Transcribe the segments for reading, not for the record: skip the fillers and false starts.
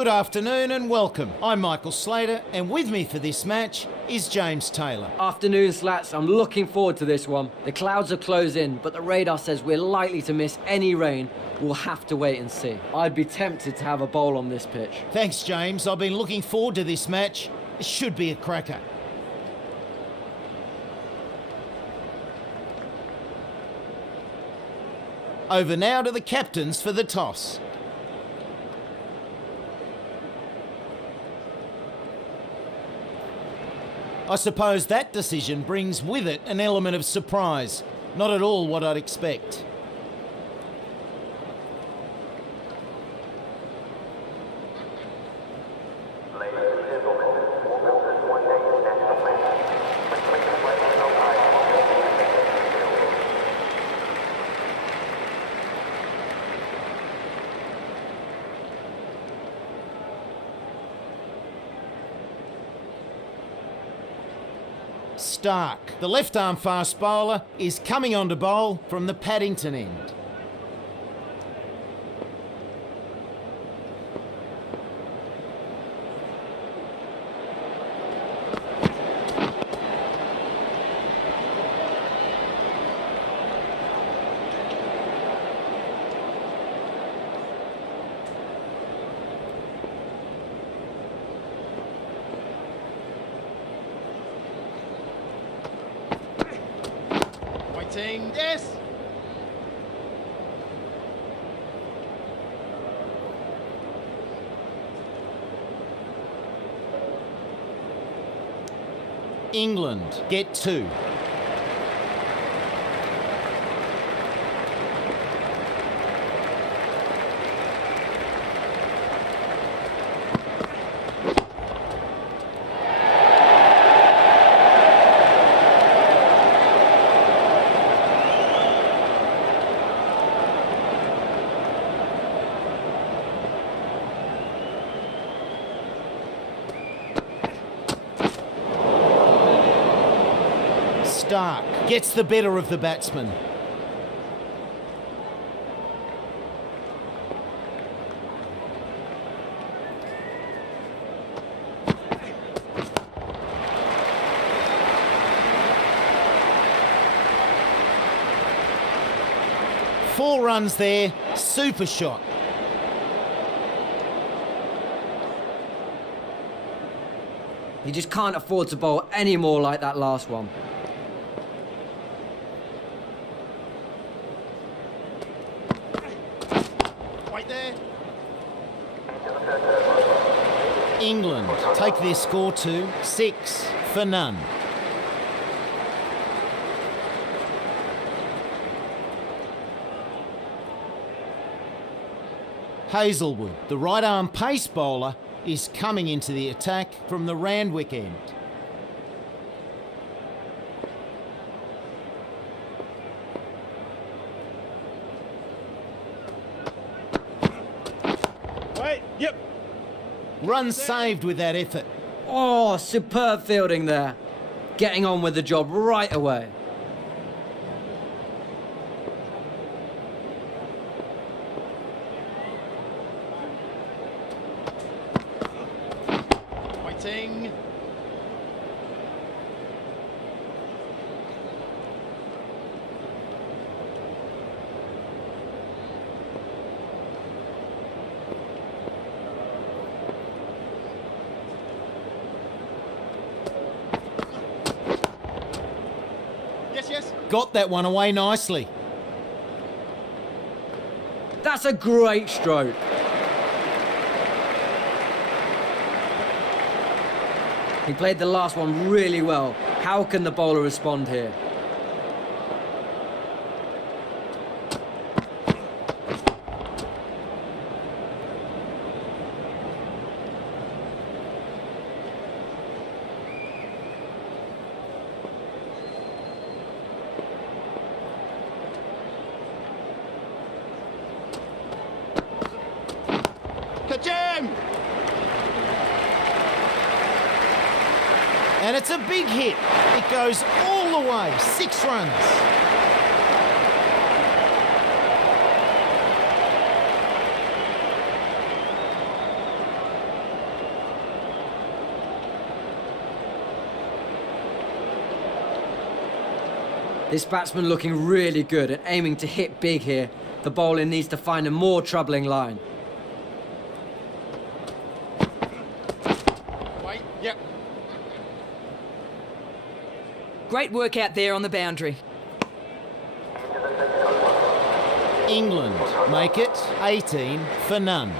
Good afternoon and welcome. I'm Michael Slater, and with me for this match is James Taylor. Afternoon, Slats. I'm looking forward to this one. The clouds are closing, but the radar says we're likely to miss any rain. We'll have to wait and see. I'd be tempted to have a bowl on this pitch. Thanks, James. I've been looking forward to this match. It should be a cracker. Over now to the captains for the toss. I suppose that decision brings with it an element of surprise. Not at all what I'd expect. Stark, the left-arm fast bowler, is coming on to bowl from the Paddington end. Yes. England get 2. Stark gets the better of the batsman. Four runs there, super shot. You just can't afford to bowl any more like that last one. England take their score to 6 for none. Hazelwood, the right-arm pace bowler, is coming into the attack from the Randwick end. Run saved with that effort. Oh, superb fielding there. Getting on with the job right away. Waiting. Got that one away nicely. That's a great stroke. He played the last one really well. How can the bowler respond here? And it's a big hit. It goes all the way, 6 runs. This batsman looking really good and aiming to hit big here. The bowler needs to find a more troubling line. Wait, yep. Great work out there on the boundary. England make it 18 for none.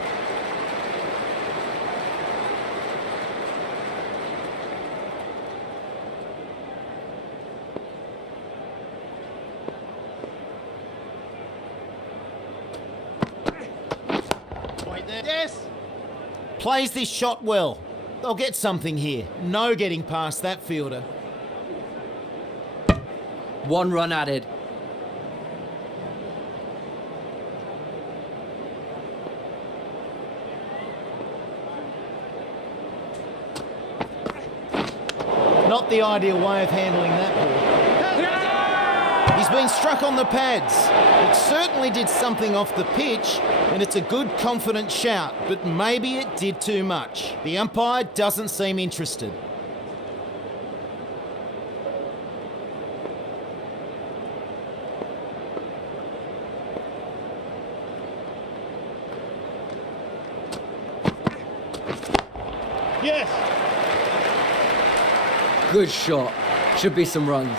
Wait there. Yes! Plays this shot well. They'll get something here. No getting past that fielder. 1 run added. Not the ideal way of handling that ball. He's been struck on the pads. It certainly did something off the pitch, and it's a good, confident shout, but maybe it did too much. The umpire doesn't seem interested. Yes! Good shot. Should be some runs.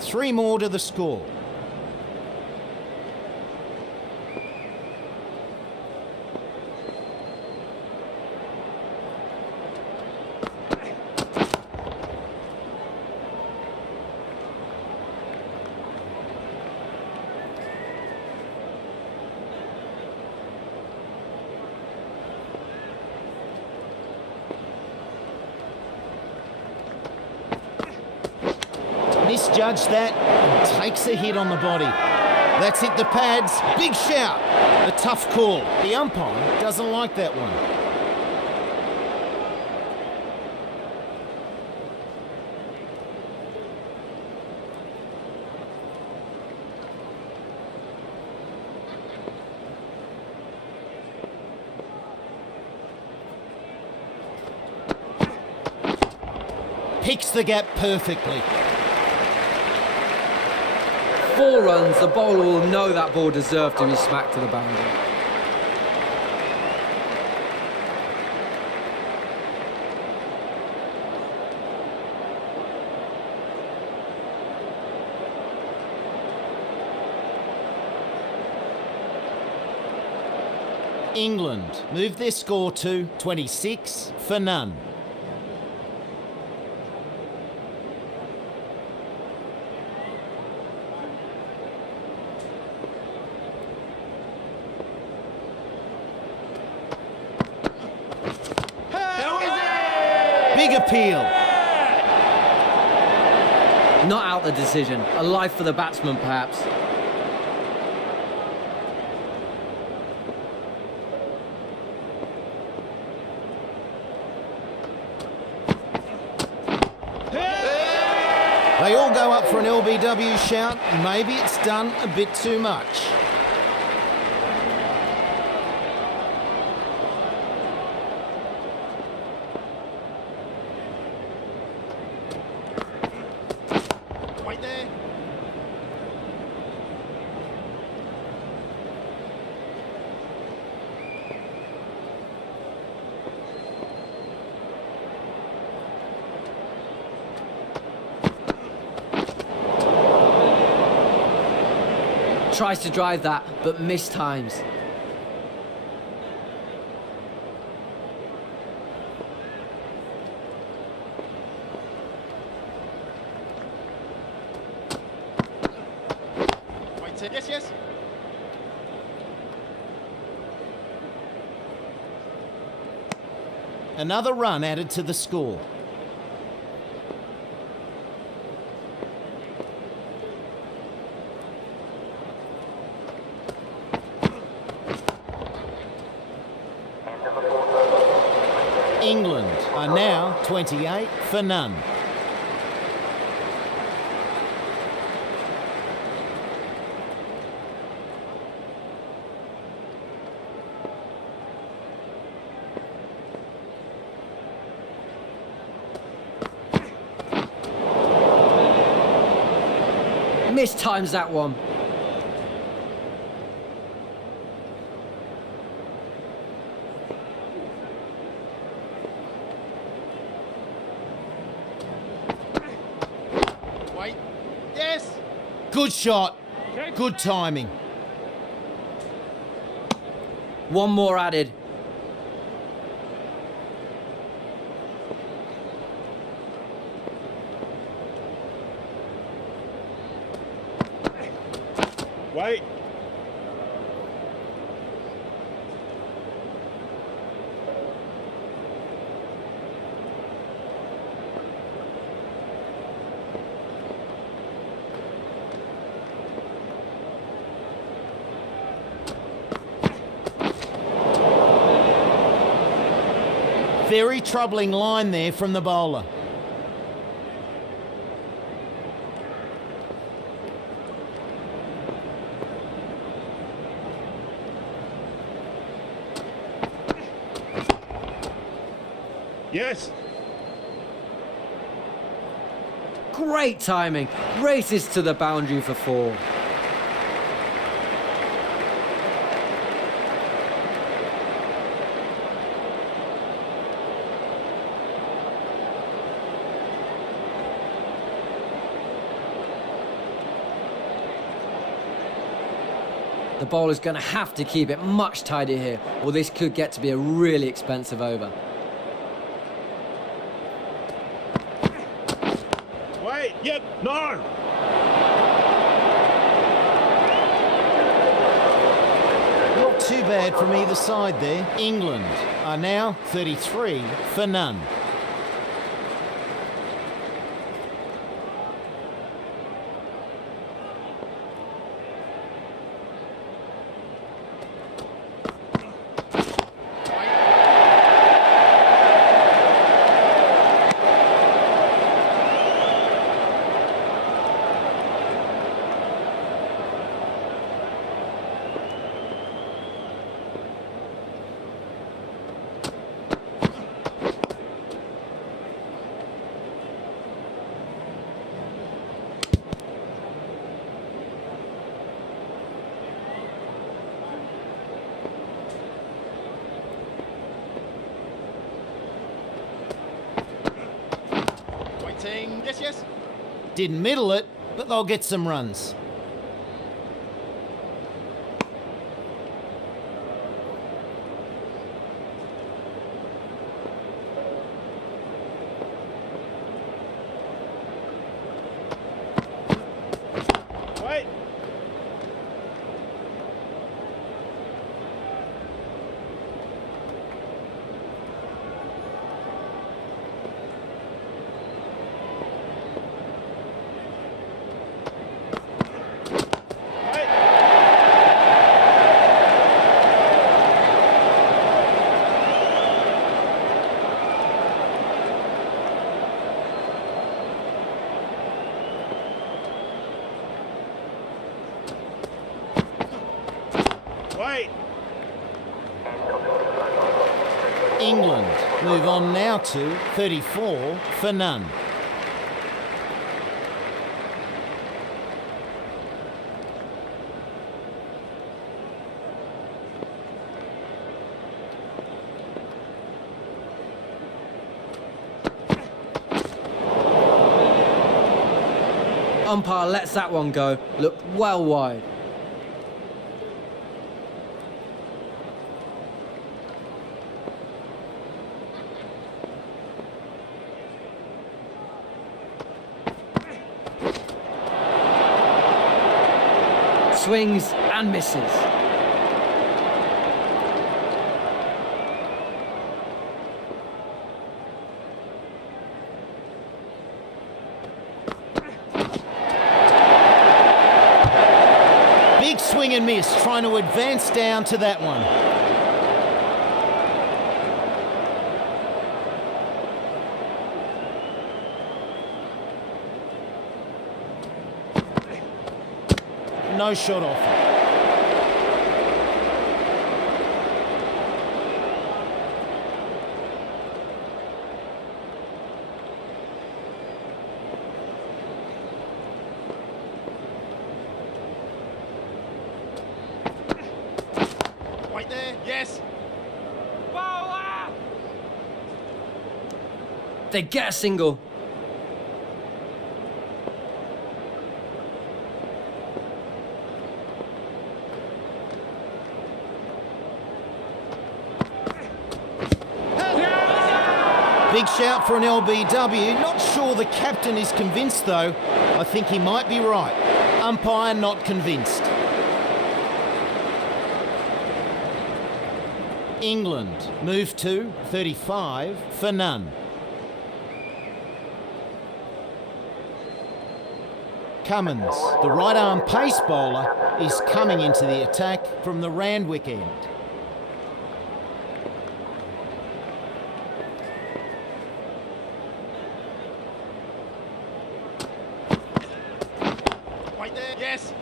Three more to the score. Misjudged that and takes a hit on the body. That's hit the pads. Big shout. A tough call. The umpire doesn't like that one. Picks the gap perfectly. 4 runs, the bowler will know that ball deserved to be smacked to the boundary. England move their score to 26 for none. Big appeal. Not out the decision. A life for the batsman, perhaps. They all go up for an LBW shout. Maybe it's done a bit too much. Wait there. Tries to drive that, but mistimes. Wait there. Yes, yes. Another run added to the score. England are now 28 for none. mistimes that one. Wait. Yes. Good shot. Good timing. One more added. Wait. Very troubling line there from the bowler. Yes. Great timing. Races to the boundary for 4. The bowler's going to have to keep it much tighter here, or this could get to be a really expensive over. Wait. Yep. No. Not too bad from either side there. England are now 33 for none. Waiting. Yes, yes. Didn't middle it, but they'll get some runs. Wait. Wait. England move on now to 34 for none. Umpire lets that one go. Looked well wide. Swings and misses. Big swing and miss, trying to advance down to that one. No shot off. Wait there. Yes. They get a single. Big shout for an LBW. Not sure the captain is convinced though. I think he might be right. Umpire not convinced. England move to 35 for none. Cummins, the right arm pace bowler, is coming into the attack from the Randwick end. Wait there. Yes.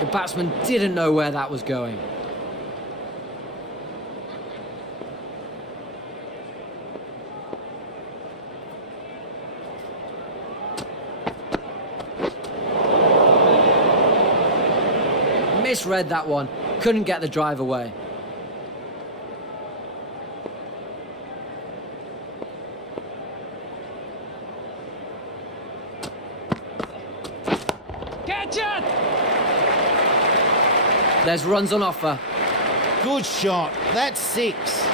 The batsman didn't know where that was going. Misread that one. Couldn't get the drive away. Catch it! There's runs on offer. Good shot. That's 6.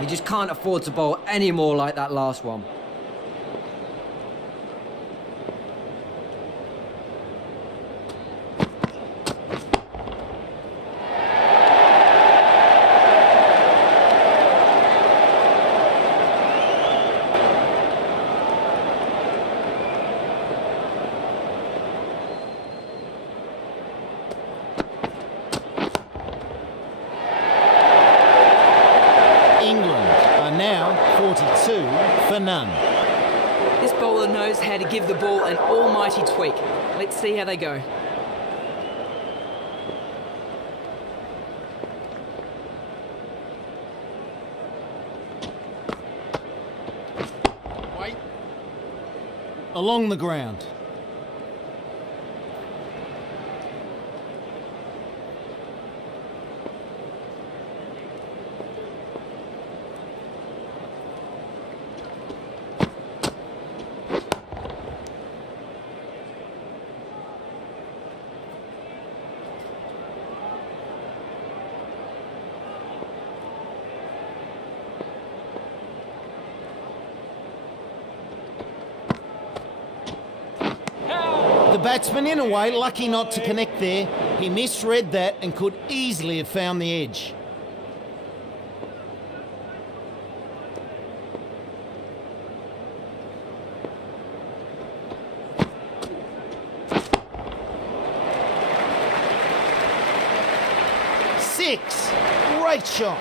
He just can't afford to bowl any more like that last one. Now 42 for none. This bowler knows how to give the ball an almighty tweak. Let's see how they go. Wait. Along the ground. The batsman, in a way, lucky not to connect there. He misread that and could easily have found the edge. Six. Great shot.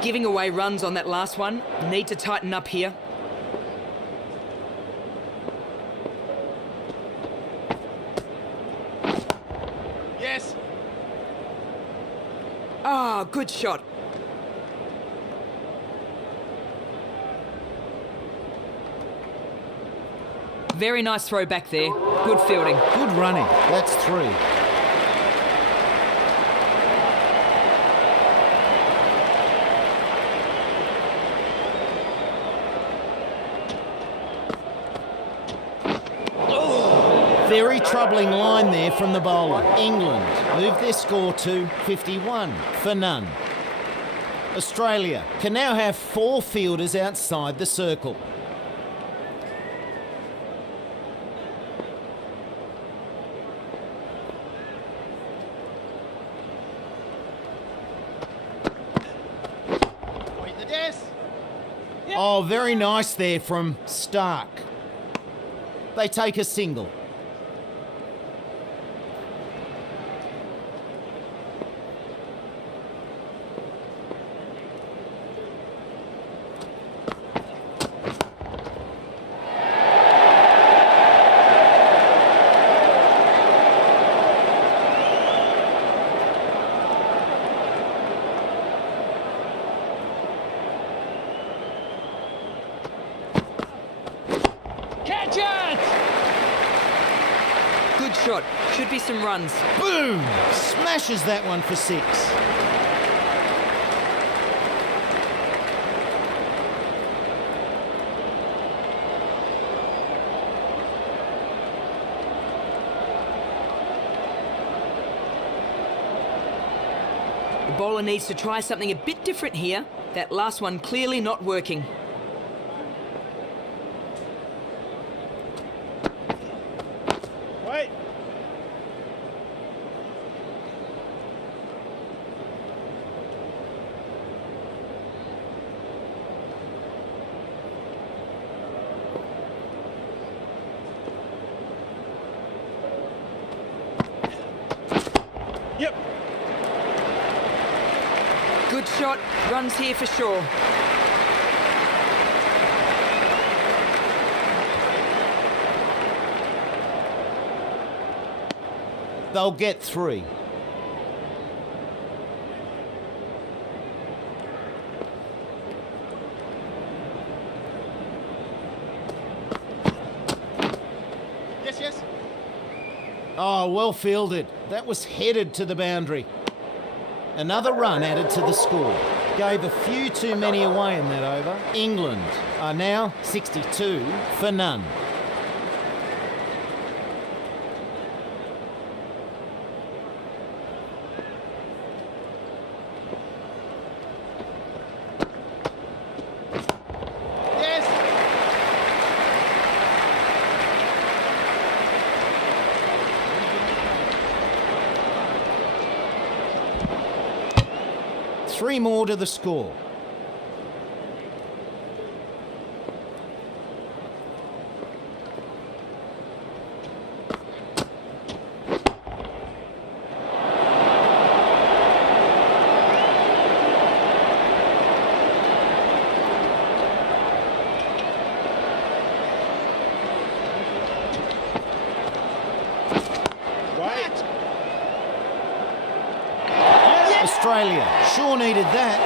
Giving away runs on that last one. Need to tighten up here. Yes. Ah, good shot. Very nice throw back there. Good fielding. Good running. That's 3. Very troubling line there from the bowler. England move their score to 51 for none. Australia can now have 4 fielders outside the circle. Oh, very nice there from Stark. They take a single. Catch it! Good shot. Should be some runs. Boom! Smashes that one for 6. The bowler needs to try something a bit different here. That last one clearly not working. Wait. Yep. Good shot. Runs here for sure. They'll get 3. Yes, yes. Oh, well fielded. That was headed to the boundary. Another run added to the score. Gave a few too many away in that over. England are now 62 for none. Yes. Three more to the score. Right. Australia sure needed that.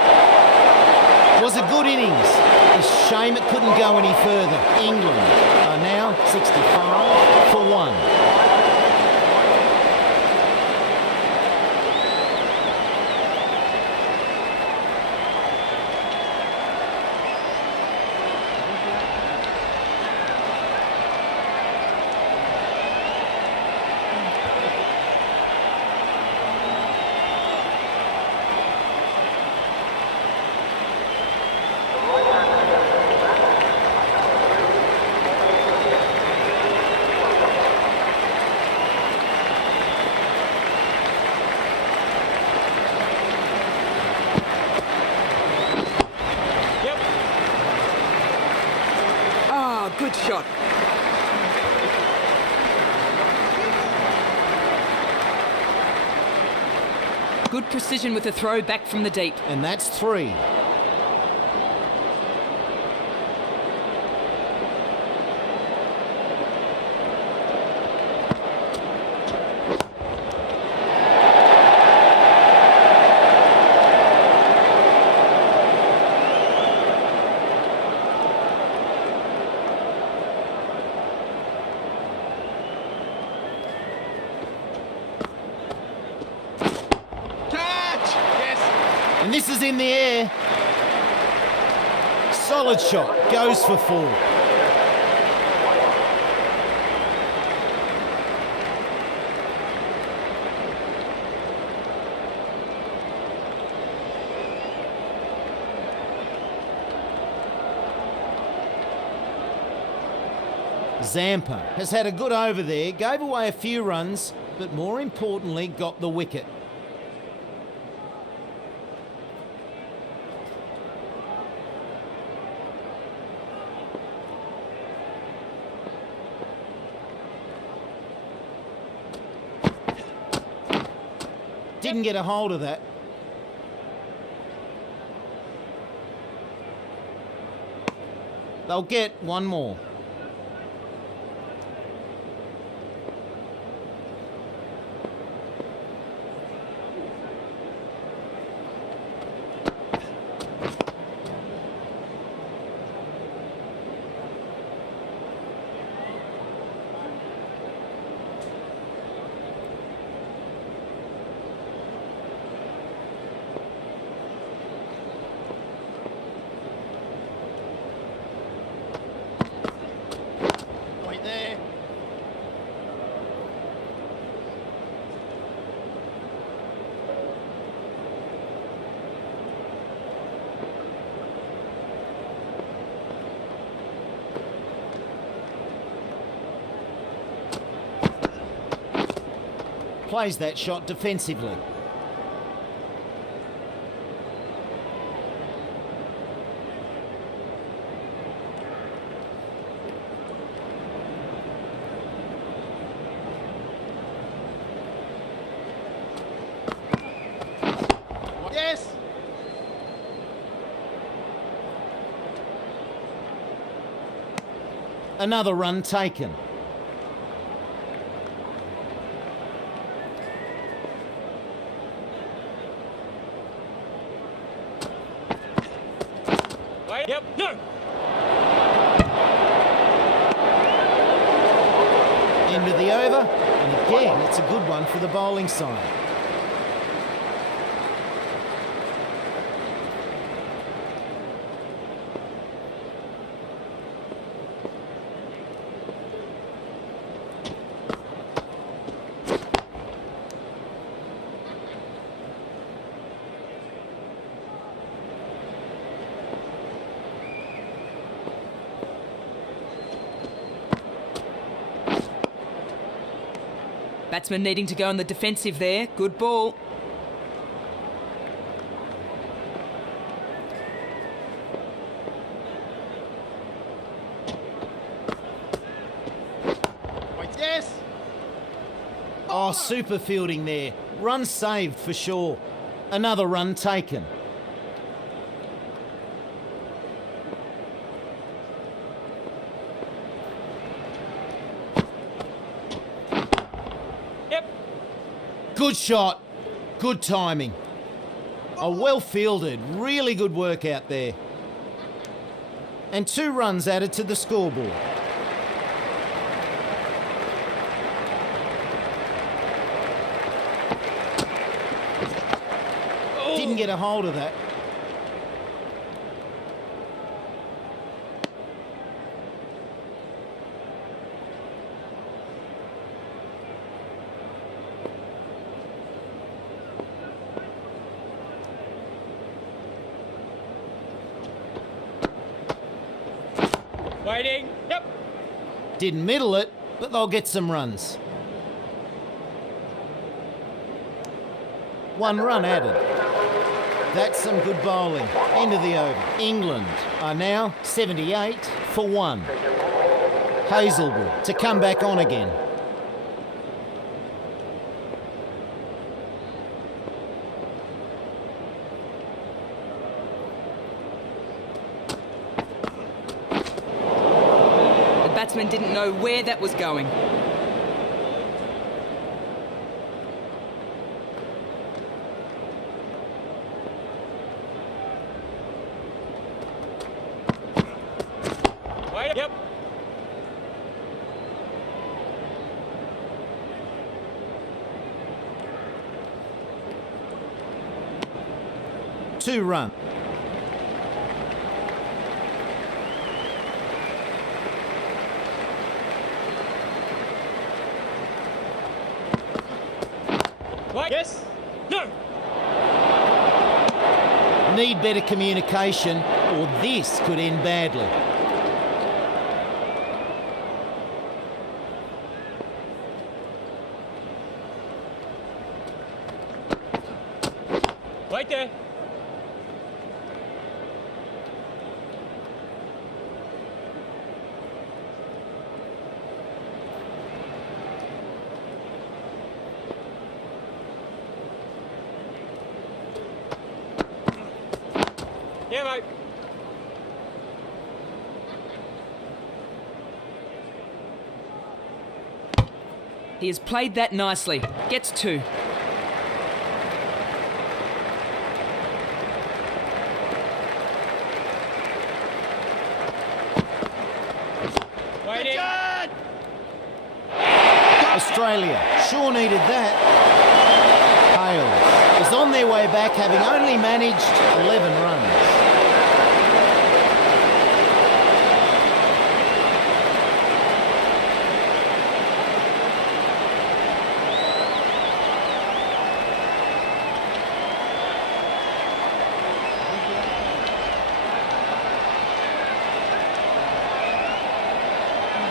Was a good innings. A shame it couldn't go any further. England are now 65 for 1. Yep. Ah, good shot. Good precision with the throw back from the deep. And that's 3. Catch! Yes. And this is in the air. Solid shot. Goes for 4. Zampa has had a good over there, gave away a few runs, but more importantly got the wicket. Didn't get a hold of that. They'll get one more. Wait there. Plays that shot defensively. Yes. Another run taken. Wait. Yep. No. End of the over. And again, it's a good one for the bowling side. Batsman needing to go on the defensive there. Good ball. Wait. Yes. Oh, super fielding there. Run saved for sure. Another run taken. Yep. Good shot. Good timing. Oh, well fielded. Really good work out there. And 2 runs added to the scoreboard. Didn't get a hold of that. Waiting. Yep. Didn't middle it, but they'll get some runs. 1 run added. That's some good bowling. End of the over. England are now 78 for 1. Hazelwood to come back on again. The batsman didn't know where that was going. Wait. Yep. Two run. Wait. Yes. No. Need better communication or this could end badly. Wait there. Yeah, mate. He has played that nicely. Gets 2. Waiting. Australia sure needed that. Hales is on their way back, having only managed 11 runs.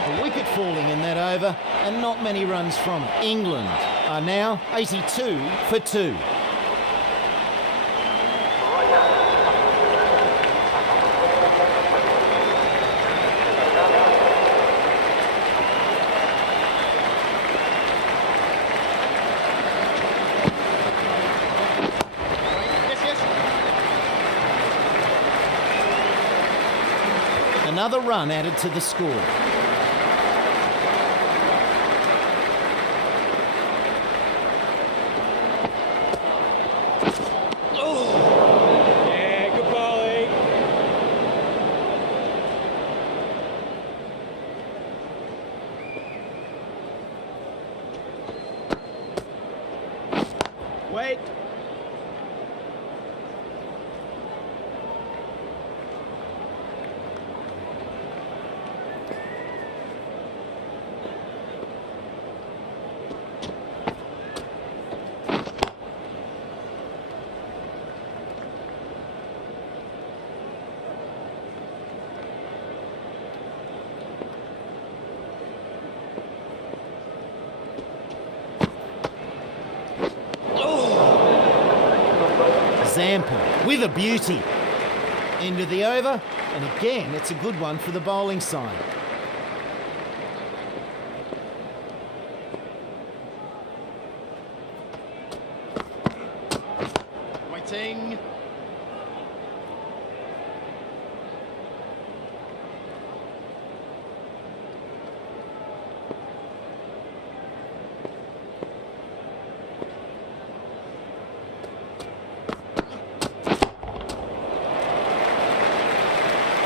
A wicket falling in that over, and not many runs from it. England are now 82 for 2. Yes, yes. Another run added to the score. Yeah, good bowling. Wait. Zampa with a beauty. End of the over, and again, it's a good one for the bowling side. Waiting.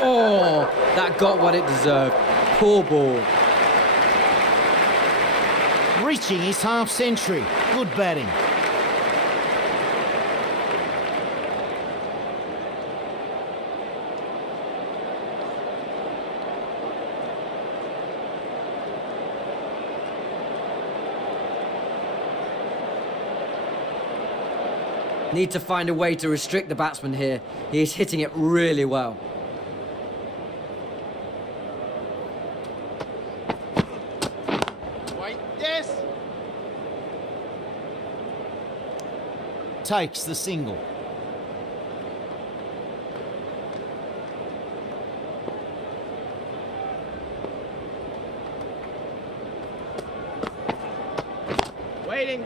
Oh, that got what it deserved. Poor ball. Reaching his half century. Good batting. Need to find a way to restrict the batsman here. He is hitting it really well. Wait. Yes. Takes the single. Waiting.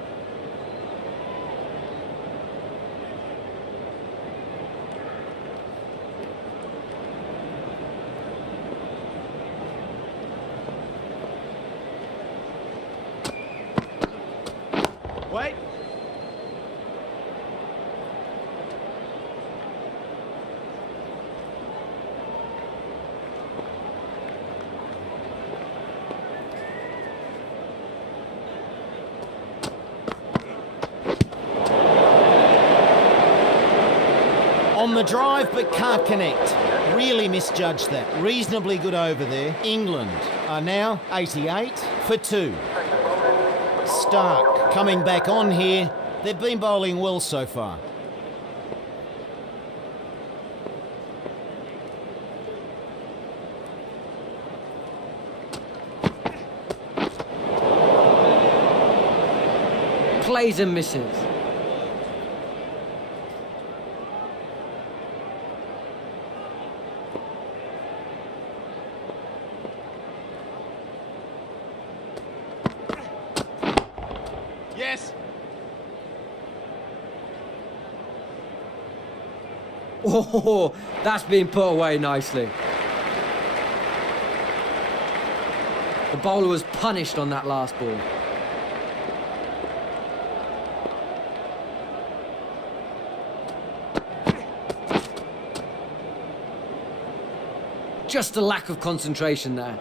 Wait. On the drive, but can't connect. Really misjudged that. Reasonably good over there. England are now 88 for 2. Stark coming back on here. They've been bowling well so far. Plays and misses. Yes. Oh, that's been put away nicely. The bowler was punished on that last ball. Just a lack of concentration there.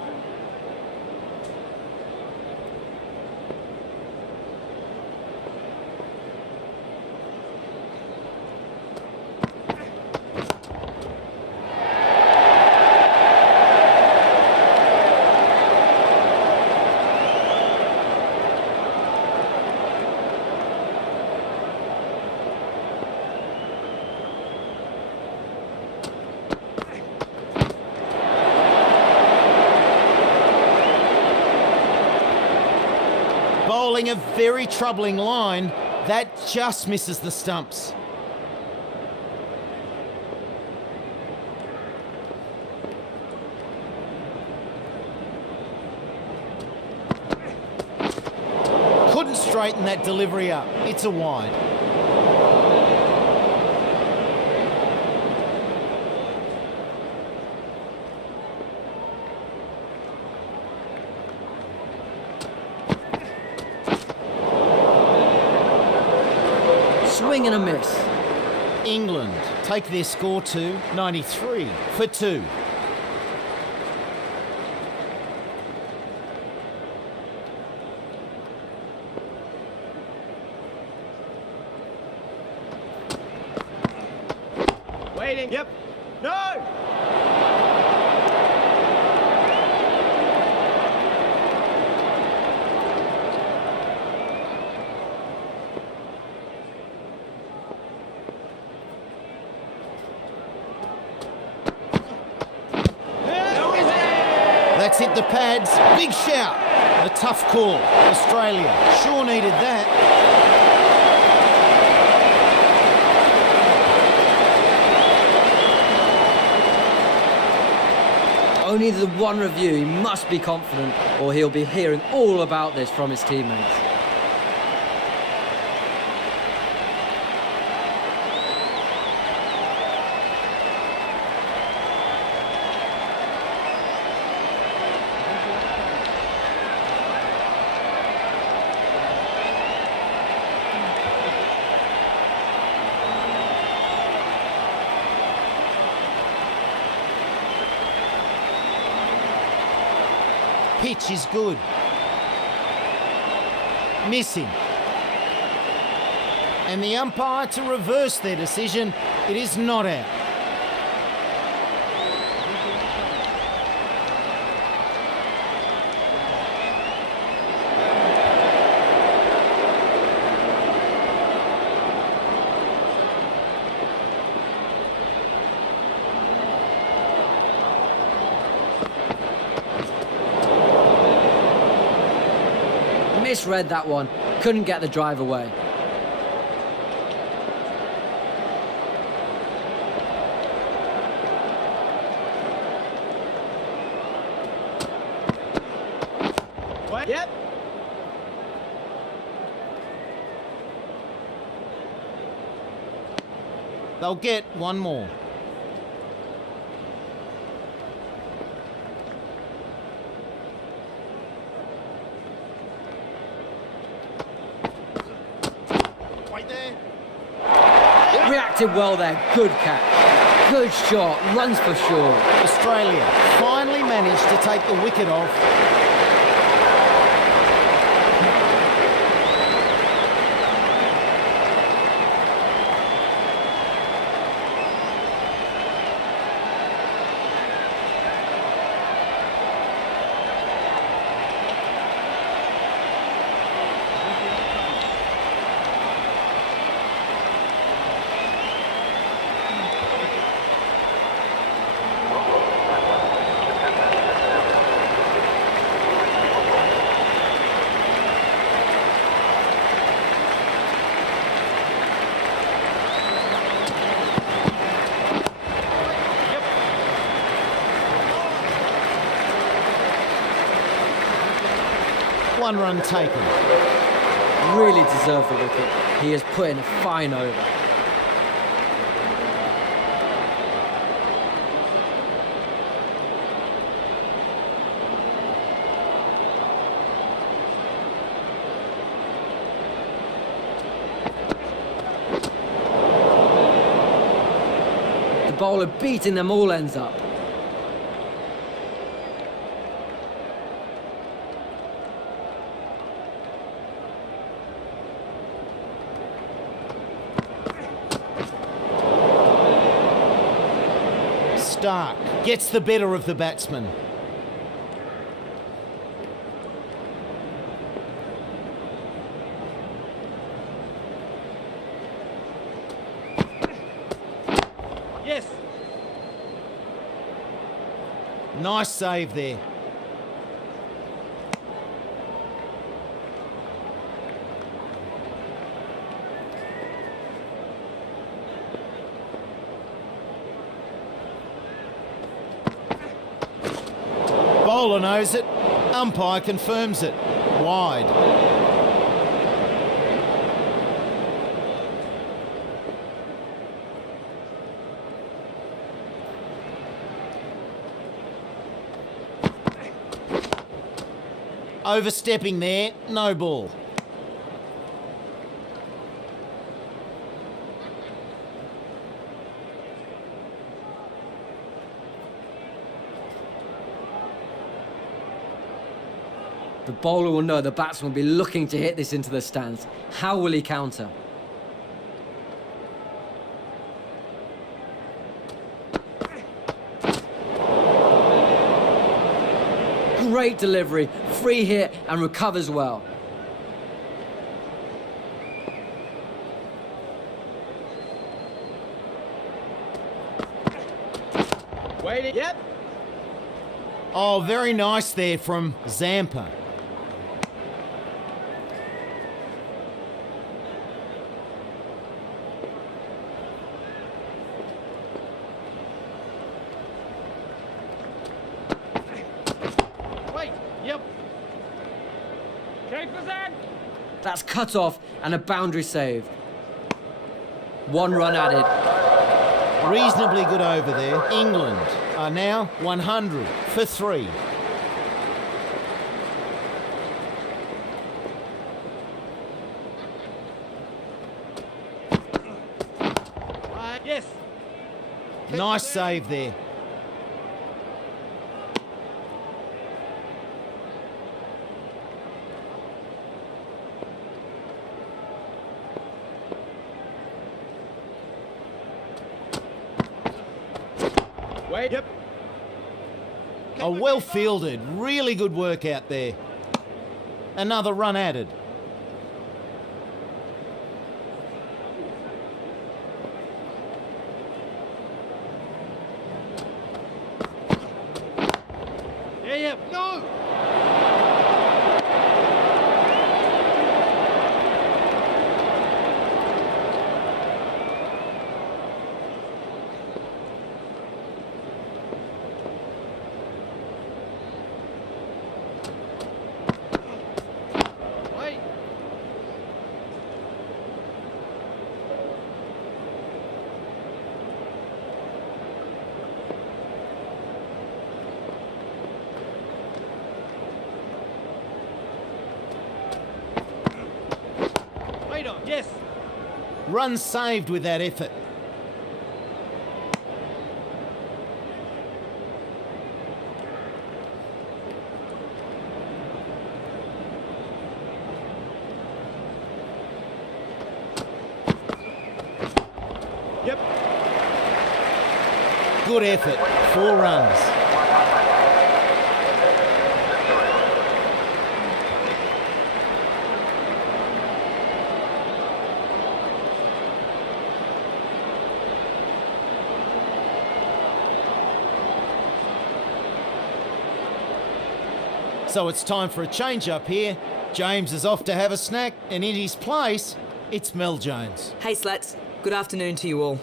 Bowling a very troubling line. That just misses the stumps. Couldn't straighten that delivery up. It's a wide. Swing and a miss. England take their score to 93 for 2. Waiting. Yep. No! That's hit the pads. Big shout. A tough call. Australia sure needed that. Only the one review, he must be confident or he'll be hearing all about this from his teammates. Pitch is good. Missing. And the umpire to reverse their decision. It is not out. Misread that one. Couldn't get the drive away. Wait. Yep. They'll get one more. Reacted well there. Good catch. Good shot. Runs for sure. Australia finally managed to take the wicket off. One run taken. Really deserved the wicket. He has put in a fine over. bowler beating them all ends up. Stark gets the better of the batsman. Yes. Nice save there. Bowler knows it. Umpire confirms it. Wide. Overstepping there, no ball. The bowler will know the batsman will be looking to hit this into the stands. How will he counter? Great delivery, free hit and recovers well. Waiting. Yep. Oh, very nice there from Zampa. Wait. Yep. Keep us in. That's cut off and a boundary save. 1 run added. Reasonably good over there. England are now 100 for 3. Yes. Nice save there. Wait. Yep. Oh, well fielded. Really good work out there. Another run added. Yeah. Yep. No. Wait. Wait on. Yes. Run saved with that effort. Yep. Good effort. 4 runs. So it's time for a change up here. James is off to have a snack, and in his place, it's Mel Jones. Hey, Slats. Good afternoon to you all.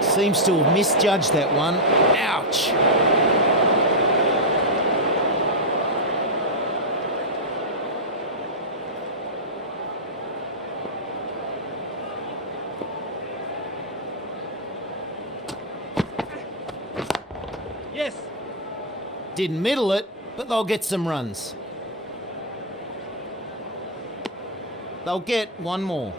Seems to have misjudged that one. Ouch! Yes. Didn't middle it, but they'll get some runs. They'll get one more.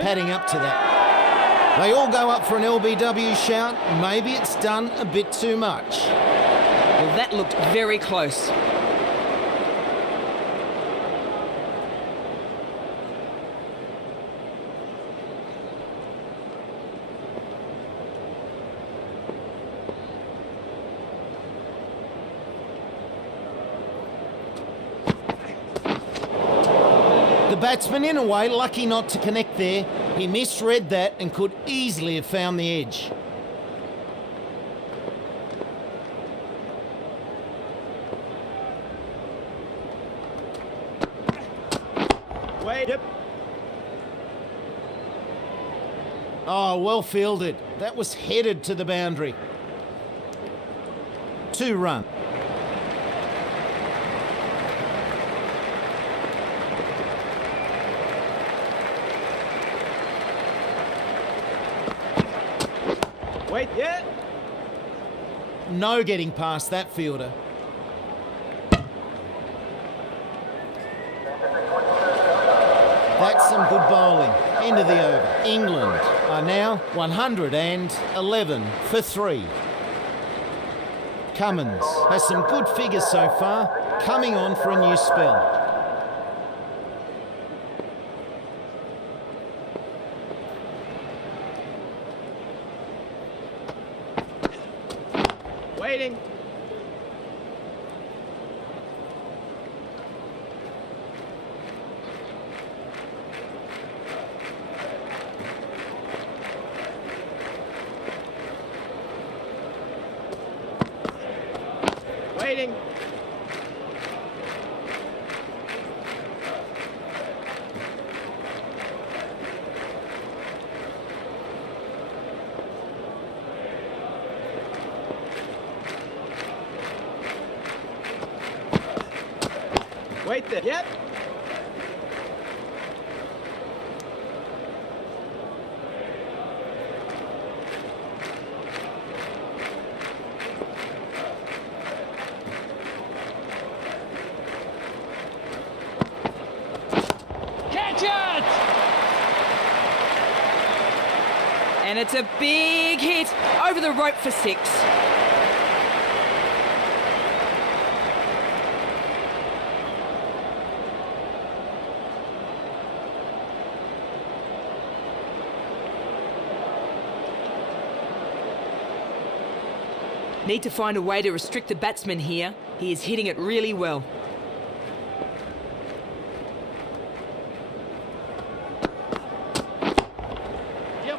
Padding up to that. They all go up for an LBW shout. Maybe it's done a bit too much. Well, that looked very close. The batsman, in a way, lucky not to connect there. He misread that and could easily have found the edge. Wait. Yep. Oh, well fielded. That was headed to the boundary. 2 run. Wait. Yeah. No getting past that fielder. That's some good bowling. End of the over. England are now 111 for 3. Cummins has some good figures so far, coming on for a new spell. Waiting. Waiting. Wait there. Yep. Catch it! And it's a big hit over the rope for 6. Need to find a way to restrict the batsman here. He is hitting it really well. Yep.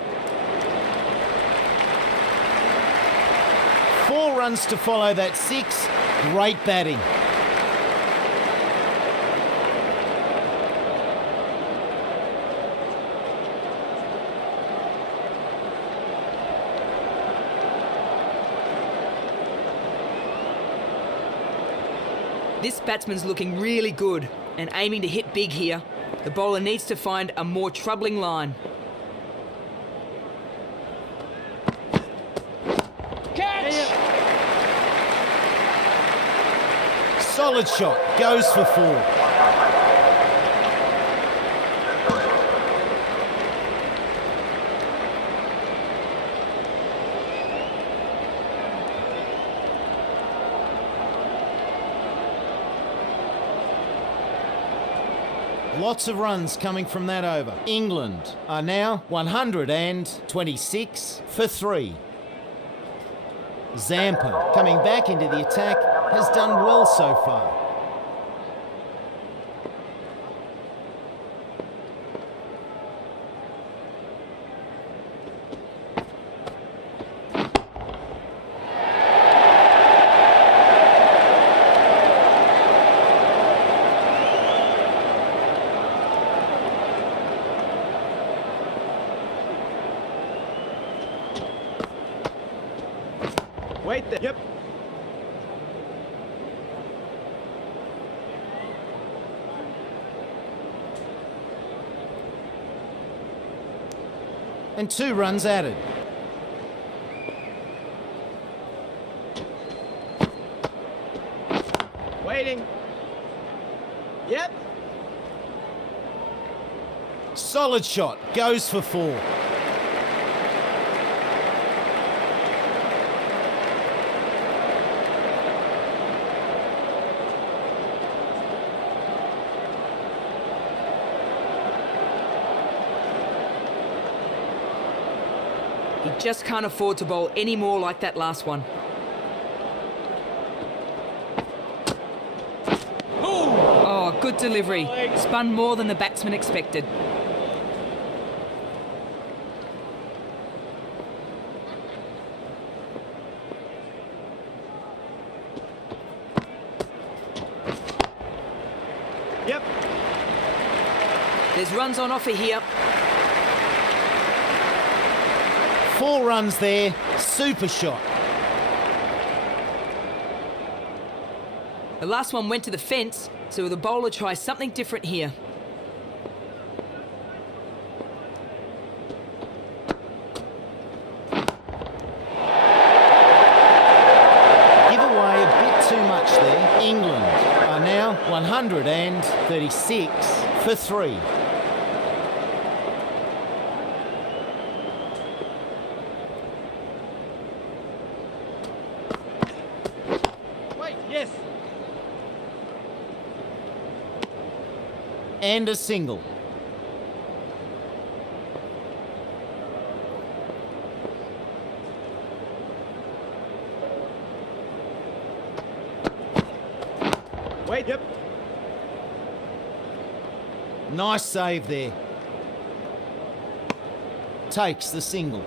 4 runs to follow that 6. Great batting. This batsman's looking really good and aiming to hit big here. The bowler needs to find a more troubling line. Catch! Solid shot. Goes for 4. Lots of runs coming from that over. England are now 126 for 3. Zampa, coming back into the attack, has done well so far. Wait there. Yep. and 2 runs added. Waiting. Yep. Solid shot, goes for 4. He just can't afford to bowl any more like that last one. Oh, good delivery. Spun more than the batsman expected. Yep. There's runs on offer here. 4 runs there, super shot. The last one went to the fence, so the bowler tries something different here. Give away a bit too much there. England are now 136 for 3. Wait, yes. And a single. Wait, yep. Nice save there. Takes the single.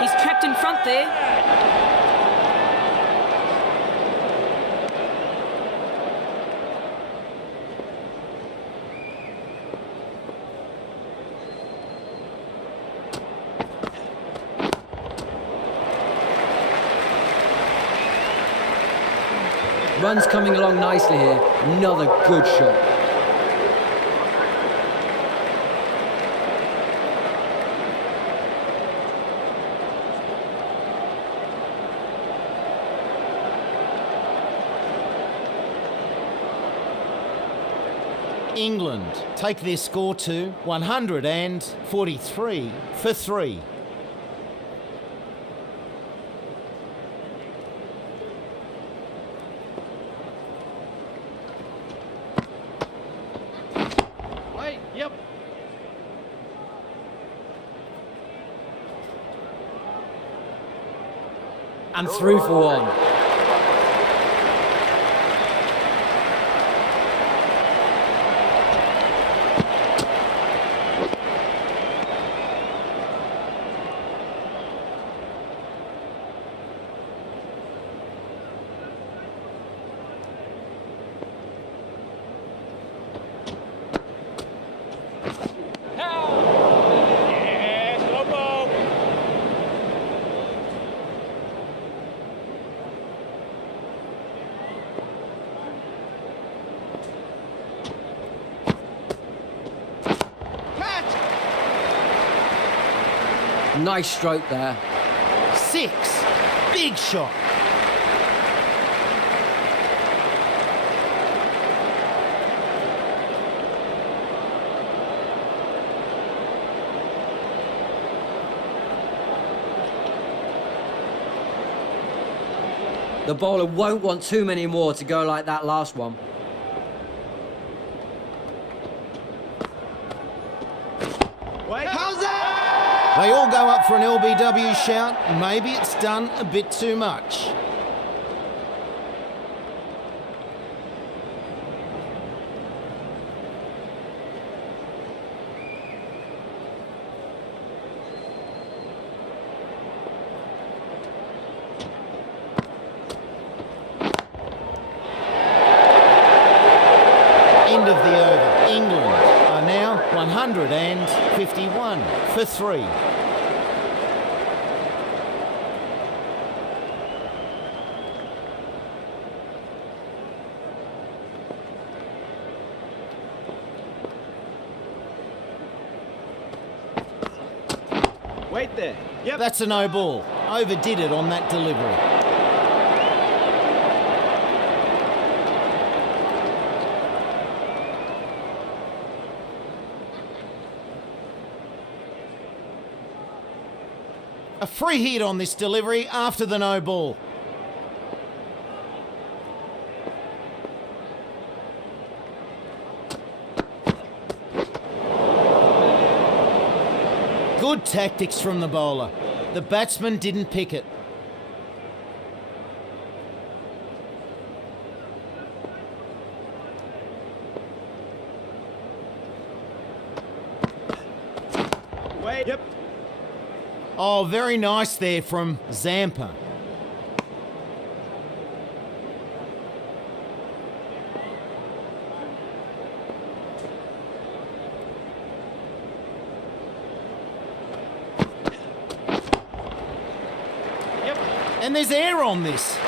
He's trapped in front there. Run's coming along nicely here. Another good shot. England take their score to 143 for 3. Wait, yep. And through for 1. Yes, go ball. Catch! Nice stroke there. 6. Big shot. The bowler won't want too many more to go like that last one. They all go up for an LBW shout. Maybe it's done a bit too much. End of the over. England are now 151 for 3. Wait there. Yep. That's a no ball. Overdid it on that delivery. A free hit on this delivery after the no ball. Good tactics from the bowler. The batsman didn't pick it. Wait. Yep. Oh, very nice there from Zampa. Yep. And there's air on this.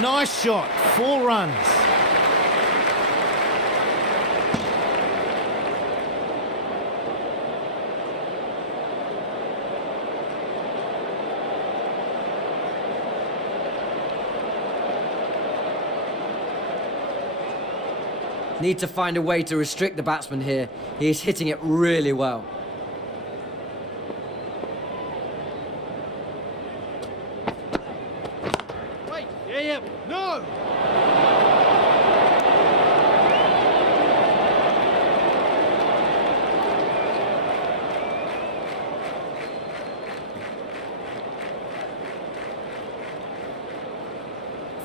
Nice shot, 4 runs. Need to find a way to restrict the batsman here. He is hitting it really well. Wait. Yeah, yep. No.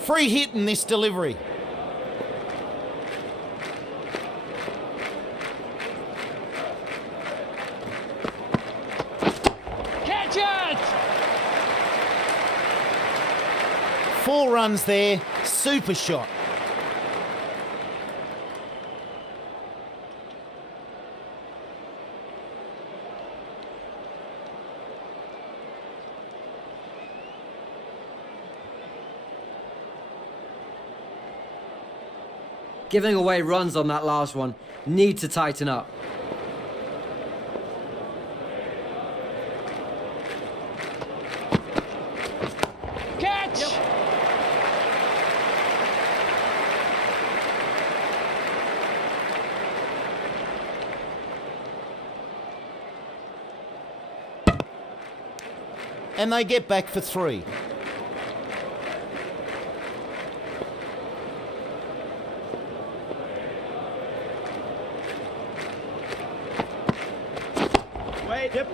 Free hit in this delivery. Catch it! 4 runs there, super shot. Giving away runs on that last one. Need to tighten up. Catch! Yep. And they get back for 3. Wait. Yep.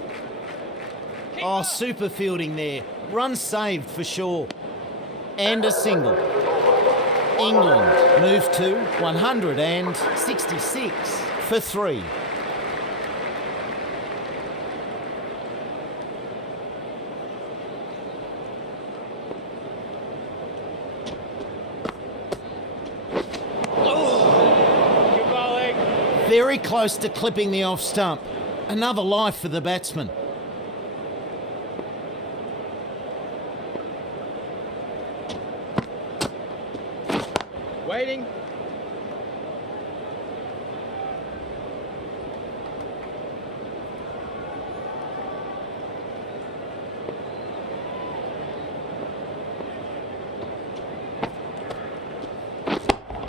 Oh, super fielding there. Run saved for sure. And a single. England move to 166 for 3. Good bowling. Very close to clipping the off stump. Another life for the batsman. Waiting.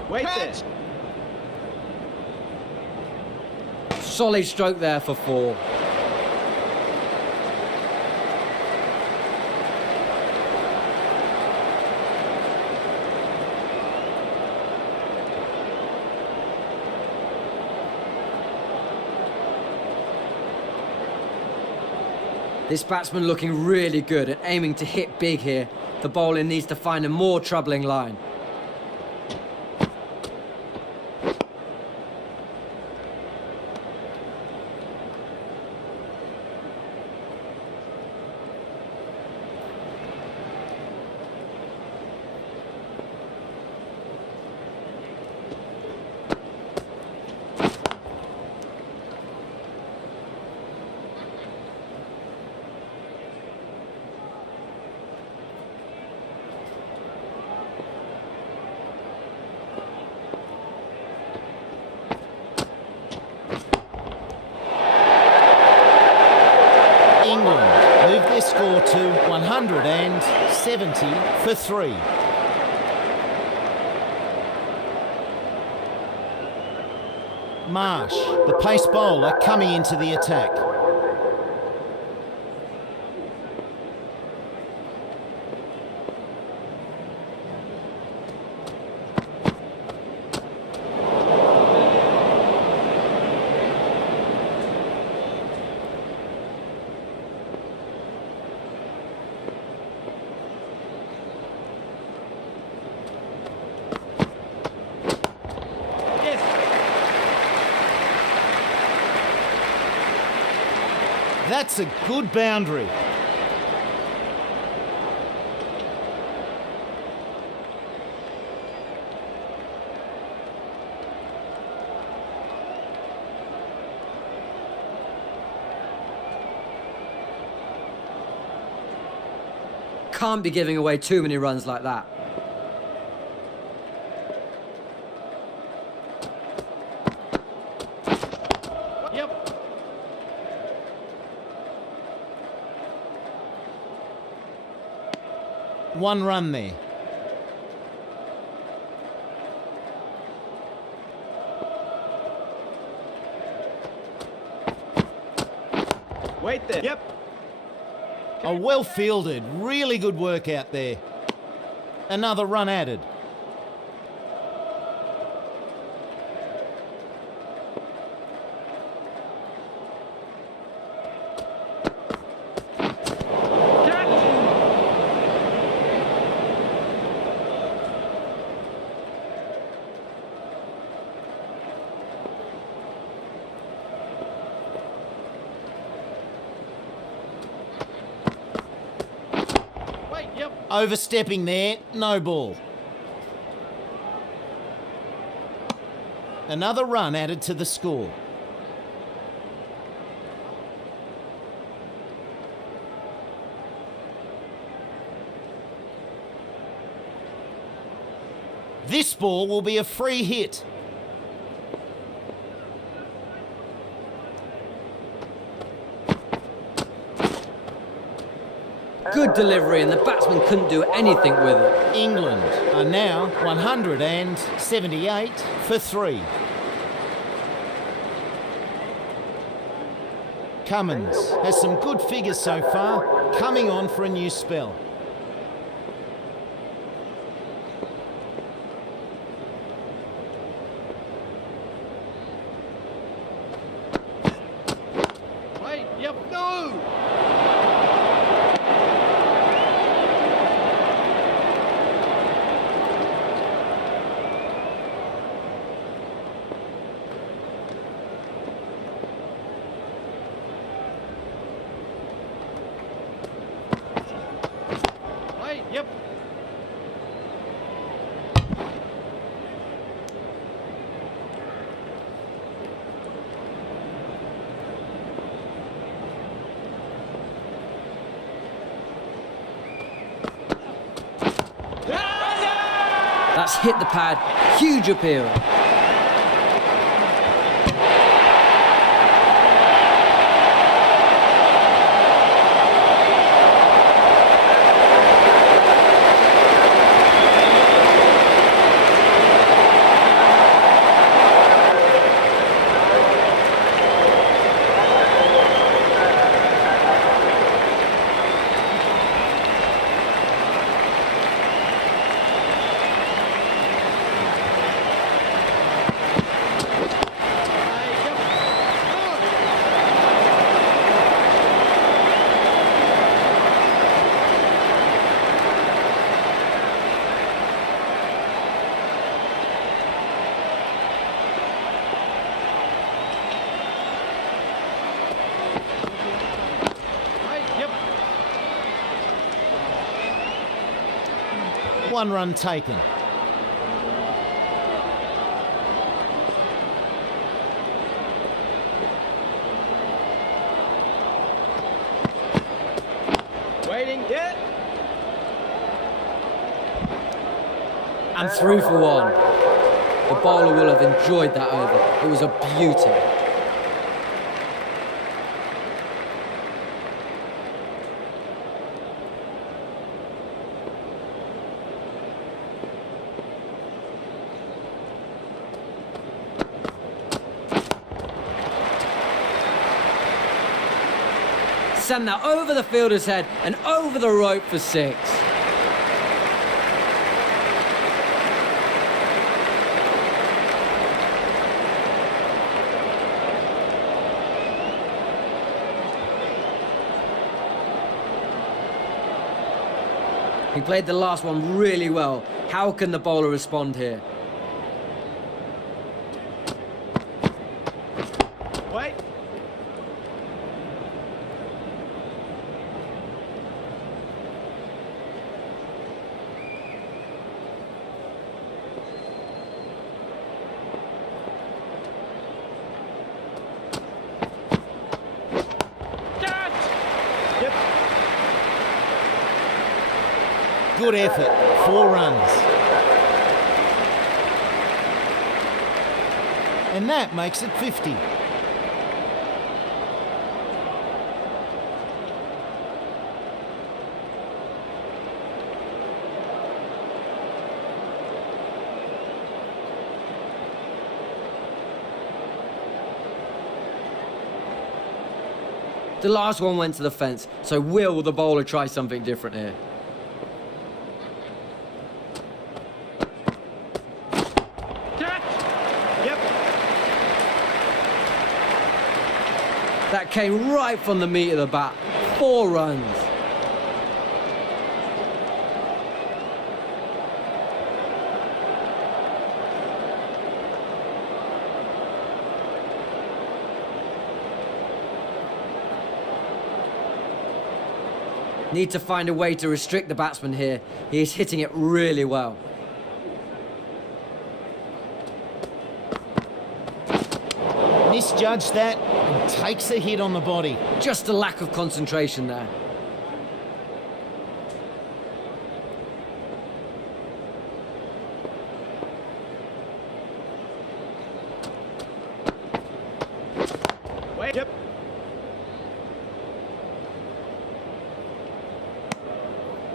Wait there. Solid stroke there for 4. This batsman looking really good and aiming to hit big here. The bowler needs to find a more troubling line. England move their score to 170 for 3. Marsh, the pace bowler, coming into the attack. That's a good boundary. Can't be giving away too many runs like that. Yep. One run there. Wait there. Yep. A well fielded, really good work out there. Another run added. Wait, yep. Overstepping there, no ball. Another run added to the score. This ball will be a free hit. Good delivery and the batsman couldn't do anything with it. England are now 178 for 3. Cummins has some good figures so far, coming on for a new spell. Wait, yep. No! Wait, yep. That's hit the pad. Huge appeal. 1 run taken. Waiting, yeah. And through for 1. The bowler will have enjoyed that over. It was a beauty. Send that over the fielder's head and over the rope for 6. He played the last one really well. How can the bowler respond here? Wait. Yep. Good effort, 4 runs. And that makes it 50. The last one went to the fence, so will the bowler try something different here? Yep. That came right from the meat of the bat. 4 runs. Need to find a way to restrict the batsman here. He is hitting it really well. Misjudged that and takes a hit on the body. Just a lack of concentration there. Wait. Yep.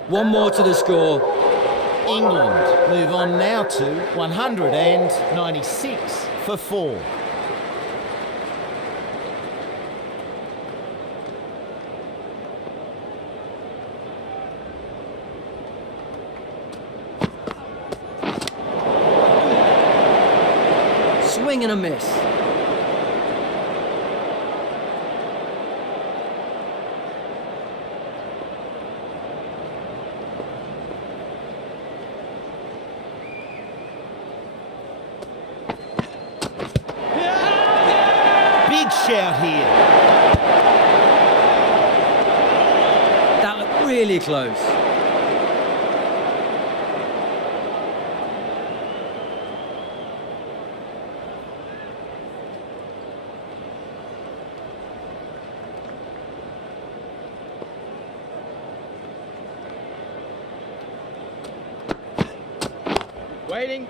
One more to the score. England move on now to 196 for 4. Swing and a miss. Big shout here. That looked really close. Waiting.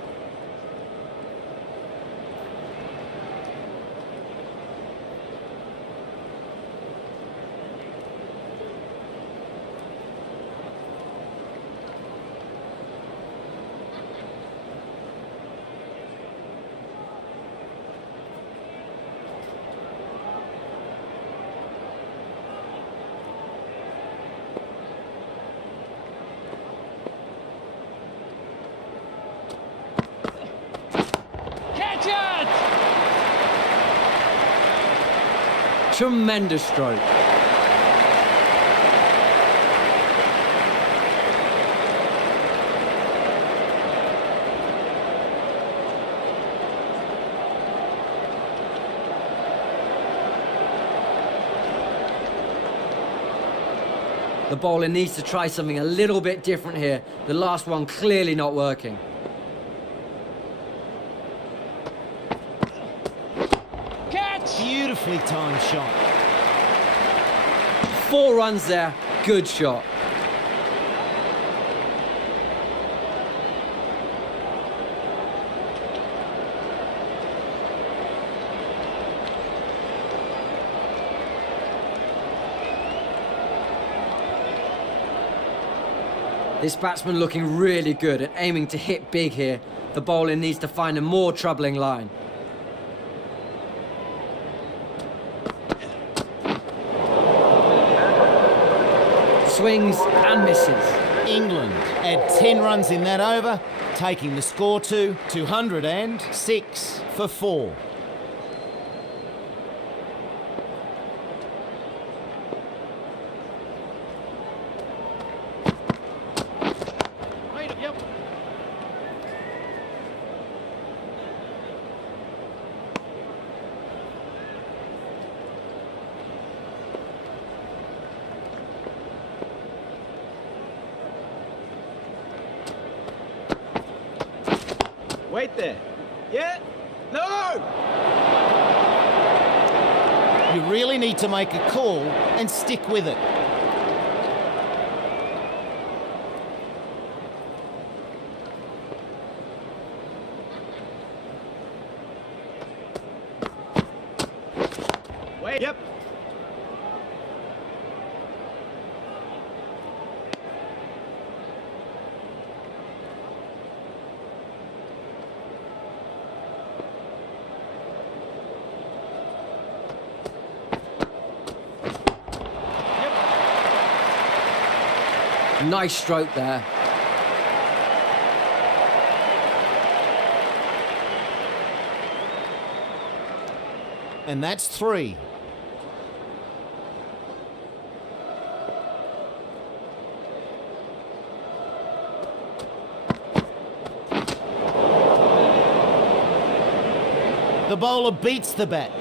Tremendous stroke. The bowler needs to try something a little bit different here. The last one clearly not working. Catch! Beautifully timed shot. 4 runs there, good shot. This batsman looking really good and aiming to hit big here. The bowler needs to find a more troubling line. Swings and misses. England add 10 runs in that over, taking the score to 206 for 4. Yep. Wait there. Yeah. No! You really need to make a call and stick with it. Wait. Yep. Nice stroke there. And that's 3. The bowler beats the bat.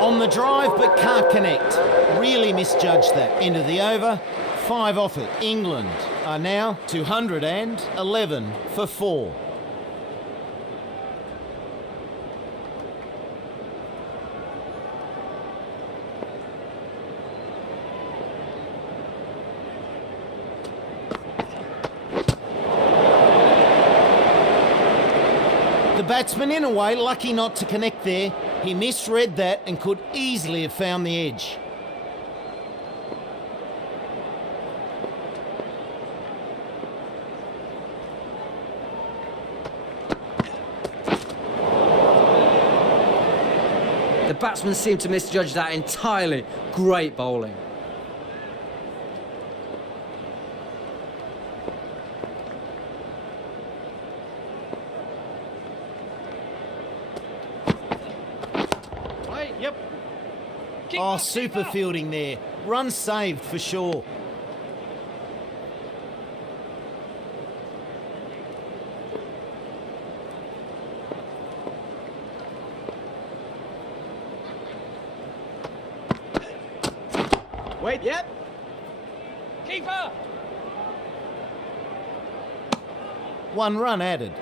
On the drive but can't connect. Really misjudged that. End of the over. 5 off it. England are now 211 for 4. The batsman, in a way, lucky not to connect there. He misread that and could easily have found the edge. The batsman seemed to misjudge that entirely. Great bowling. Wait. Yep. Oh, super fielding there. Run saved for sure. Wait. Yep. Keeper. 1 run added.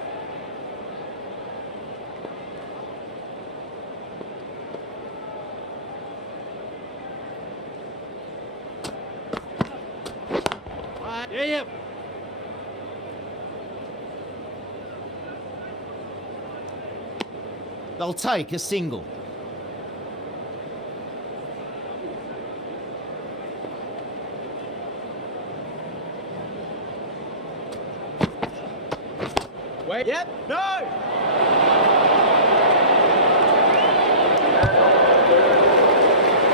Yeah. Yep. They'll take a single. Wait. Yep. No!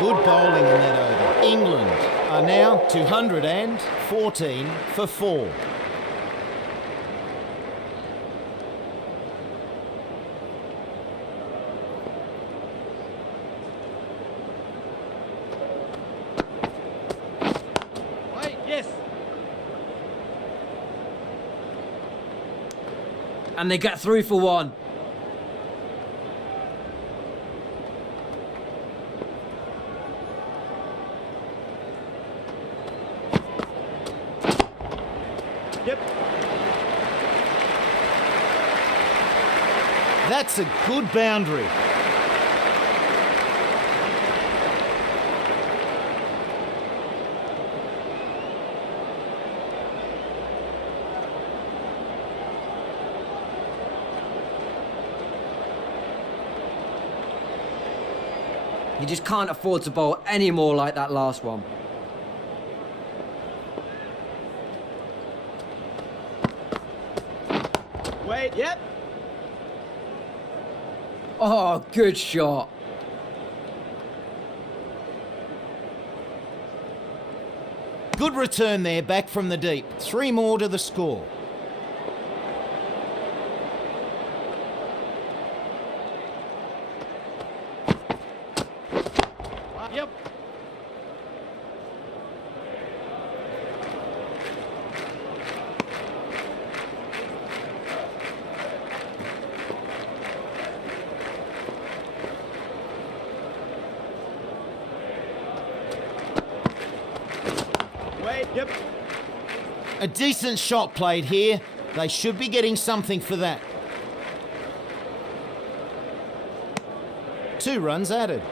Good bowling in that over. England are now 214 for 4. Wait. Yes. And they get through for one. Yep. That's a good boundary. You just can't afford to bowl any more like that last one. Wait, yep. Oh, good shot. Good return there, back from the deep. 3 more to the score. Yep. Wait, yep. A decent shot played here. They should be getting something for that. 2 runs added.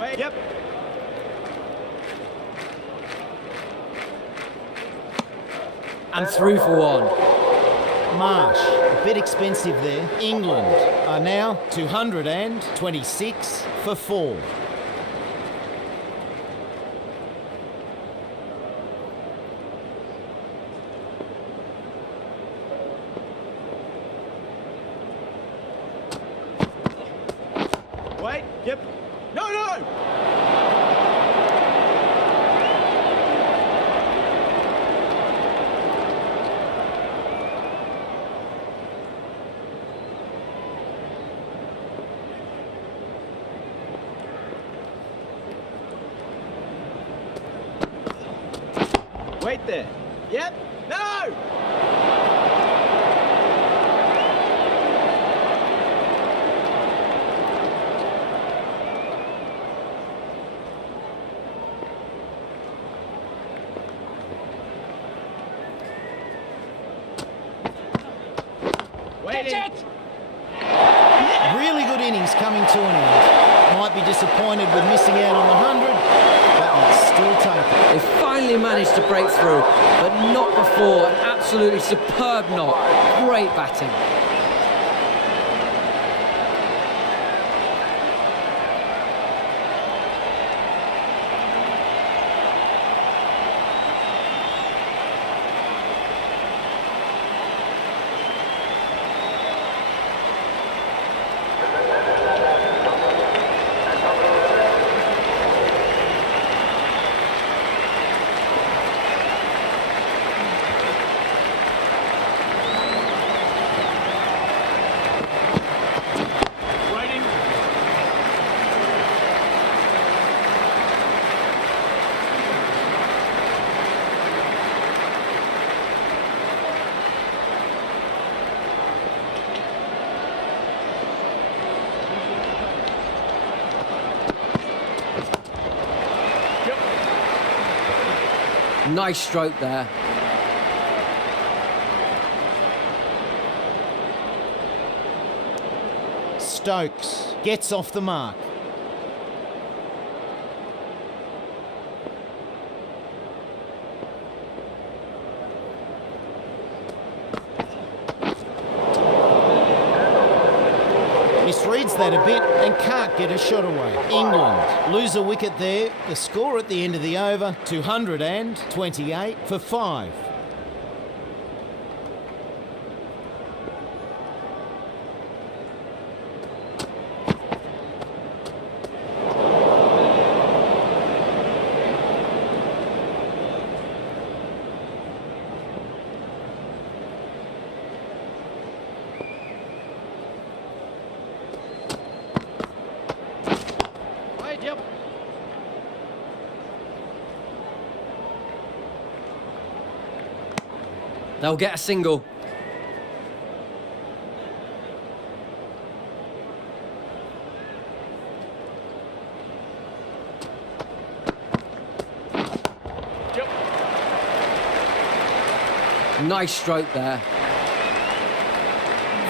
Wait, yep. And through for one. Marsh, a bit expensive there. England are now 226 for 4. Wait, yep. No, no! Wait there. Yep. No! Waiting. Really good innings coming to an end. Might be disappointed with missing out on the 100, but would still take it. They finally managed to break through, but not before an absolutely superb knock. Great batting. Waiting. Nice stroke there. Stokes gets off the mark. Misreads that a bit and can't get a shot away. England lose a wicket there. The score at the end of the over, 228 for 5. They'll get a single. Nice stroke there.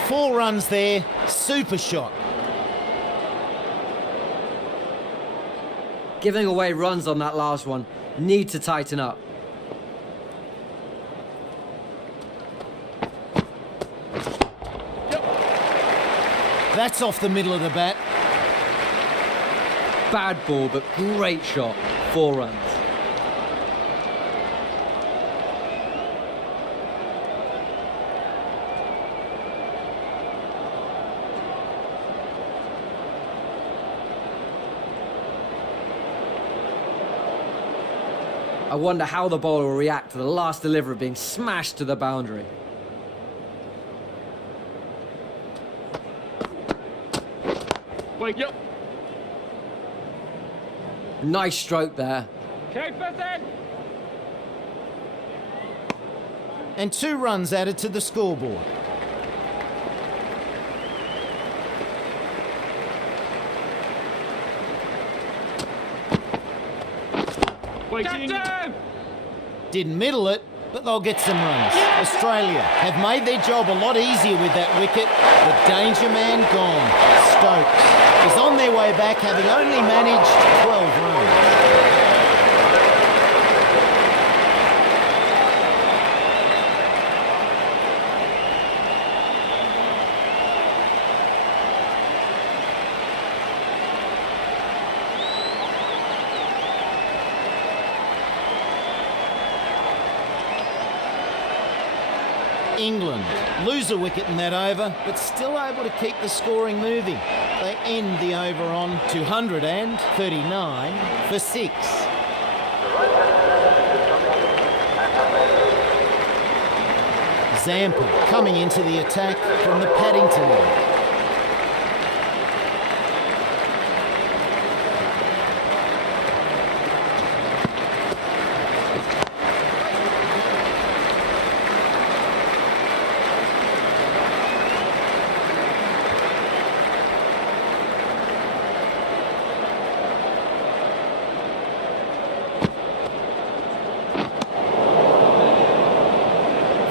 4 runs there, super shot. Giving away runs on that last one. Need to tighten up. That's off the middle of the bat. Bad ball, but great shot. 4 runs. I wonder how the bowler will react to the last delivery being smashed to the boundary. Wait, yep. Nice stroke there. Keep it in. And 2 runs added to the scoreboard. Waiting. Didn't middle it, but they'll get some runs. Australia have made their job a lot easier with that wicket. The danger man gone. Stokes is on their way back, having only managed 12 runs. England lose a wicket in that over, but still able to keep the scoring moving. They end the over on 239 for 6. Zampa coming into the attack from the Paddington end.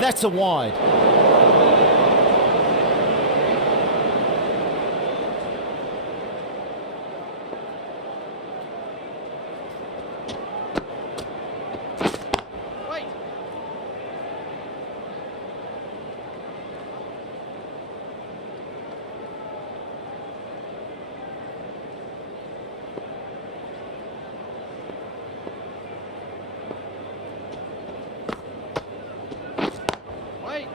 That's a wide. Wait. Wait.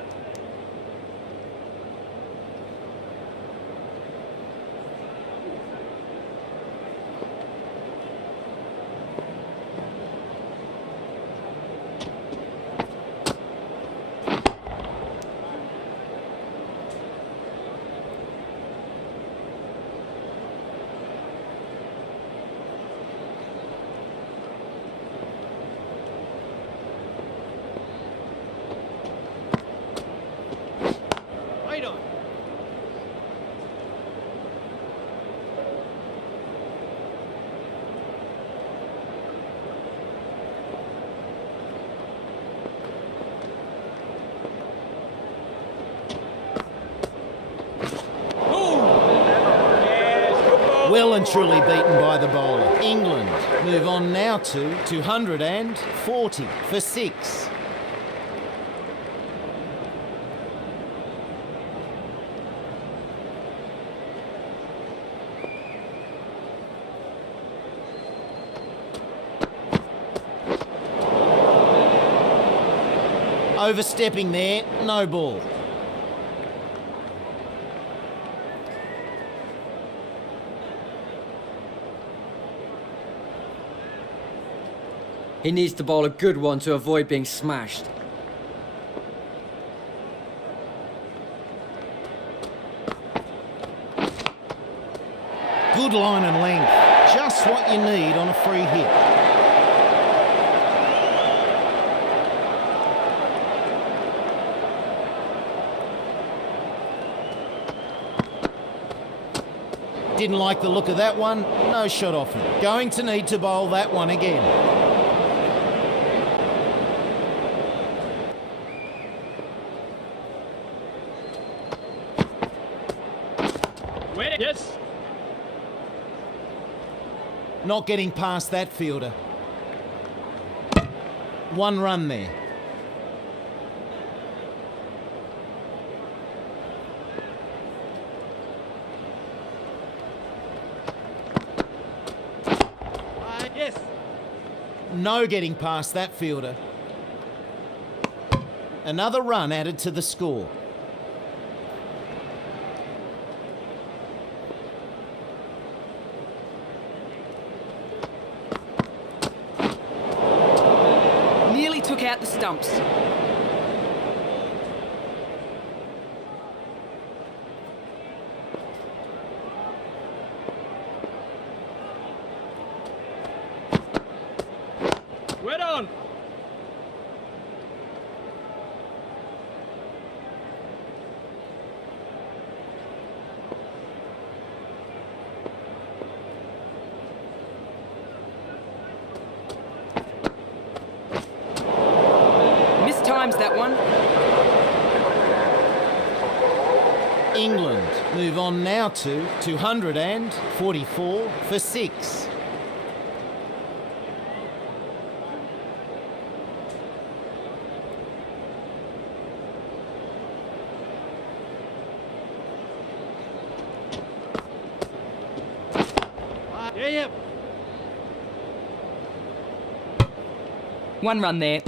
Wait on. Well and truly beaten by the bowler. England move on now to 240 for 6. Overstepping there, no ball. He needs to bowl a good one to avoid being smashed. Good line and length. Just what you need on a free hit. didn't like the look of that one. No shot off him. Going to need to bowl that one again. Wait. Yes. Not getting past that fielder. 1 run there. Yes. No getting past that fielder. Another run added to the score. Nearly took out the stumps. Wait on. Mistimes that one. England move on now to 244 for 6. Yeah. 1 run there.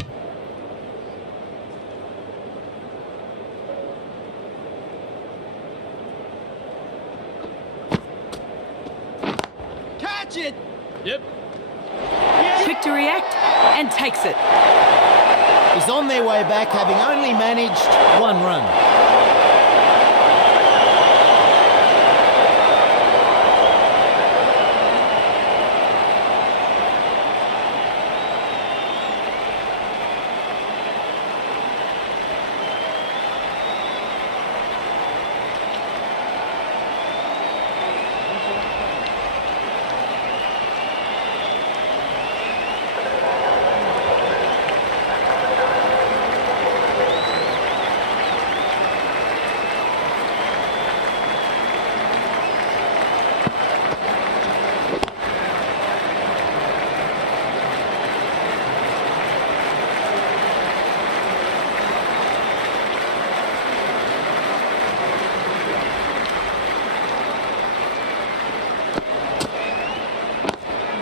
Catch it. Yep. Quick to react and takes it. Is on their way back, having only managed 1 run.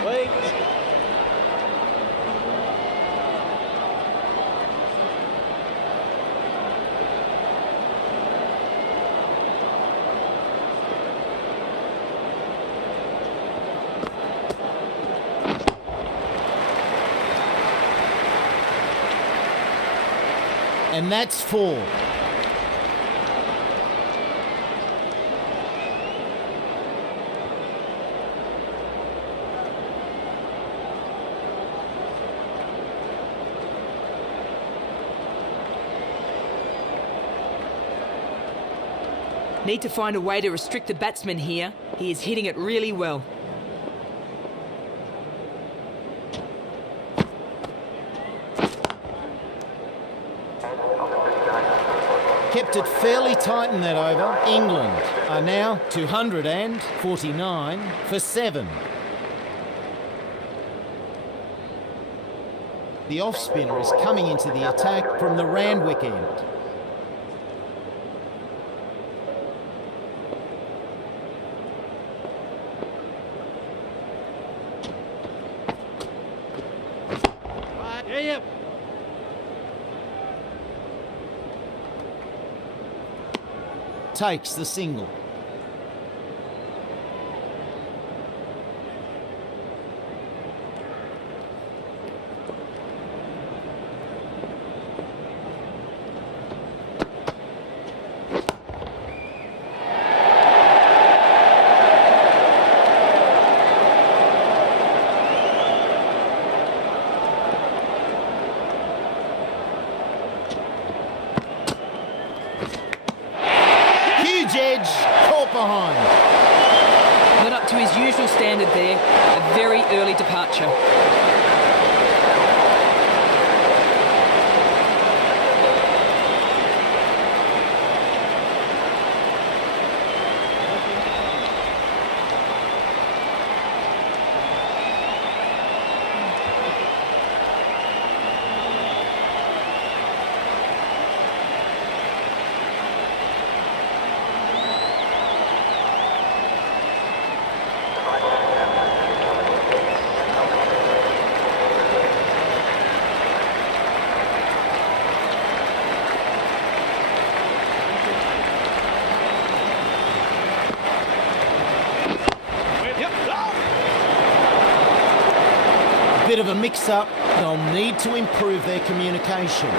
Wait. And that's 4. Need to find a way to restrict the batsman here. He is hitting it really well. Kept it fairly tight in that over. England are now 249 for 7. The off spinner is coming into the attack from the Randwick end. Yeah. Takes the single. Huge edge, caught behind. Not to his usual standard there, a very early departure. Bit of a mix-up. They'll need to improve their communication.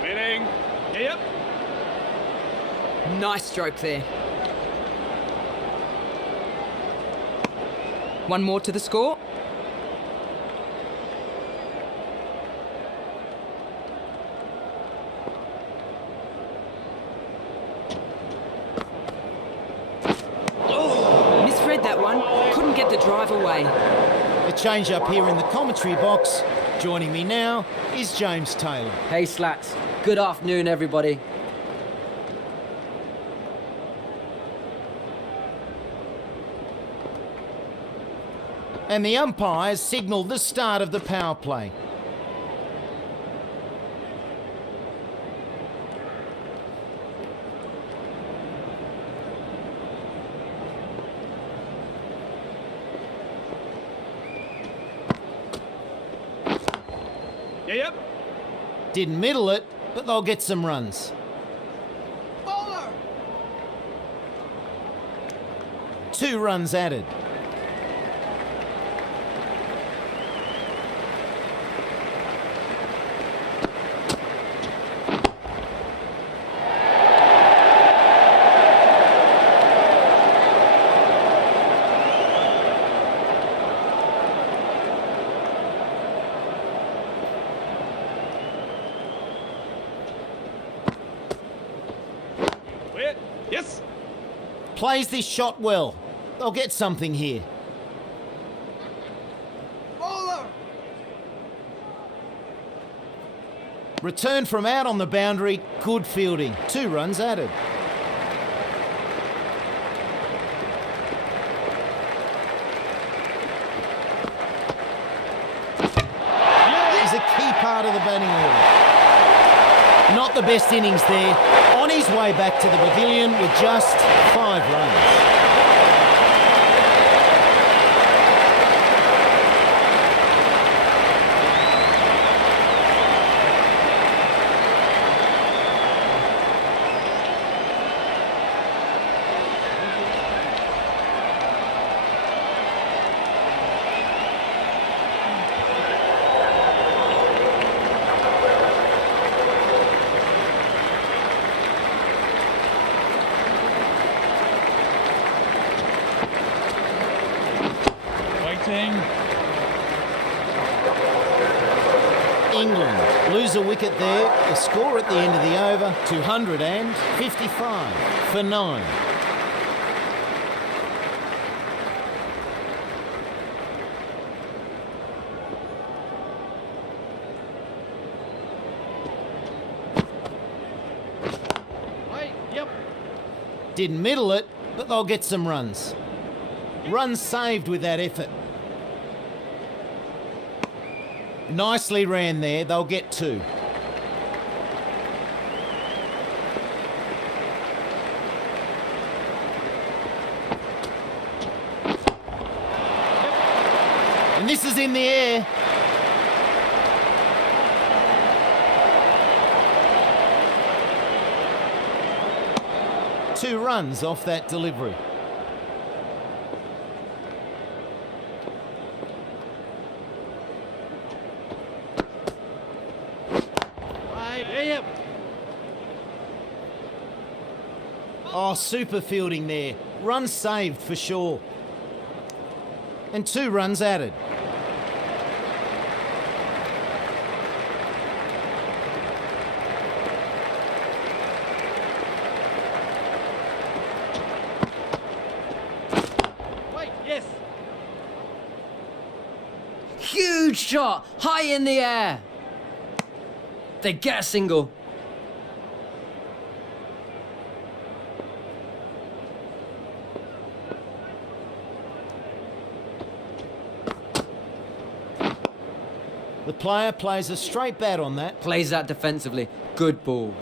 Waiting. Yep. Nice stroke there. One more to the score. Misread that one. Couldn't get the drive away. A change up here in the commentary box. Joining me now is James Taylor. Hey Slats, good afternoon everybody. And the umpires signalled the start of the power play. Yep. Didn't middle it, but they'll get some runs. Bowler. 2 runs added. Wait. Yes. Plays this shot well. They'll get something here. Bowler. Return from out on the boundary. Good fielding. 2 runs added. He's a key part of the batting order. Not the best innings there. On his way back to the pavilion with just 5 runs. Waiting. England lose a wicket there. The score at the end of the over, 255 for 9. Wait. Yep. Didn't middle it, but they'll get some runs. Runs saved with that effort. Nicely ran there. They'll get 2. And this is in the air. Two runs off that delivery. Yep. Oh, super fielding there. Run saved for sure. And 2 runs added. shot, high in the air. They get a single. The player plays a straight bat on that. Plays that defensively. Good ball.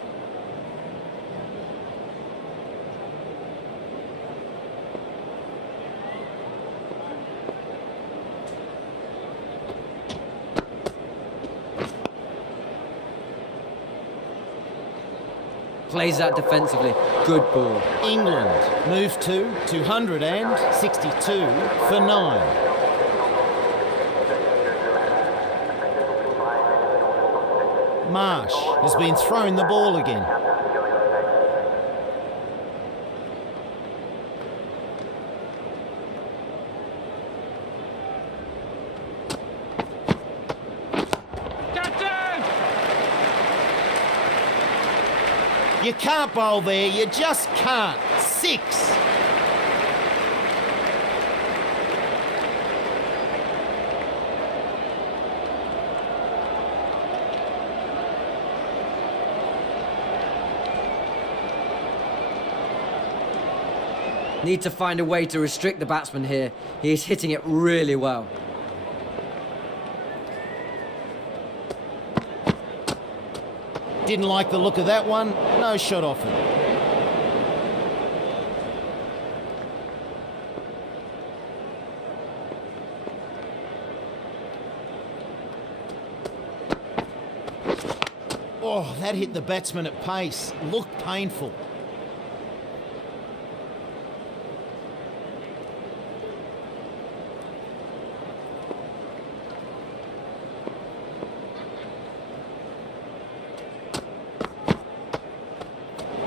Plays that defensively. Good ball. England move to 262 for 9. Marsh has been thrown the ball again. Captain! You can't bowl there, you just can't. 6. Need to find a way to restrict the batsman here. He is hitting it really well. Didn't like the look of that one. No shot off it. Oh, that hit the batsman at pace. Looked painful.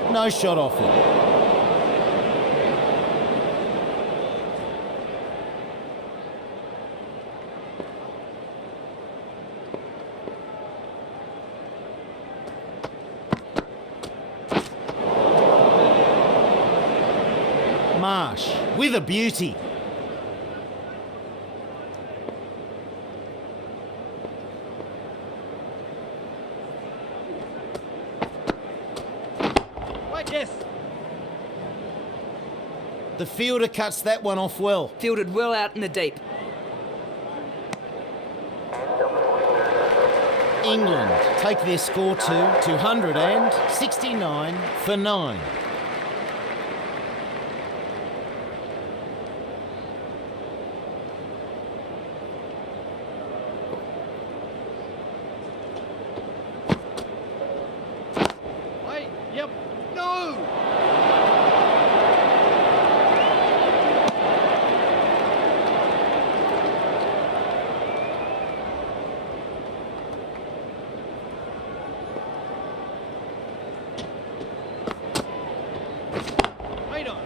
No shot off it. Marsh with a beauty. Yes. The fielder cuts that one off well. Fielded well out in the deep. England take their score to 269 for 9. Wait. Yep. No. Wait on.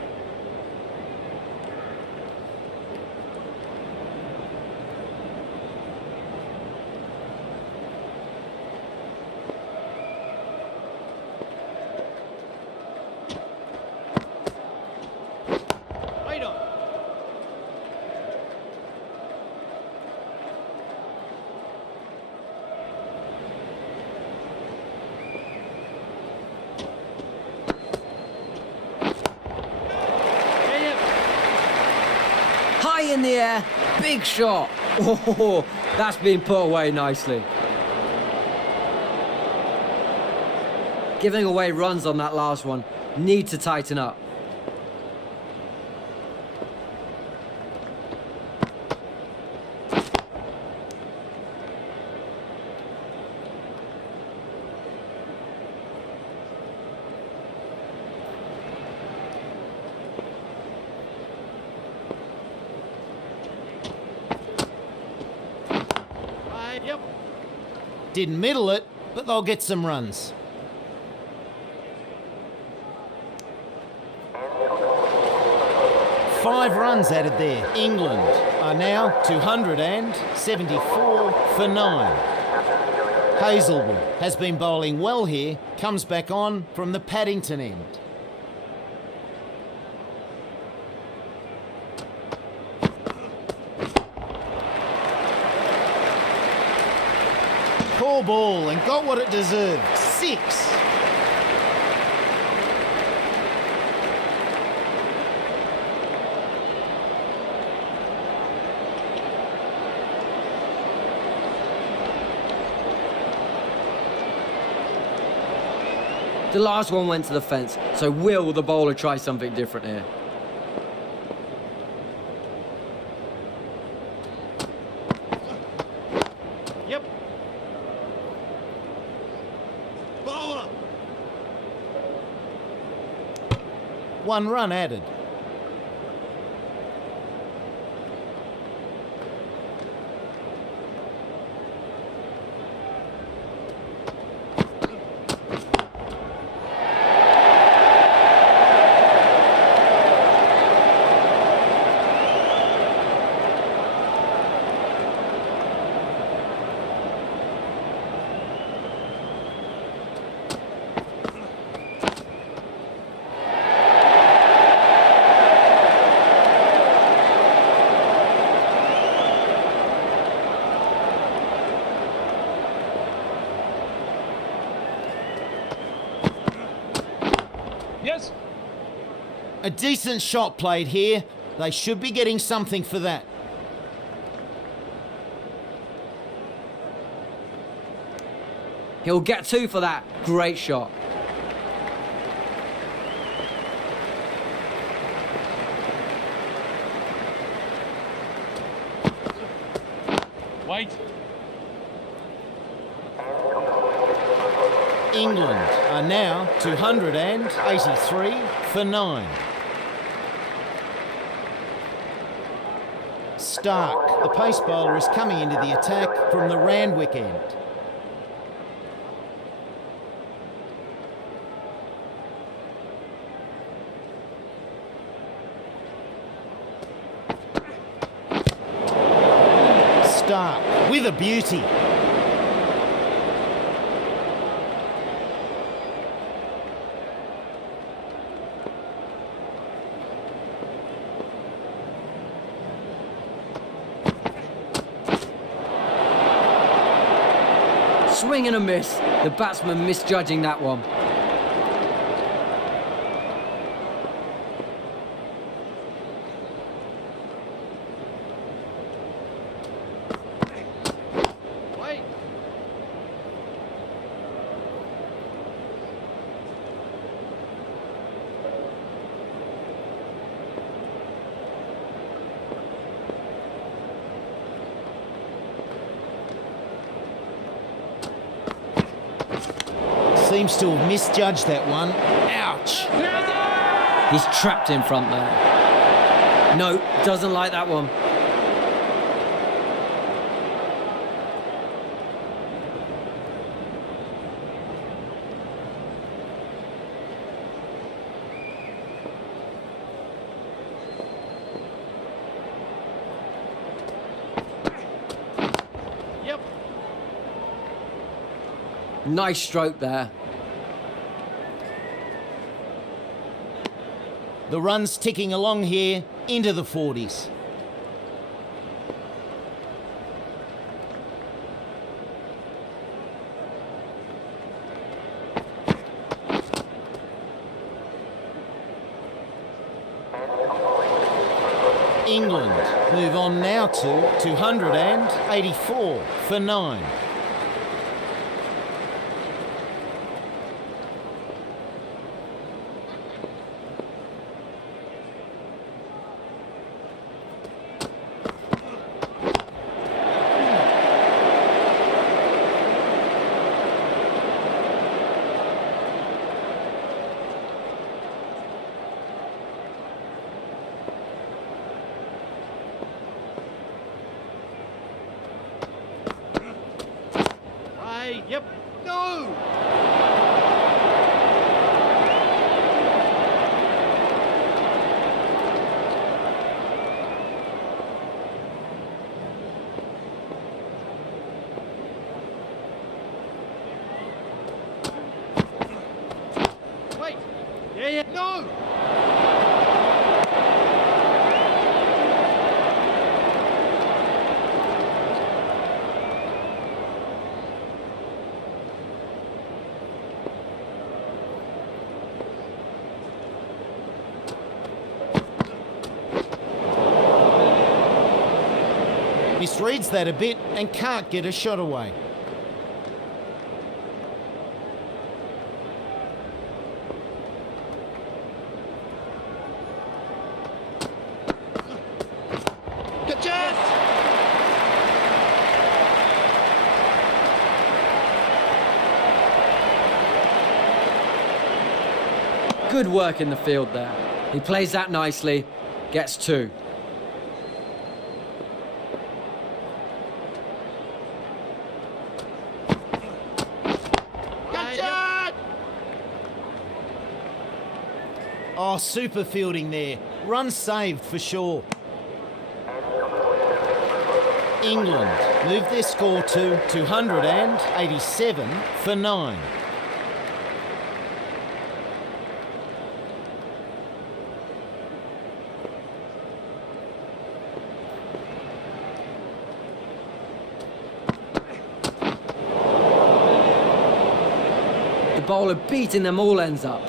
Wait on. Yeah, High in the air, big shot. Oh, that's been put away nicely. Giving away runs on that last one. Need to tighten up. Yep. Didn't middle it, but they'll get some runs. Five runs added there. England are now 274 for 9. Hazelwood has been bowling well here, comes back on from the Paddington end. Four ball and got what it deserved. 6. The last one went to the fence, so will the bowler try something different here? Yep. Bowler. 1 run added. Yes. A decent shot played here. They should be getting something for that. He'll get 2 for that. Great shot. Wait. England are now 283 for 9. Stark, the pace bowler, is coming into the attack from the Randwick end. Stark with a beauty. Swing and a miss. The batsman misjudging that one. Wait. Seems to have misjudged that one. Ouch. He's trapped in front there. No, doesn't like that one. Yep. Nice stroke there. The run's ticking along here into the 40s. England move on now to 284 for 9. Hey, yep. No. Wait. Yeah, yeah. No. Misreads that a bit and can't get a shot away. Good chance! Good work in the field there. He plays that nicely, gets 2. Good shot! Oh, super fielding there. Run saved for sure. England move their score to 287 for 9. The bowler beating them all ends up.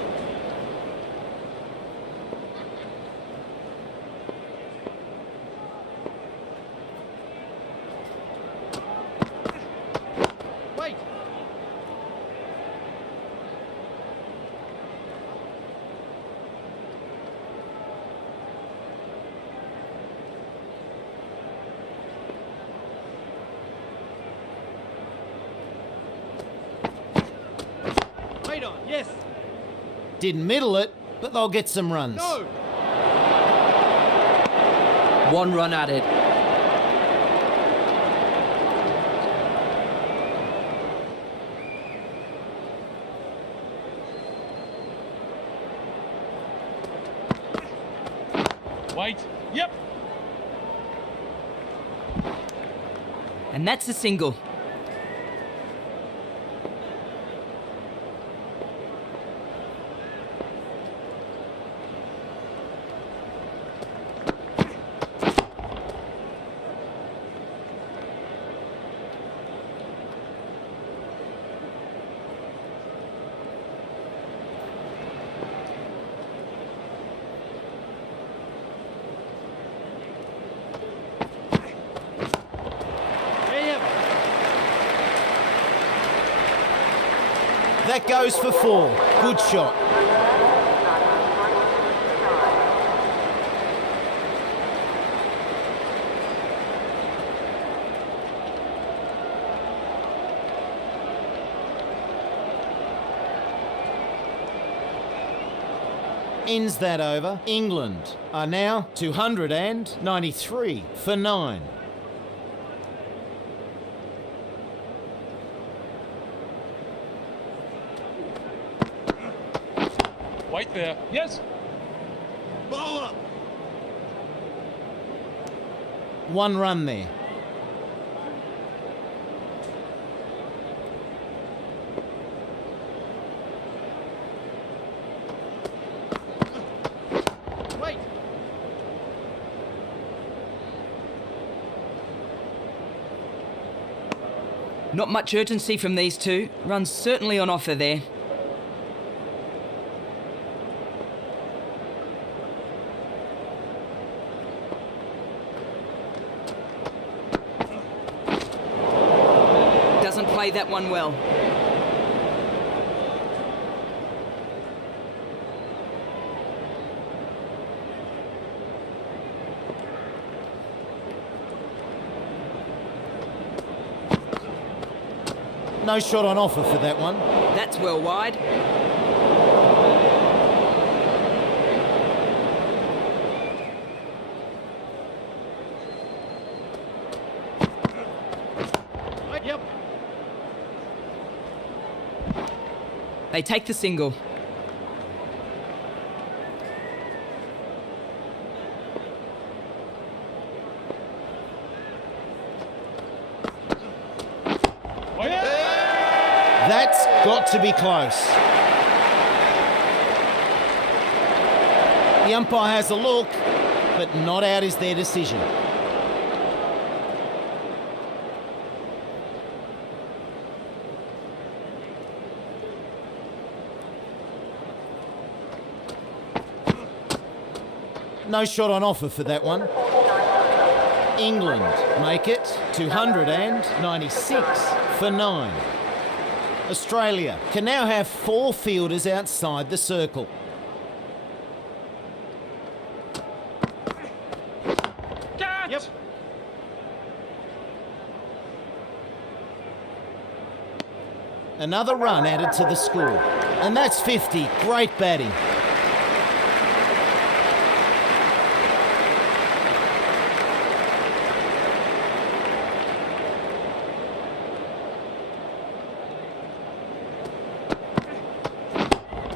Wait! Wait on, yes! Didn't middle it, but they'll get some runs. No! 1 run added. Wait! Yep! And that's a single. That goes for 4. Good shot. Ends that over. England are now 293 for 9. Wait there. Yes! Bowler! 1 run there. Wait! Not much urgency from these two. Runs certainly on offer there. Doesn't play that one well. No shot on offer for that one. That's well wide. Wait, yep! They take the single. Wait! That's got to be close. The umpire has a look, but not out is their decision. No shot on offer for that one. England make it 296 for 9. Australia can now have 4 fielders outside the circle. Catch! Yep. Another run added to the score. And that's 50. Great batting.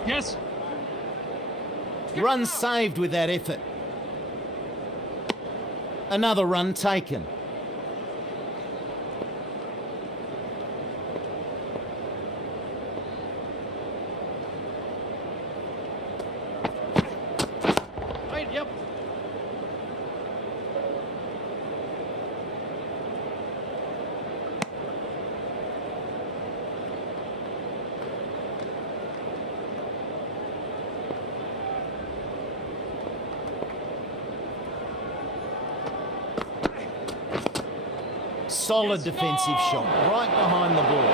Yes. Run saved with that effort. Another run taken. Right, yep. Solid defensive shot right behind the ball.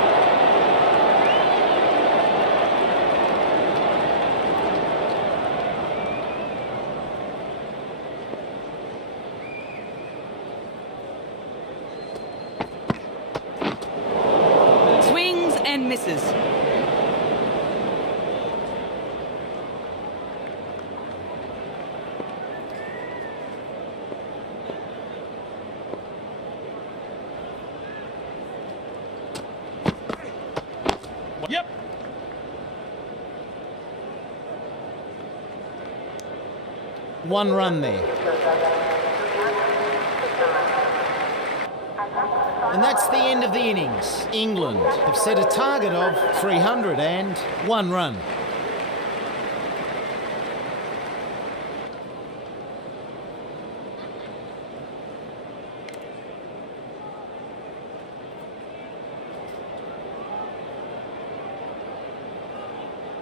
Swings and misses. Yep. One run there. And that's the end of the innings. England have set a target of 301 run.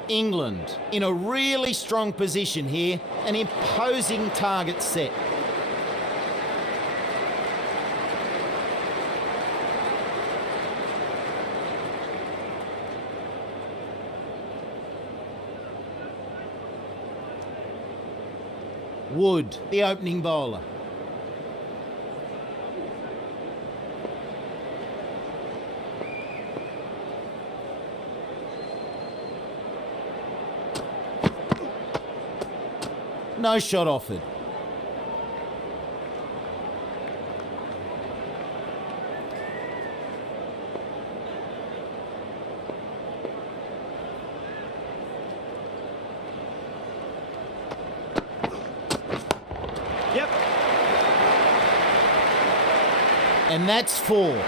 England in a really strong position here, an imposing target set. Wood, the opening bowler. No shot offered. Yep. And that's 4.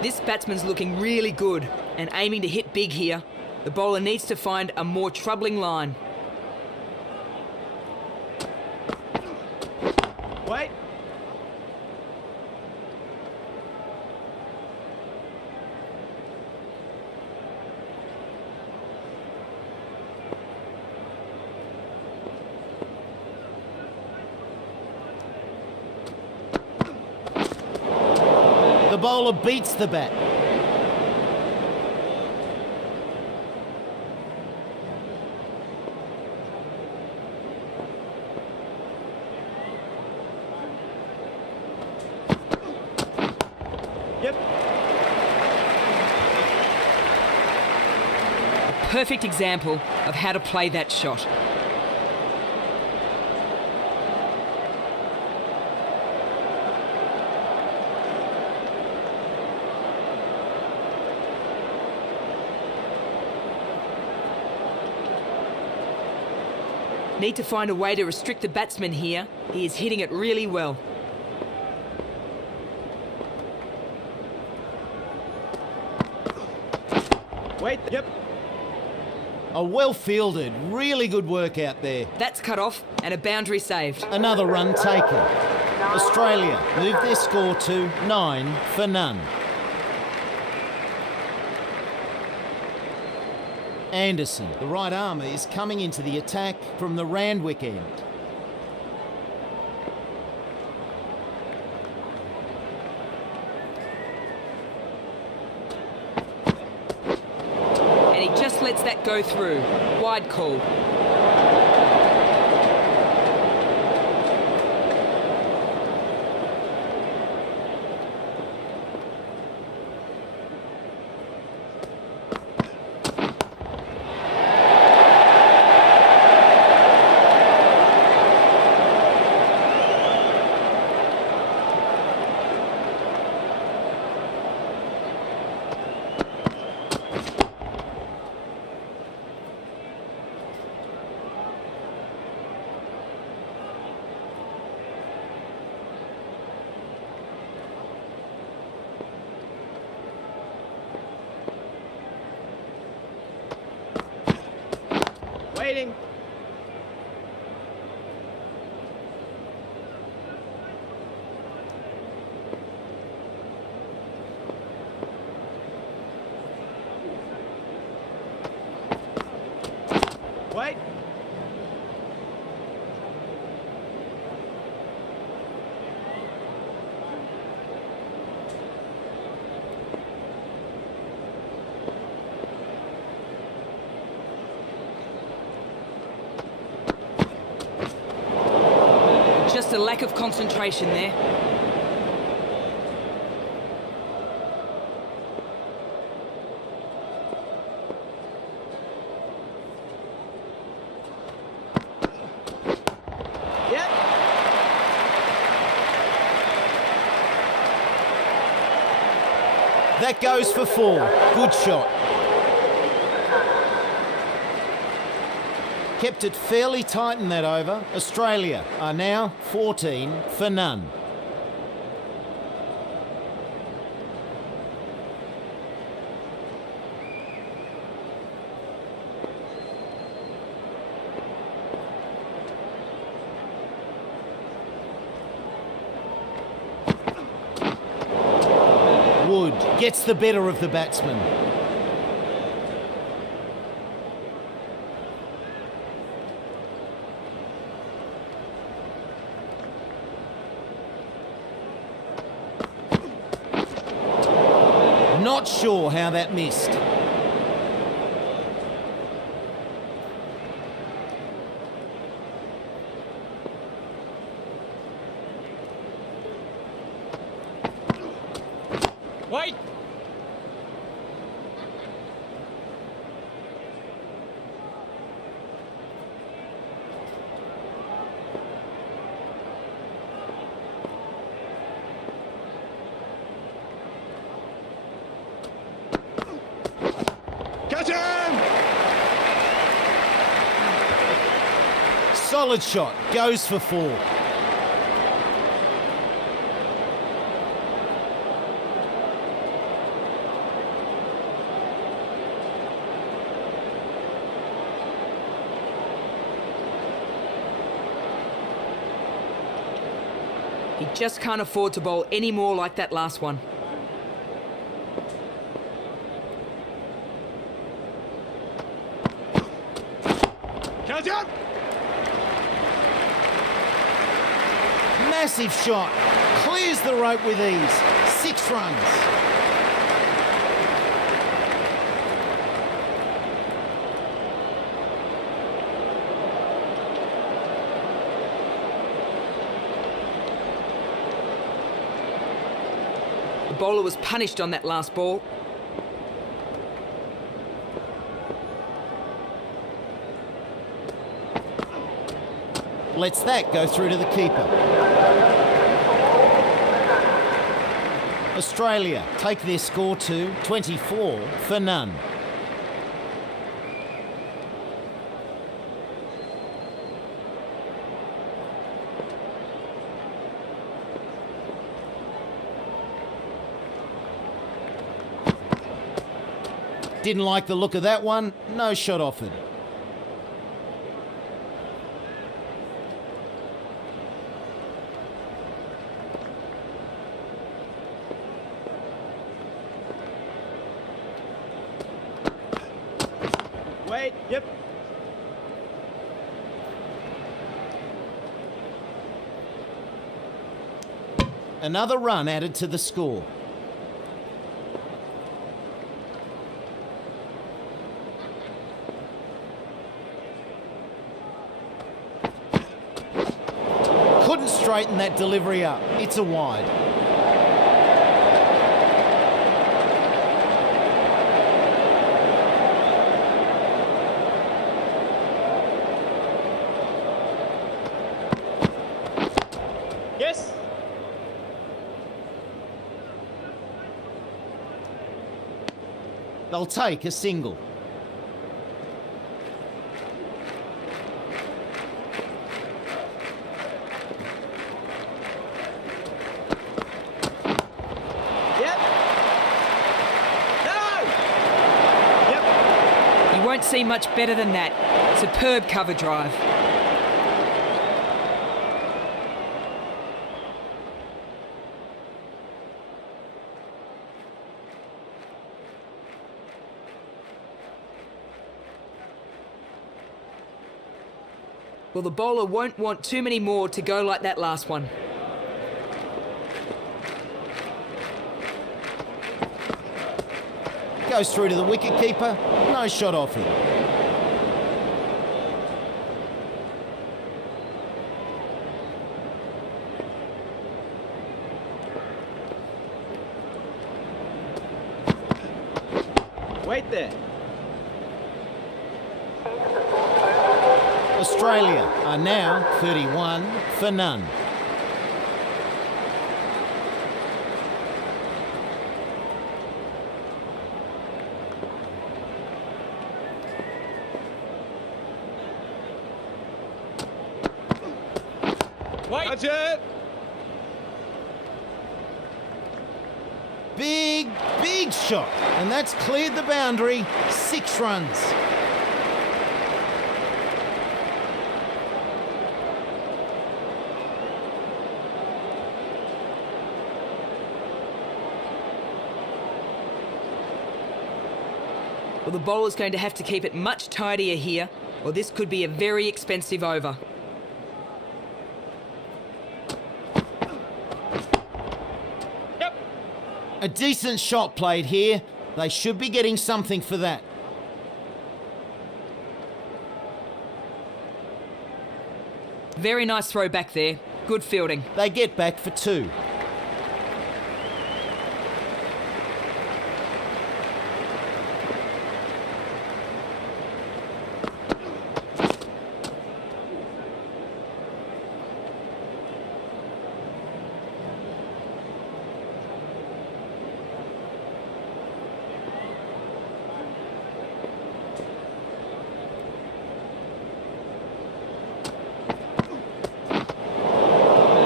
This batsman's looking really good and aiming to hit big here. The bowler needs to find a more troubling line. Wait. The bowler beats the bat. Yep. A perfect example of how to play that shot. Need to find a way to restrict the batsman here. He is hitting it really well. Wait. Yep. Oh, well fielded. Really good work out there. That's cut off and a boundary saved. Another run taken. Australia move their score to 9 for none. Anderson, the right armour, is coming into the attack from the Randwick end. And he just lets that go through. Wide call. Waiting. Wait. Just a lack of concentration there. Yep. That goes for 4. Good shot. Kept it fairly tight in that over. Australia are now 14 for none. Wood gets the better of the batsman. Not sure how that missed. Wait. Catch him! Solid shot, goes for 4. He just can't afford to bowl any more like that last one. Catch him! Massive shot, clears the rope with ease. 6 runs. The bowler was punished on that last ball. Lets that go through to the keeper. Australia take their score to 24 for none. Didn't like the look of that one. No shot offered. Wait. Yep. Another run added to the score. Couldn't straighten that delivery up. It's a wide. Yes. They'll take a single. Yep. No. Yep. You won't see much better than that. Superb cover drive. Well, the bowler won't want too many more to go like that last one. Goes through to the wicketkeeper. No shot offered. Wait there. Australia are now 31 for none. Wait. That's it. Big shot. And that's cleared the boundary. 6 runs. Well, the bowler's going to have to keep it much tidier here, or this could be a very expensive over. Yep. A decent shot played here. They should be getting something for that. Very nice throw back there. Good fielding. They get back for 2.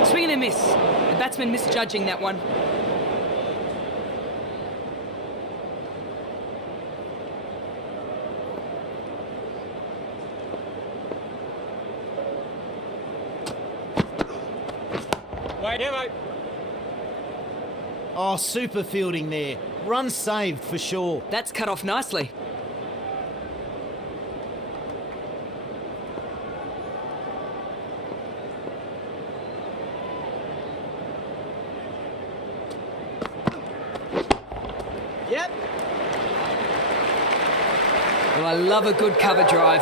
Swing and a miss. The batsman misjudging that one. Wait. Yeah, mate. Oh, super fielding there. Run saved for sure. That's cut off nicely. Yep. Well, I love a good cover drive.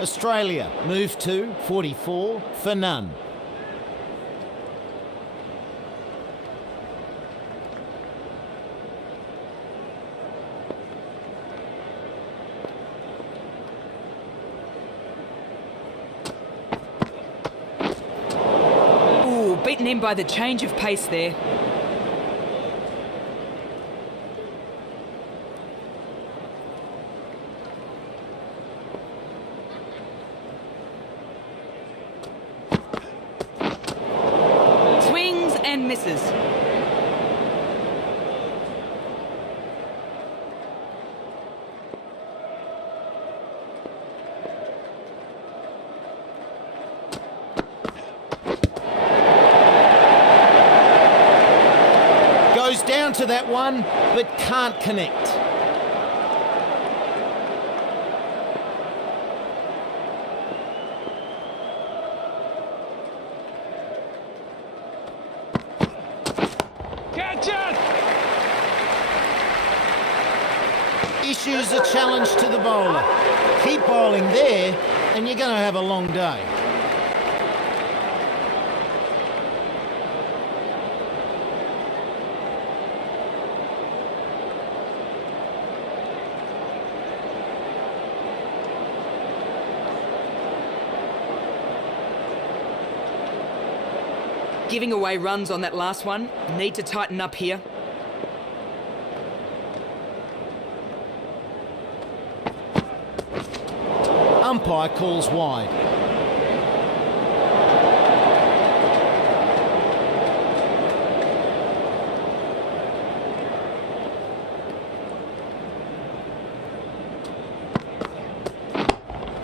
Australia move to 44 for none. Ooh, beaten in by the change of pace there. misses. Goes down to that one, but can't connect. Catch it! Issues a challenge to the bowler. Keep bowling there, and you're going to have a long day. Giving away runs on that last one. Need to tighten up here. Umpire calls wide.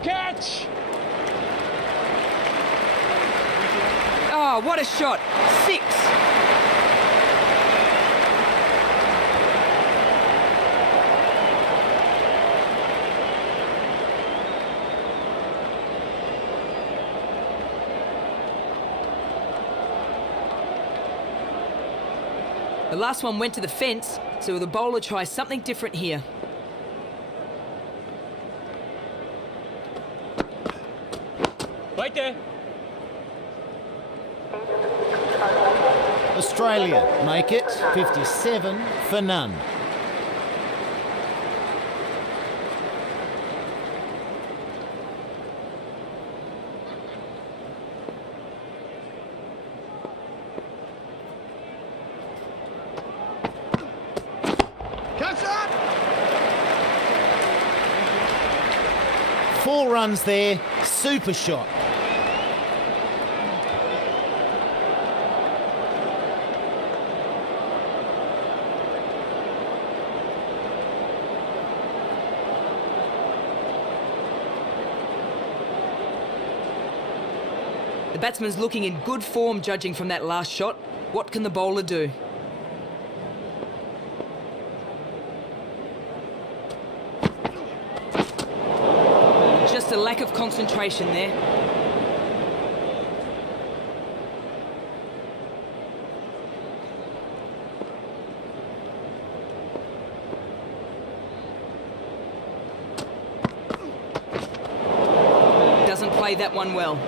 Catch! Oh, what a shot. 6. The last one went to the fence, so the bowler tries something different here. Right there. Australia make it 57 for none. Catch that! 4 runs there, super shot. The batsman's looking in good form judging from that last shot. What can the bowler do? Just a lack of concentration there. Doesn't play that one well.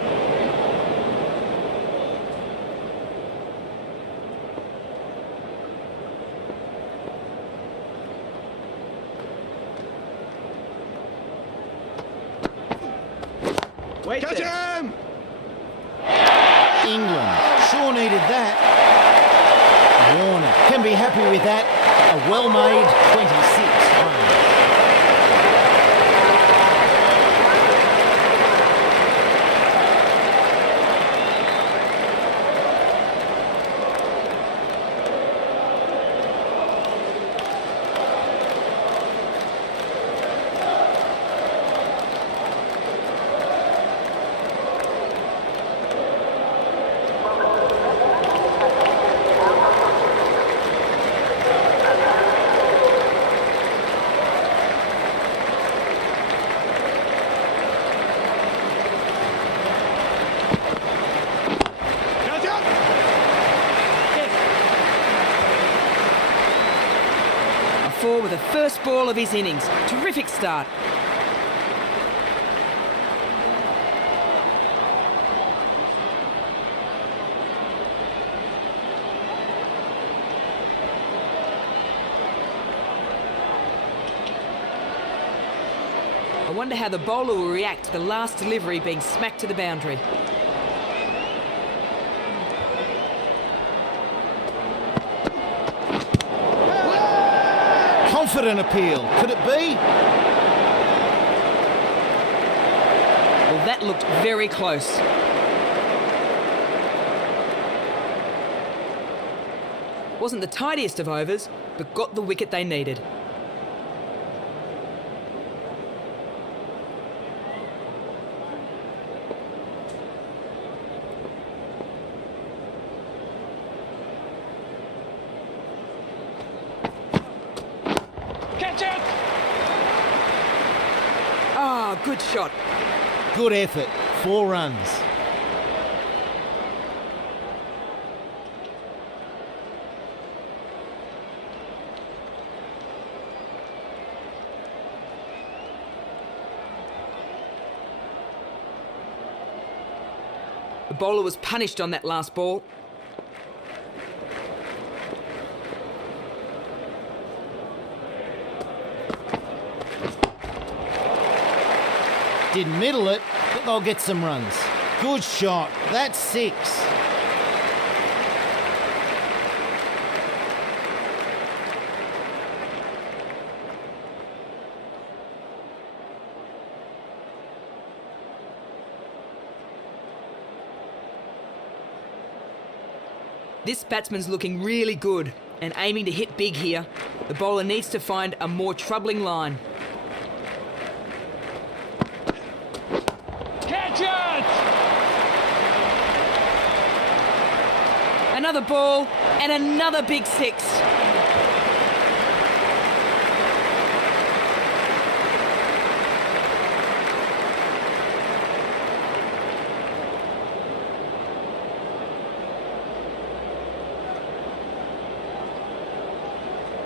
Catch him! England sure needed that. Warner can be happy with that. A well-made 26 run. Catch it! A 4 with the first ball of his innings. Terrific start. I wonder how the bowler will react to the last delivery being smacked to the boundary. Confident appeal. Could it be? Well, that looked very close. Wasn't the tidiest of overs, but got the wicket they needed. Catch it! Ah, good shot. Good effort. 4 runs. The bowler was punished on that last ball. Didn't middle it, but they'll get some runs. Good shot. That's 6. This batsman's looking really good and aiming to hit big here. The bowler needs to find a more troubling line. Catch it! Another ball and another big 6.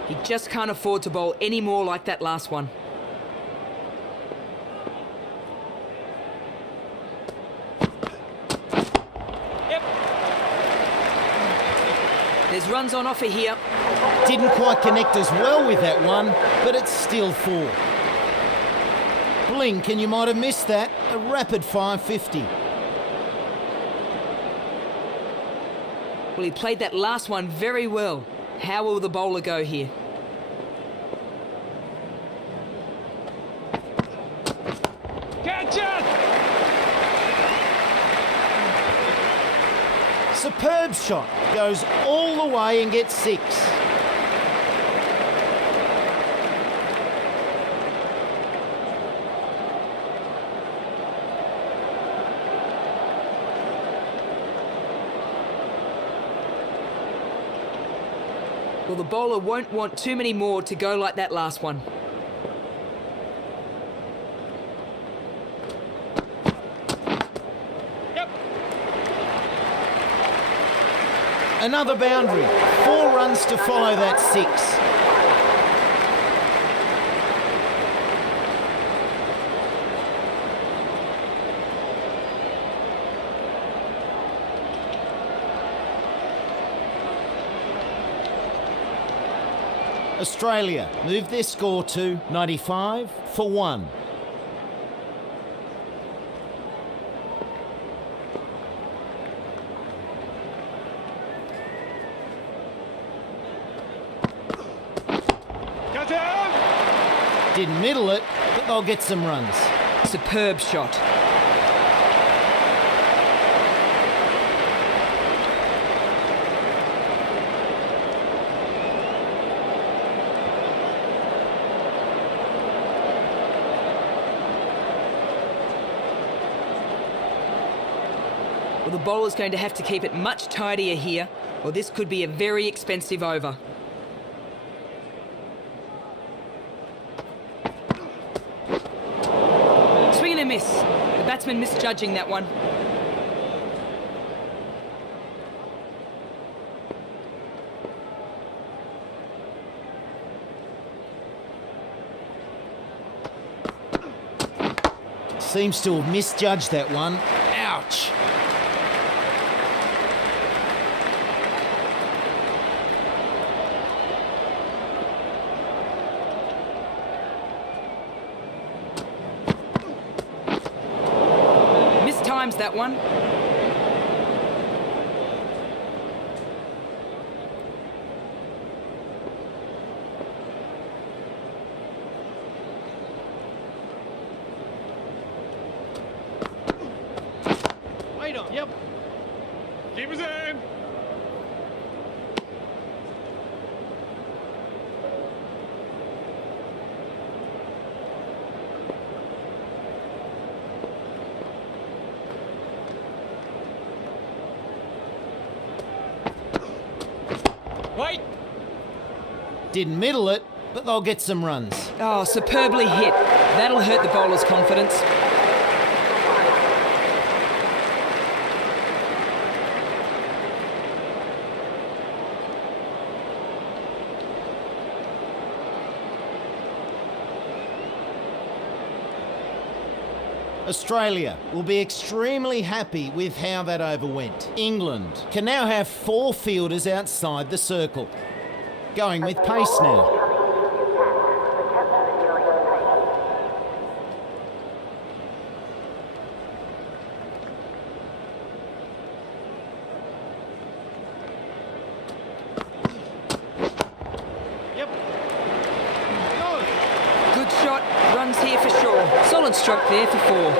He just can't afford to bowl any more like that last one. Yep. There's runs on offer here. Didn't quite connect as well with that one, but it's still 4. Blink and you might have missed that. A rapid 550. Well, he played that last one very well. How will the bowler go here? Catch it! Superb shot. Goes all the way and gets 6. Well, the bowler won't want too many more to go like that last one. Yep. Another boundary. 4 runs to follow that 6. Australia move their score to 95 for 1. Catch it! Didn't middle it, but they'll get some runs. Superb shot. Well, the bowler's going to have to keep it much tidier here, or this could be a very expensive over. Swing and a miss. The batsman misjudging that one. Seems to have misjudged that one. Ouch. Mistimes that one. Wait on. Yep. Keep us in. Didn't middle it, but they'll get some runs. Oh, superbly hit. That'll hurt the bowler's confidence. Australia will be extremely happy with how that over went. England can now have 4 fielders outside the circle. Going with pace now. Yep. Good shot. Runs here for sure. Solid stroke there for 4.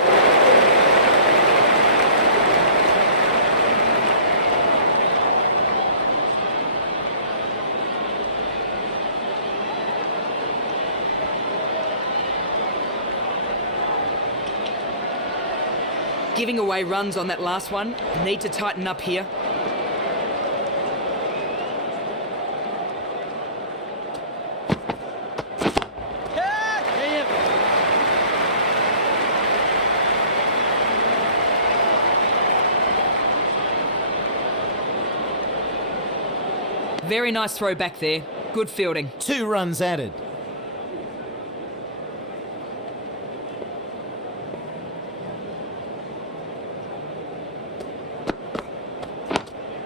Giving away runs on that last one. Need to tighten up here. Very nice throw back there. Good fielding. 2 runs added.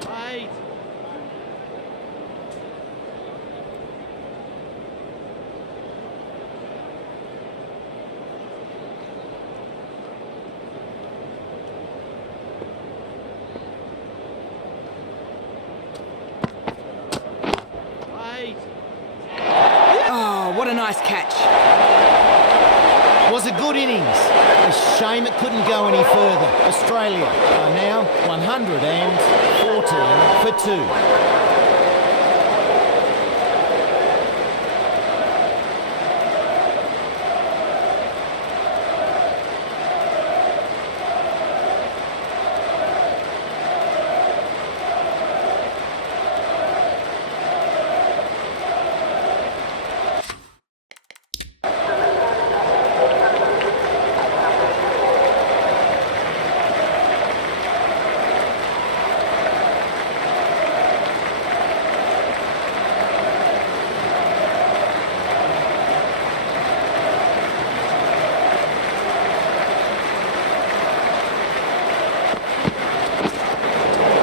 Right. Right. Oh, what a nice catch. Was a good innings. A shame it couldn't go any further. Australia are now 114 for 2.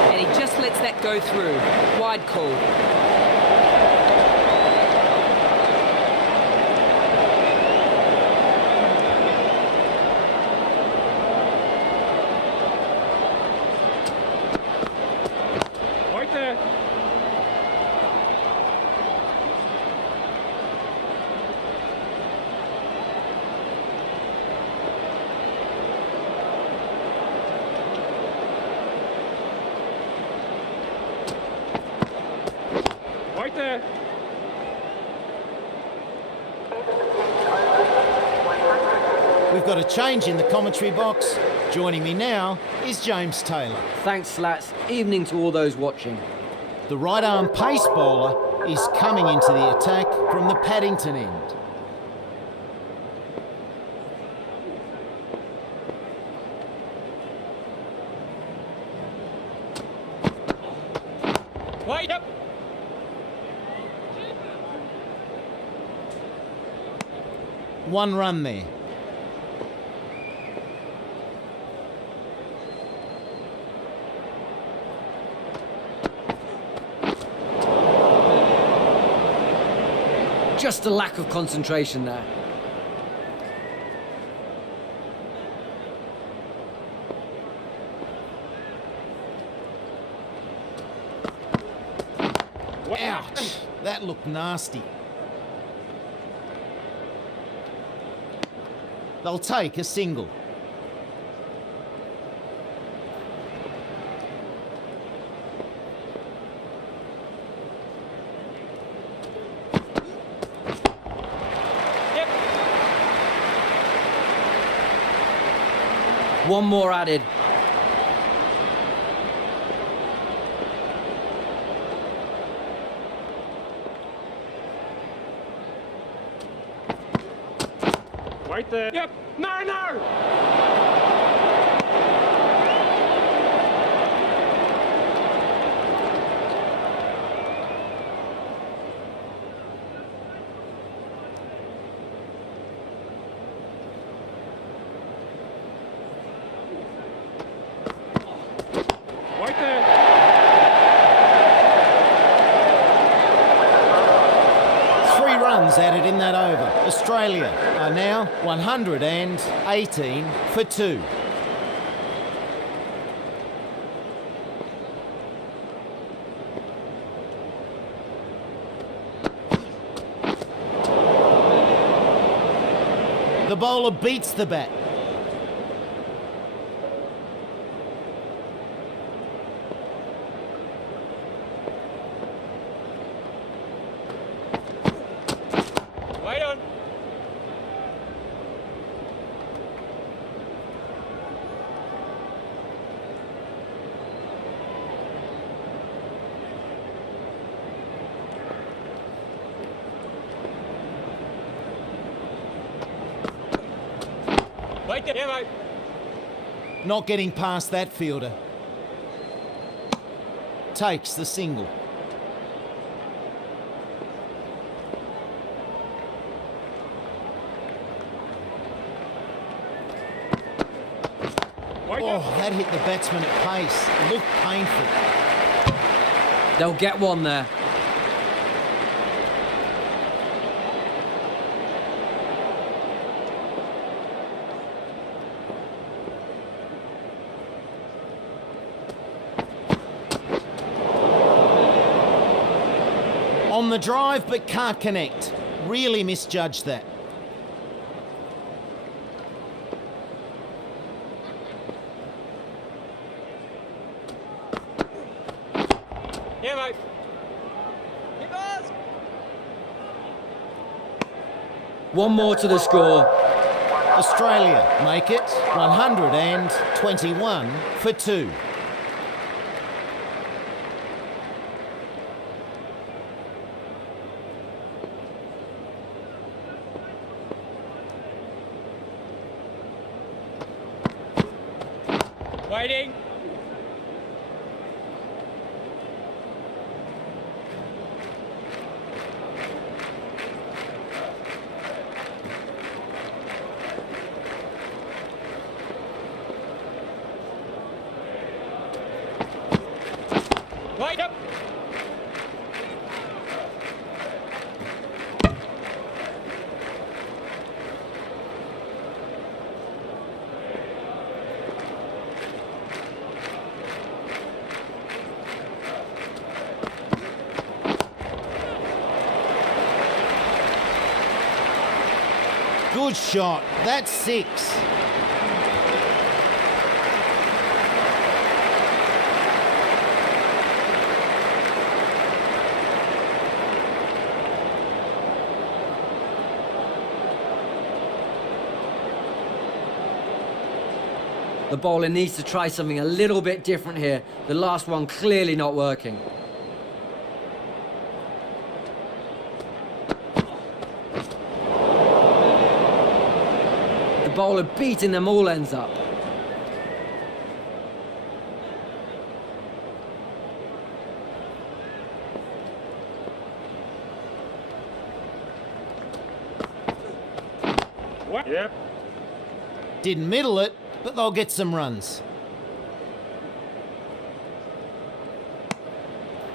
And he just lets that go through. Wide call. Right there. Right there. We've got a change in the commentary box. Joining me now is James Taylor. Thanks, Slats. Evening to all those watching. The right arm pace bowler is coming into the attack from the Paddington end. Right. Yep. One run there. Just a lack of concentration there. Ouch! That looked nasty. They'll take a single. Yep. One more added. Right there. Yep. No, no. Right there. 3 runs added in that over. Australia are now 118 for 2. The bowler beats the bat. Right on. Right there. Yeah, mate. Not getting past that fielder. Takes the single. Right Oh, there. that hit the batsman at pace. It looked painful. They'll get one there. On the drive, but can't connect. Really misjudged that. Yeah, mate. Hit us. One more to the score. Australia make it 121 for 2. Waiting. Right up. Good shot. That's 6. The bowler needs to try something a little bit different here. The last one clearly not working. The bowler beating them all ends up. What? Yep. Didn't middle it, but they'll get some runs.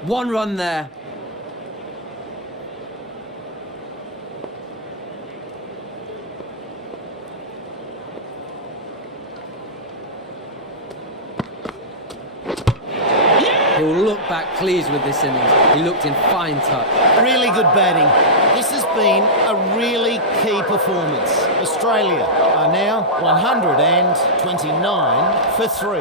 One run there. He'll look back pleased with this innings. He looked in fine touch. Really good batting. This has been a really key performance. Australia are now 129 for 3.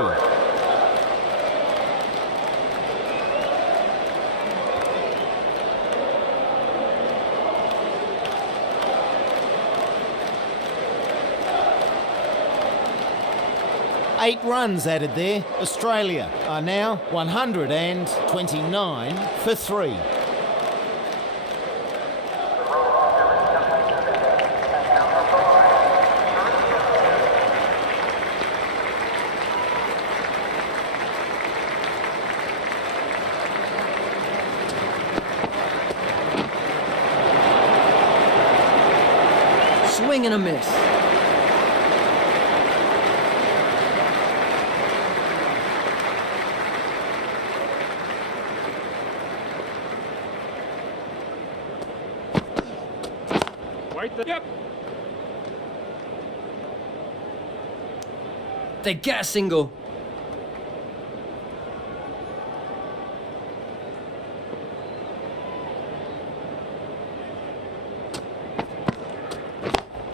Eight runs added there. Australia are now 129 for 3. swing and a miss. Wait the. Yep. They get a single.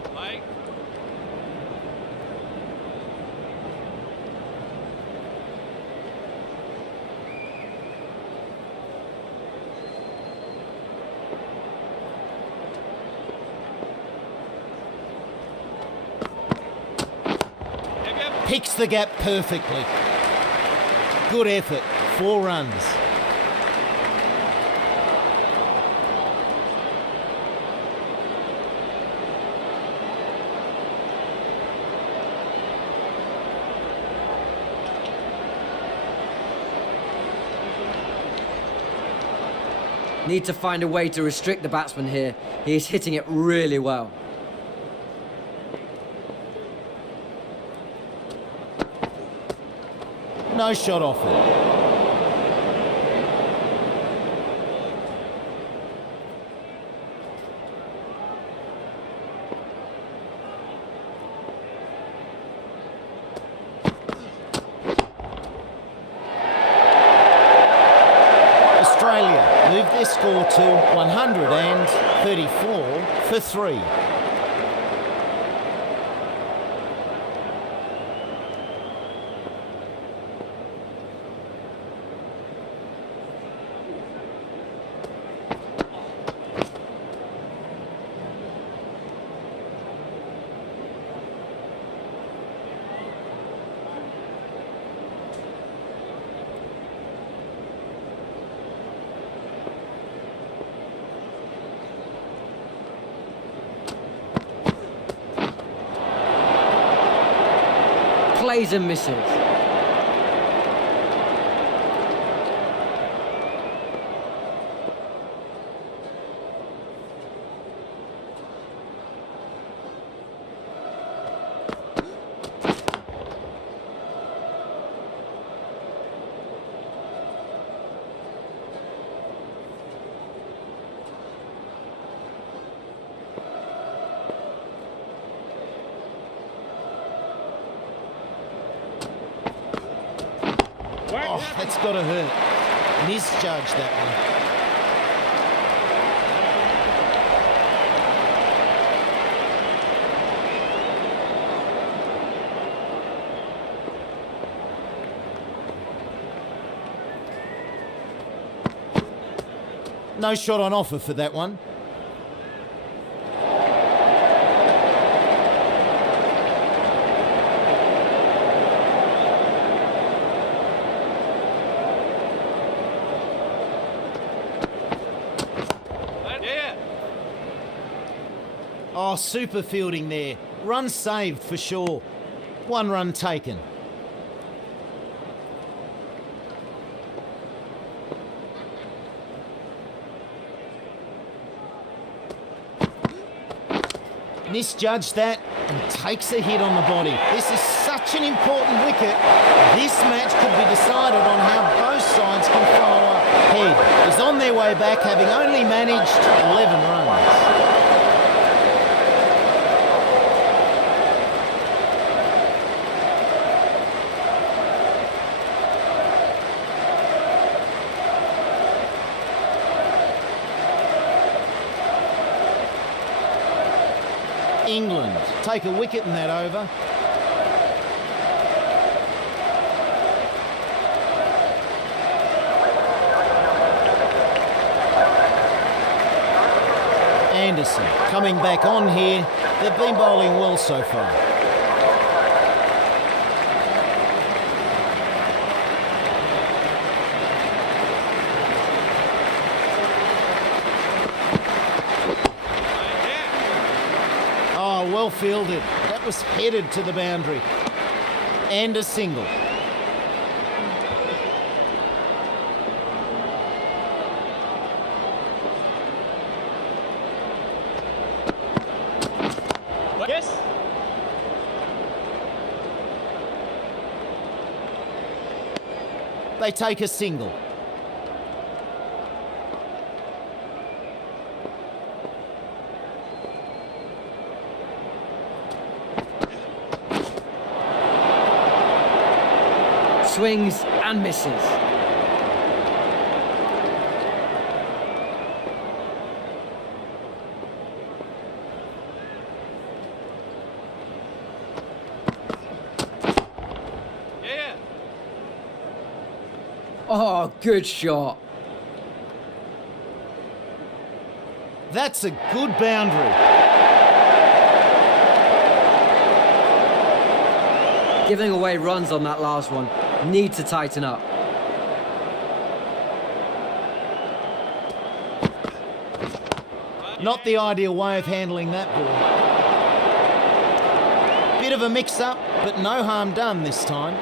Play. Picks the gap perfectly. Good effort. 4 runs. Need to find a way to restrict the batsman here. He is hitting it really well. No shot offered. Australia move their score to 134 for 3. Plays and misses. Oh, that's got to hurt. Misjudged that one. No shot on offer for that one. Oh, super fielding there. Run saved for sure. 1 run taken. Misjudged that and takes a hit on the body. This is such an important wicket. This match could be decided on how both sides can follow up. Head is on their way back, having only managed 11 runs. England take a wicket in that over. Anderson coming back on here. They've been bowling well so far. Oh, well fielded. That was headed to the boundary. And a single. They take a single. Swings and misses. Yeah. Oh, good shot. That's a good boundary. Giving away runs on that last one. Need to tighten up. Not the ideal way of handling that ball. Bit of a mix-up, but no harm done this time.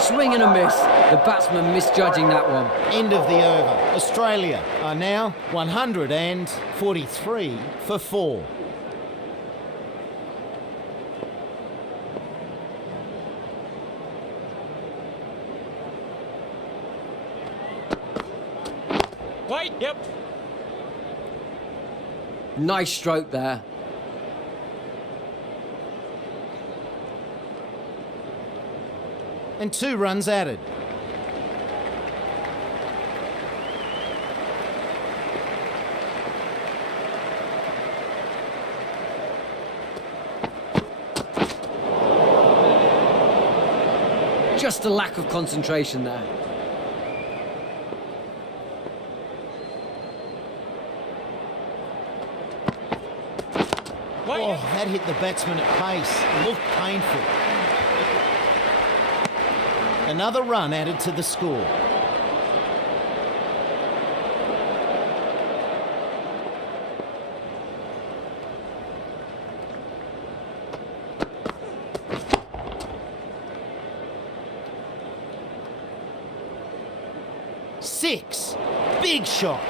Swing and a miss. The batsman misjudging that one. End of the over. Australia are now 143 for 4. Wait. Yep. Nice stroke there. And 2 runs added. Just a lack of concentration there. Wait. Oh, that hit the batsman at pace. It looked painful. Another run added to the score. Six. Big shot.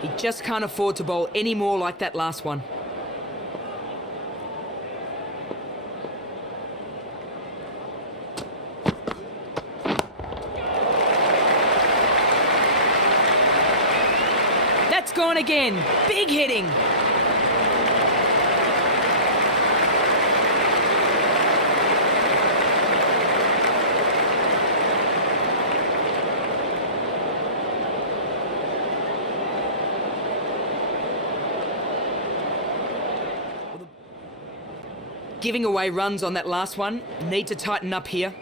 He just can't afford to bowl any more like that last one. That's gone again. Big hitting. Giving away runs on that last one. Need to tighten up here.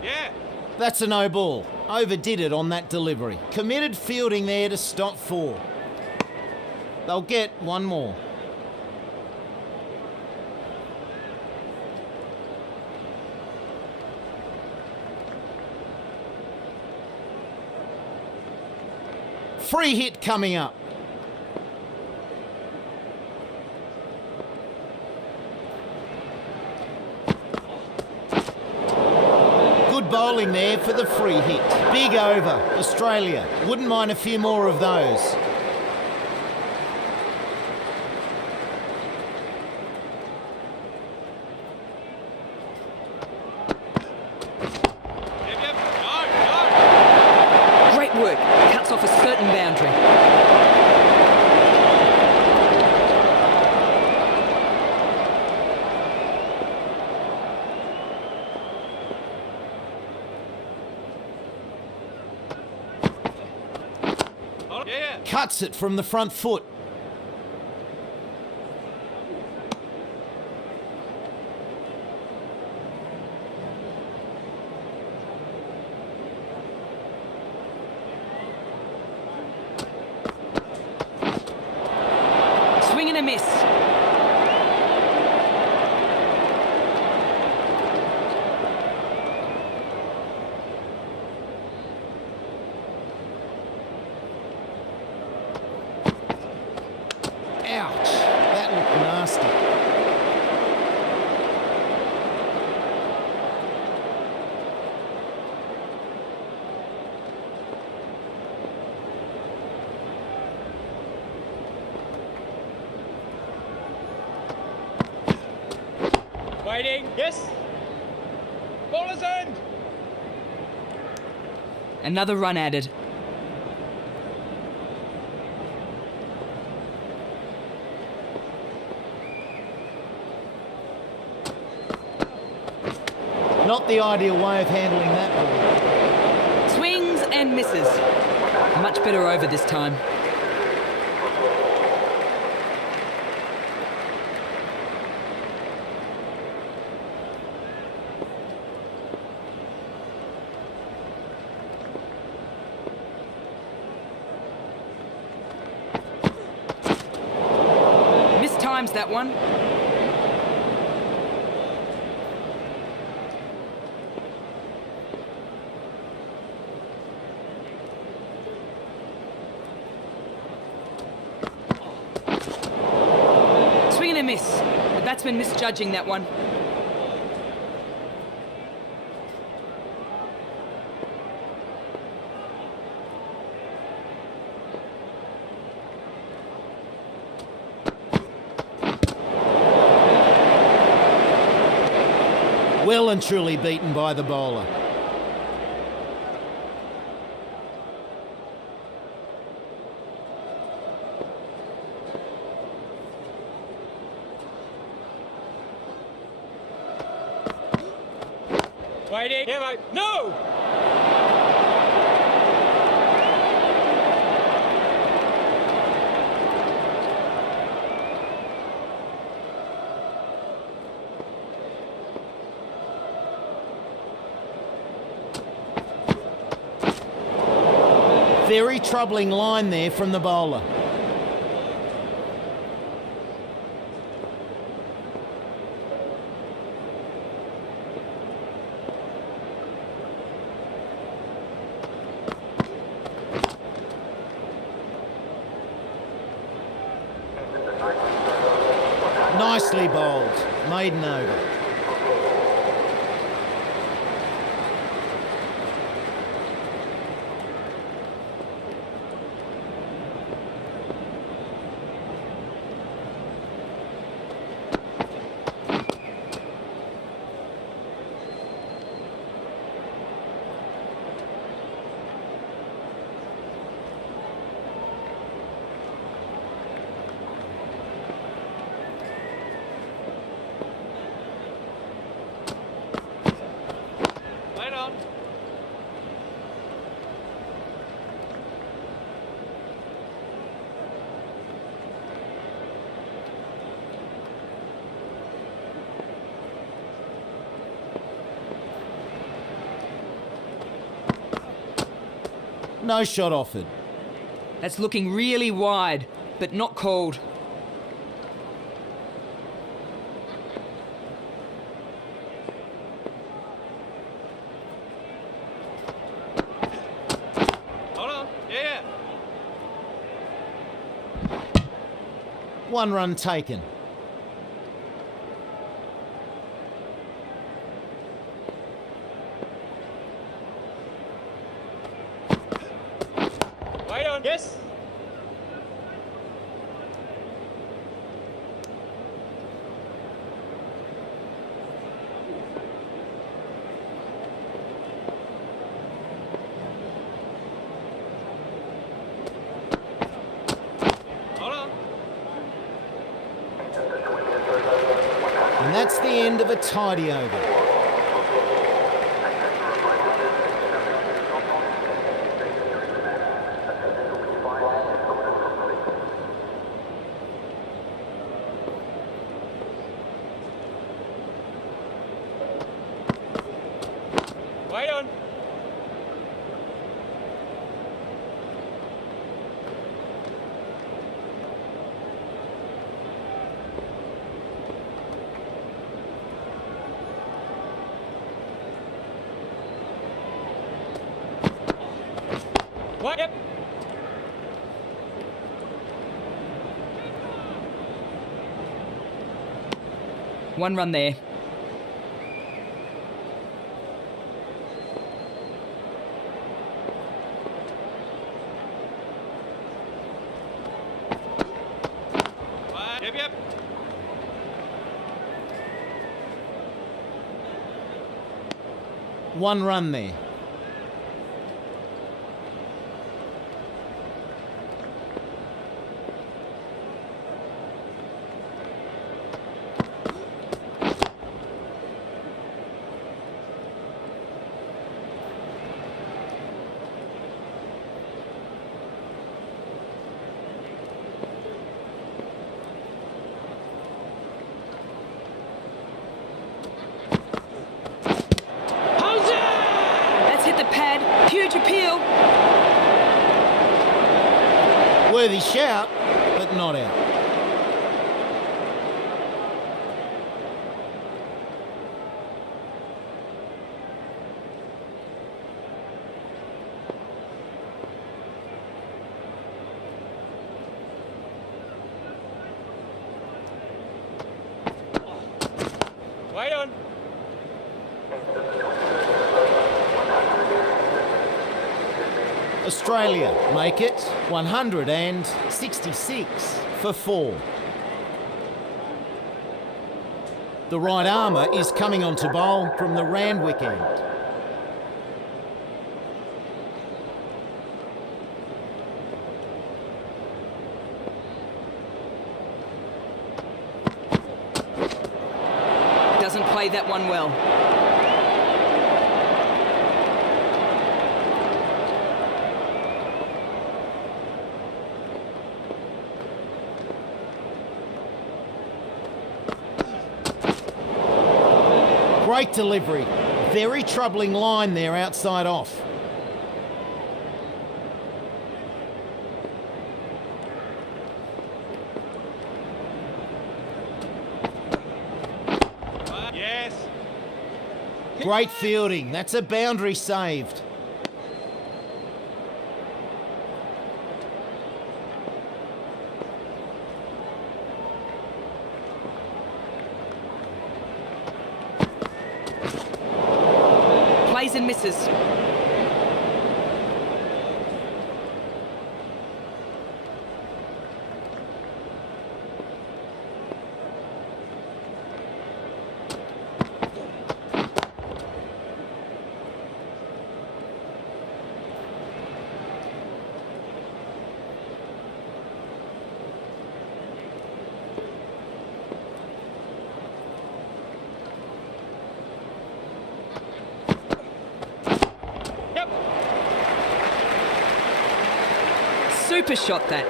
Yeah. That's a no ball. Overdid it on that delivery. Committed fielding there to stop 4. They'll get 1 more. Free hit coming up. Good bowling there for the free hit. Big over. Australia. Wouldn't mind a few more of those. Yep. Go. Great work. Cuts off a certain boundary. Go. Yeah. Cuts it from the front foot. Swing and a miss. Ouch! That looked nasty. Waiting. Yes. Bowler's end. Another run added. Not the ideal way of handling that ball. Swings and misses. Much better over this time. Mistimes that one. Swing and a miss. The batsman misjudging that one. Well and truly beaten by the bowler. Waiting. Yeah, mate. No! Very troubling line there from the bowler. Nicely bowled. Maiden over. Right on. No shot offered. That's looking really wide, but not called. Hold on. Yeah. One run taken. Wait on. Yes. Hold on. And that's the end of a tidy over. Wait on. 1 run there. Yep, yep. One run there. That's hit the pad. Huge appeal. Worthy shout, but not out. Wait on. Australia make it 166 for 4. The right armour is coming on to bowl from the Randwick end. Doesn't play that one well. Great delivery. Very troubling line there outside off. Yes. Great fielding. That's a boundary saved. Plays and misses. Yep. Super shot that.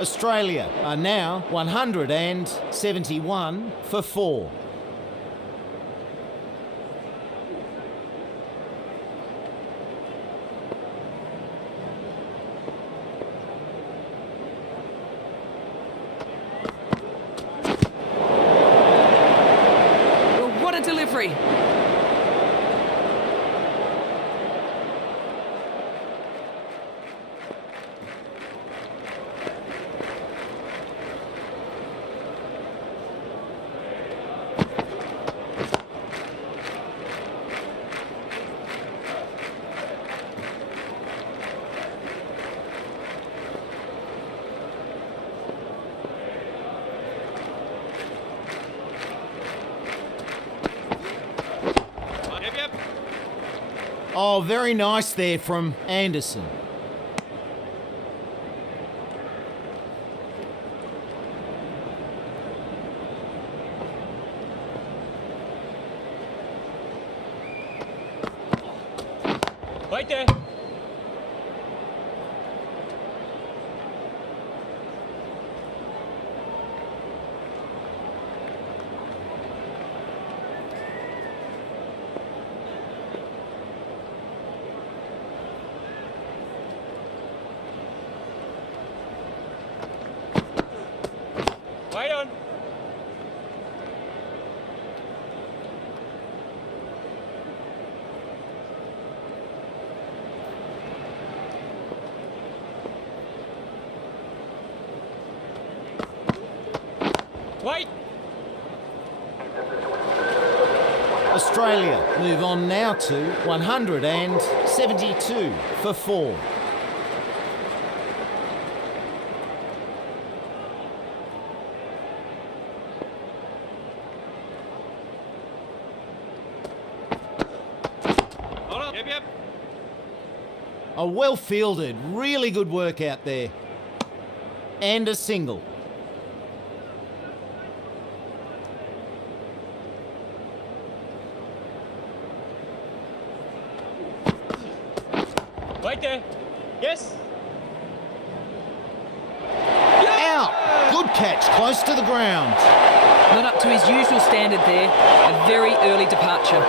Australia are now 171 for 4. Well, what a delivery. Yep, yep. Oh, very nice there from Anderson. Right there. Wait. Australia move on now to 172 for 4. Hold on. Yep. A well fielded, really good work out there. And a single. Wait there. Yes. Out! Good catch, close to the ground. Not up to his usual standard there. A very early departure.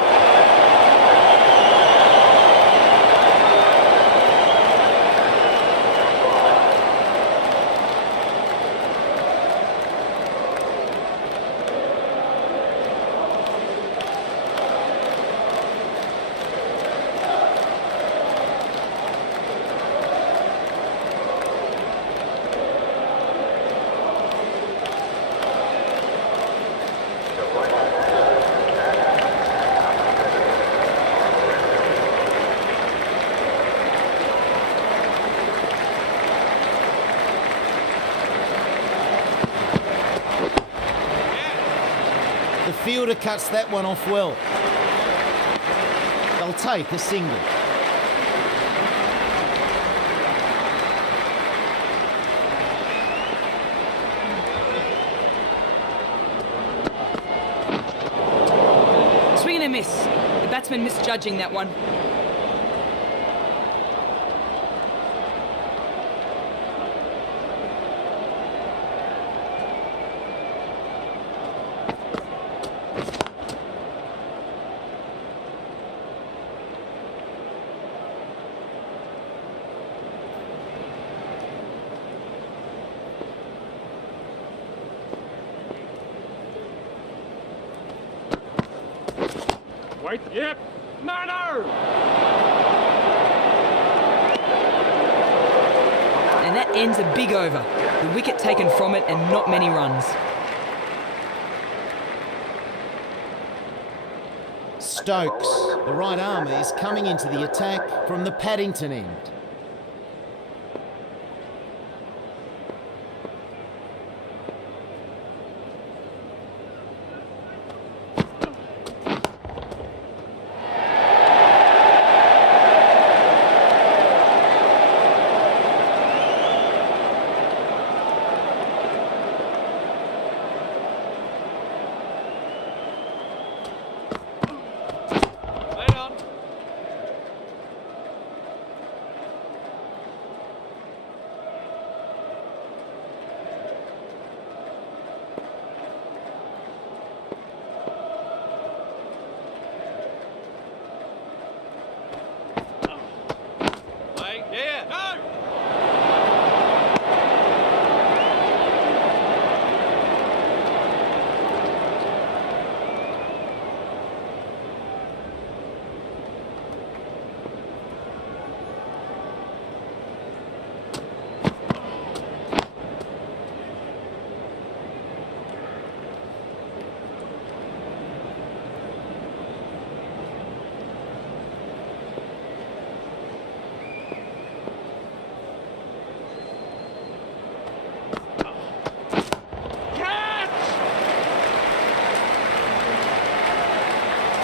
The fielder cuts that one off well. They'll take a single. Swing and a miss. The batsman misjudging that one. Wait. Yep. No. And that ends a big over. The wicket taken from it and not many runs. Stokes, the right arm, is coming into the attack from the Paddington end. Wait on. Wait. Yeah. No.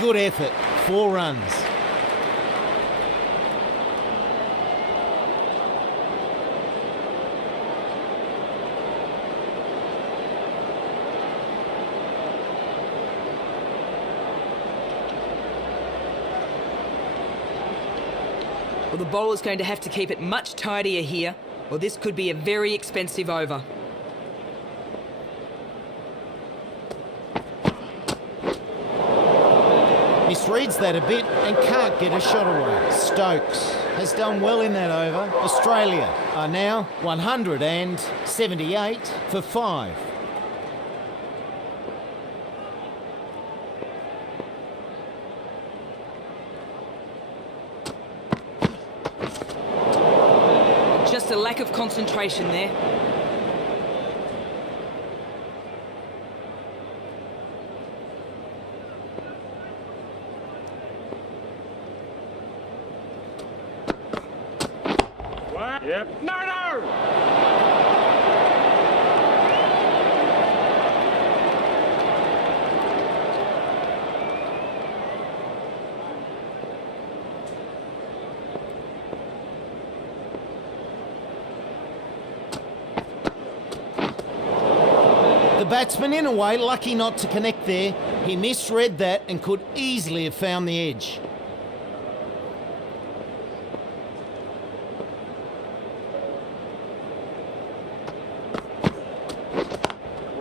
Good effort, 4 runs. Well, the bowler's going to have to keep it much tidier here, or this could be a very expensive over. Misreads that a bit and can't get a shot away. Stokes has done well in that over. Australia are now 178 for 5. Just a lack of concentration there. Yep. No! The batsman, in a way, lucky not to connect there. He misread that and could easily have found the edge.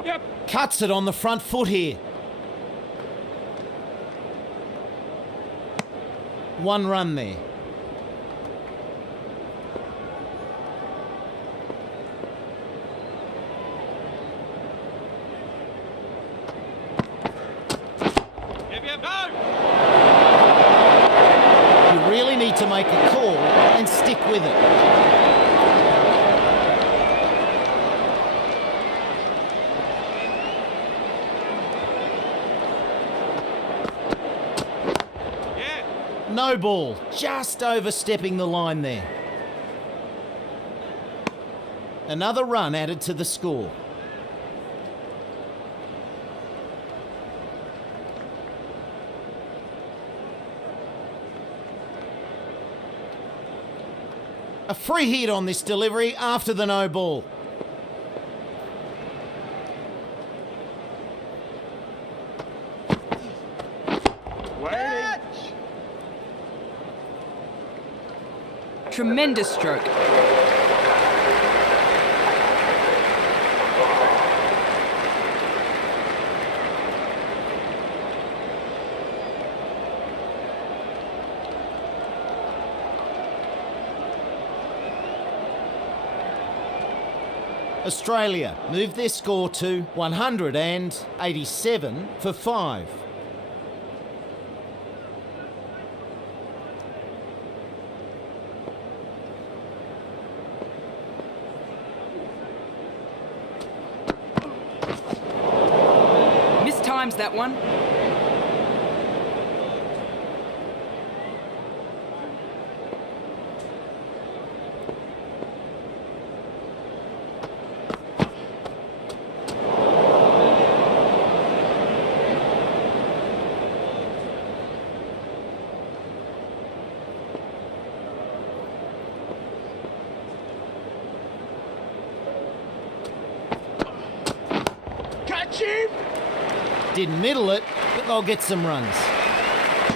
Yep. Cuts it on the front foot here. One run there. Yep. No! You really need to make a call and stick with it. Yeah. No ball, just overstepping the line there. Another run added to the score. A free hit on this delivery after the no ball. Waiting. Tremendous stroke. Australia moved their score to 187 for 5. Mistimes that one. Catch him! Didn't middle it, but they'll get some runs.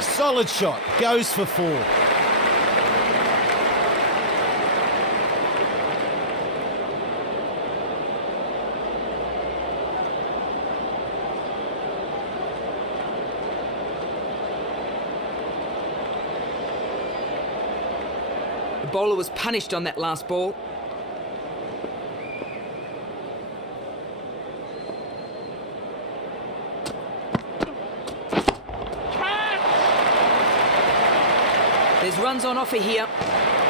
Solid shot, goes for 4. The bowler was punished on that last ball. There's runs on offer here.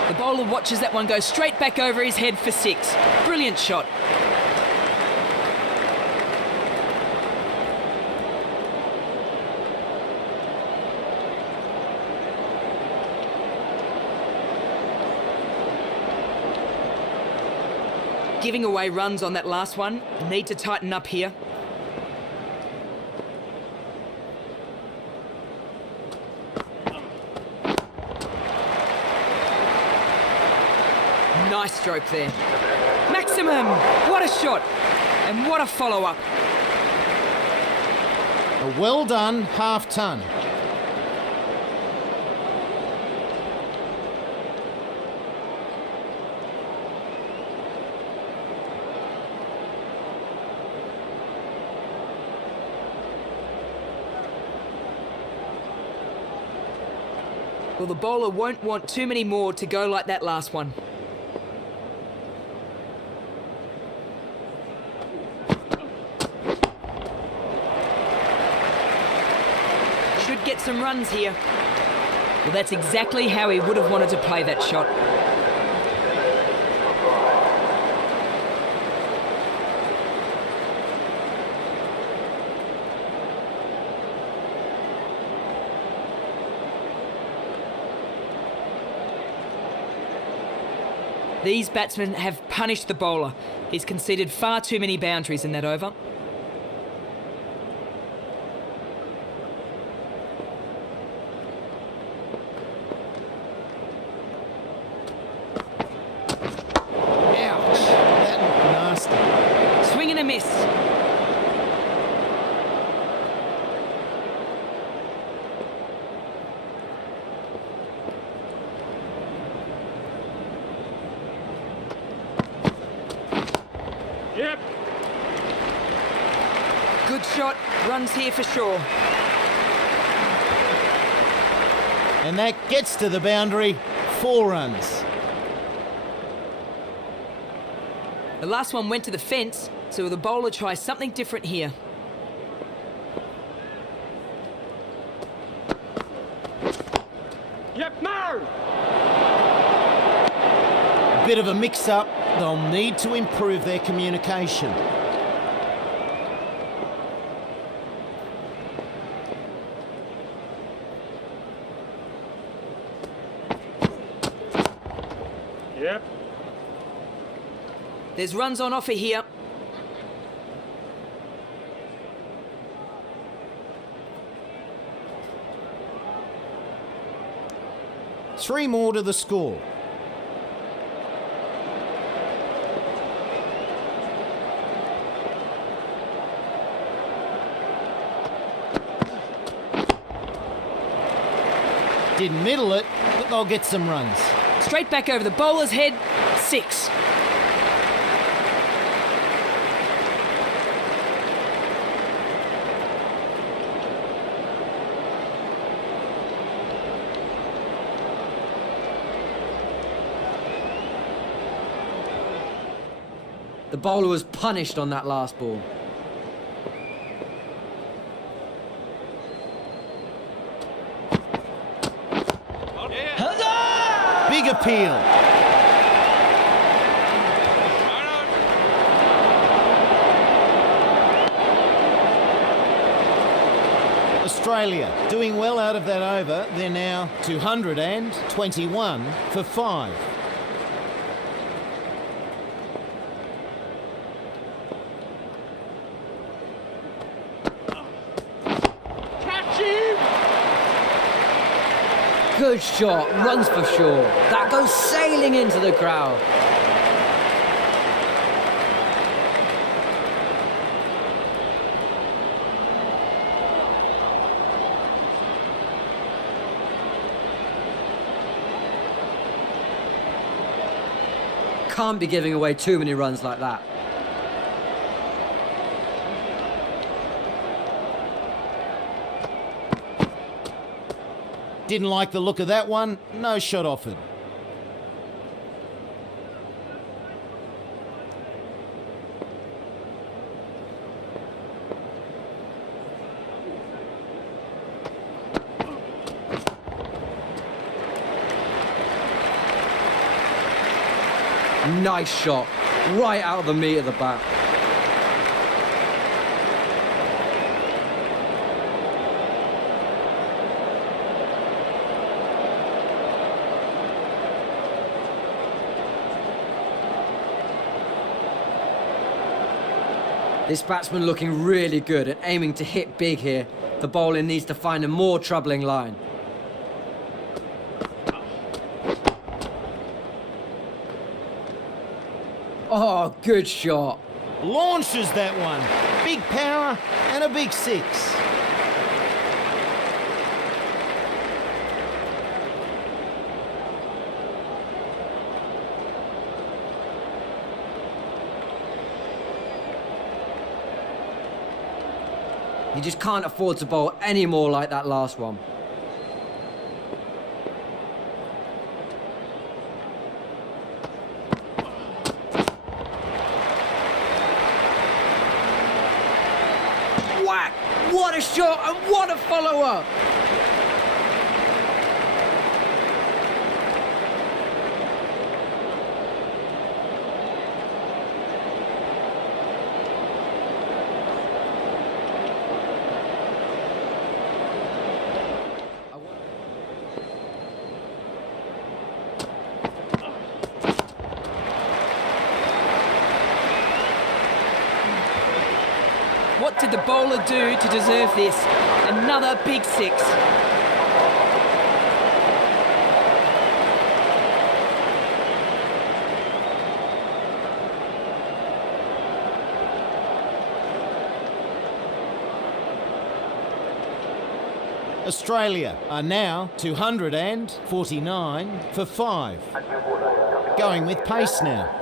The bowler watches that one go straight back over his head for 6. Brilliant shot. Giving away runs on that last one. Need to tighten up here. Nice stroke there. Maximum! What a shot! And what a follow-up. A well done half-ton. Well, the bowler won't want too many more to go like that last one. Should get some runs here. Well, that's exactly how he would have wanted to play that shot. These batsmen have punished the bowler. He's conceded far too many boundaries in that over. Ouch! That looked nasty. Swing and a miss. Yep. Good shot. Runs here for sure. And that gets to the boundary. 4 runs. The last one went to the fence, so the bowler tries something different here. Yep, no! A bit of a mix-up. They'll need to improve their communication. Yep. There's runs on offer here. Three more to the score. Didn't middle it, but they'll get some runs. Straight back over the bowler's head. 6. The bowler was punished on that last ball. Big appeal. Australia doing well out of that over. They're now 221 for 5. Good shot, runs for sure. That goes sailing into the crowd. Can't be giving away too many runs like that. Didn't like the look of that one. No shot offered. Nice shot, right out of the meat of the bat. This batsman looking really good and aiming to hit big here. The bowler needs to find a more troubling line. Oh, good shot. Launches that one. Big power and a big 6. You just can't afford to bowl any more like that last one. Whack! What a shot and what a follow-up! What did the bowler do to deserve this? Another big six. Australia are now 249 for 5. Going with pace now.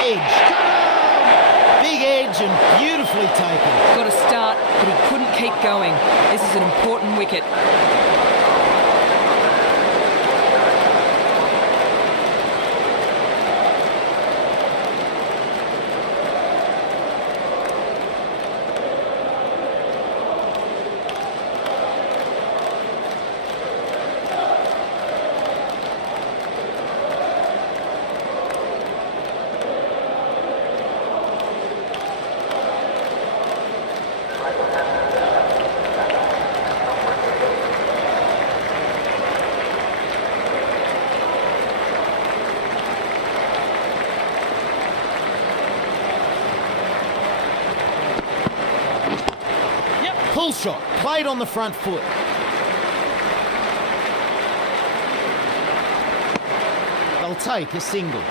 Edge. Big edge and beautifully taken. Got a start, but he couldn't keep going. This is an important wicket. Pull shot, played on the front foot. They'll take a single.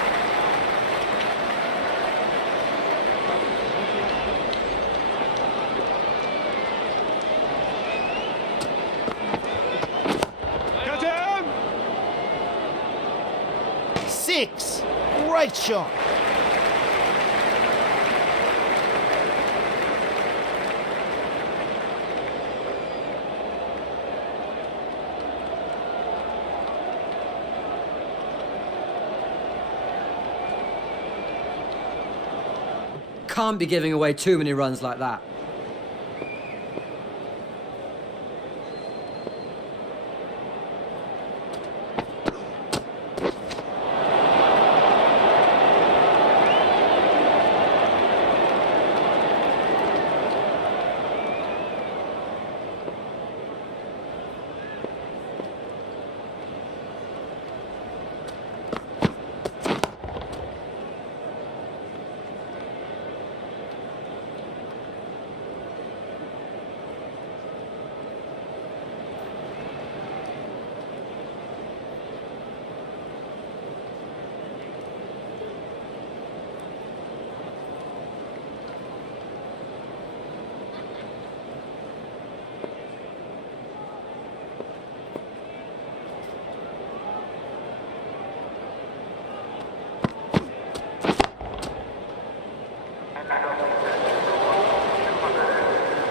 Cut him! 6. Great shot. Can't be giving away too many runs like that.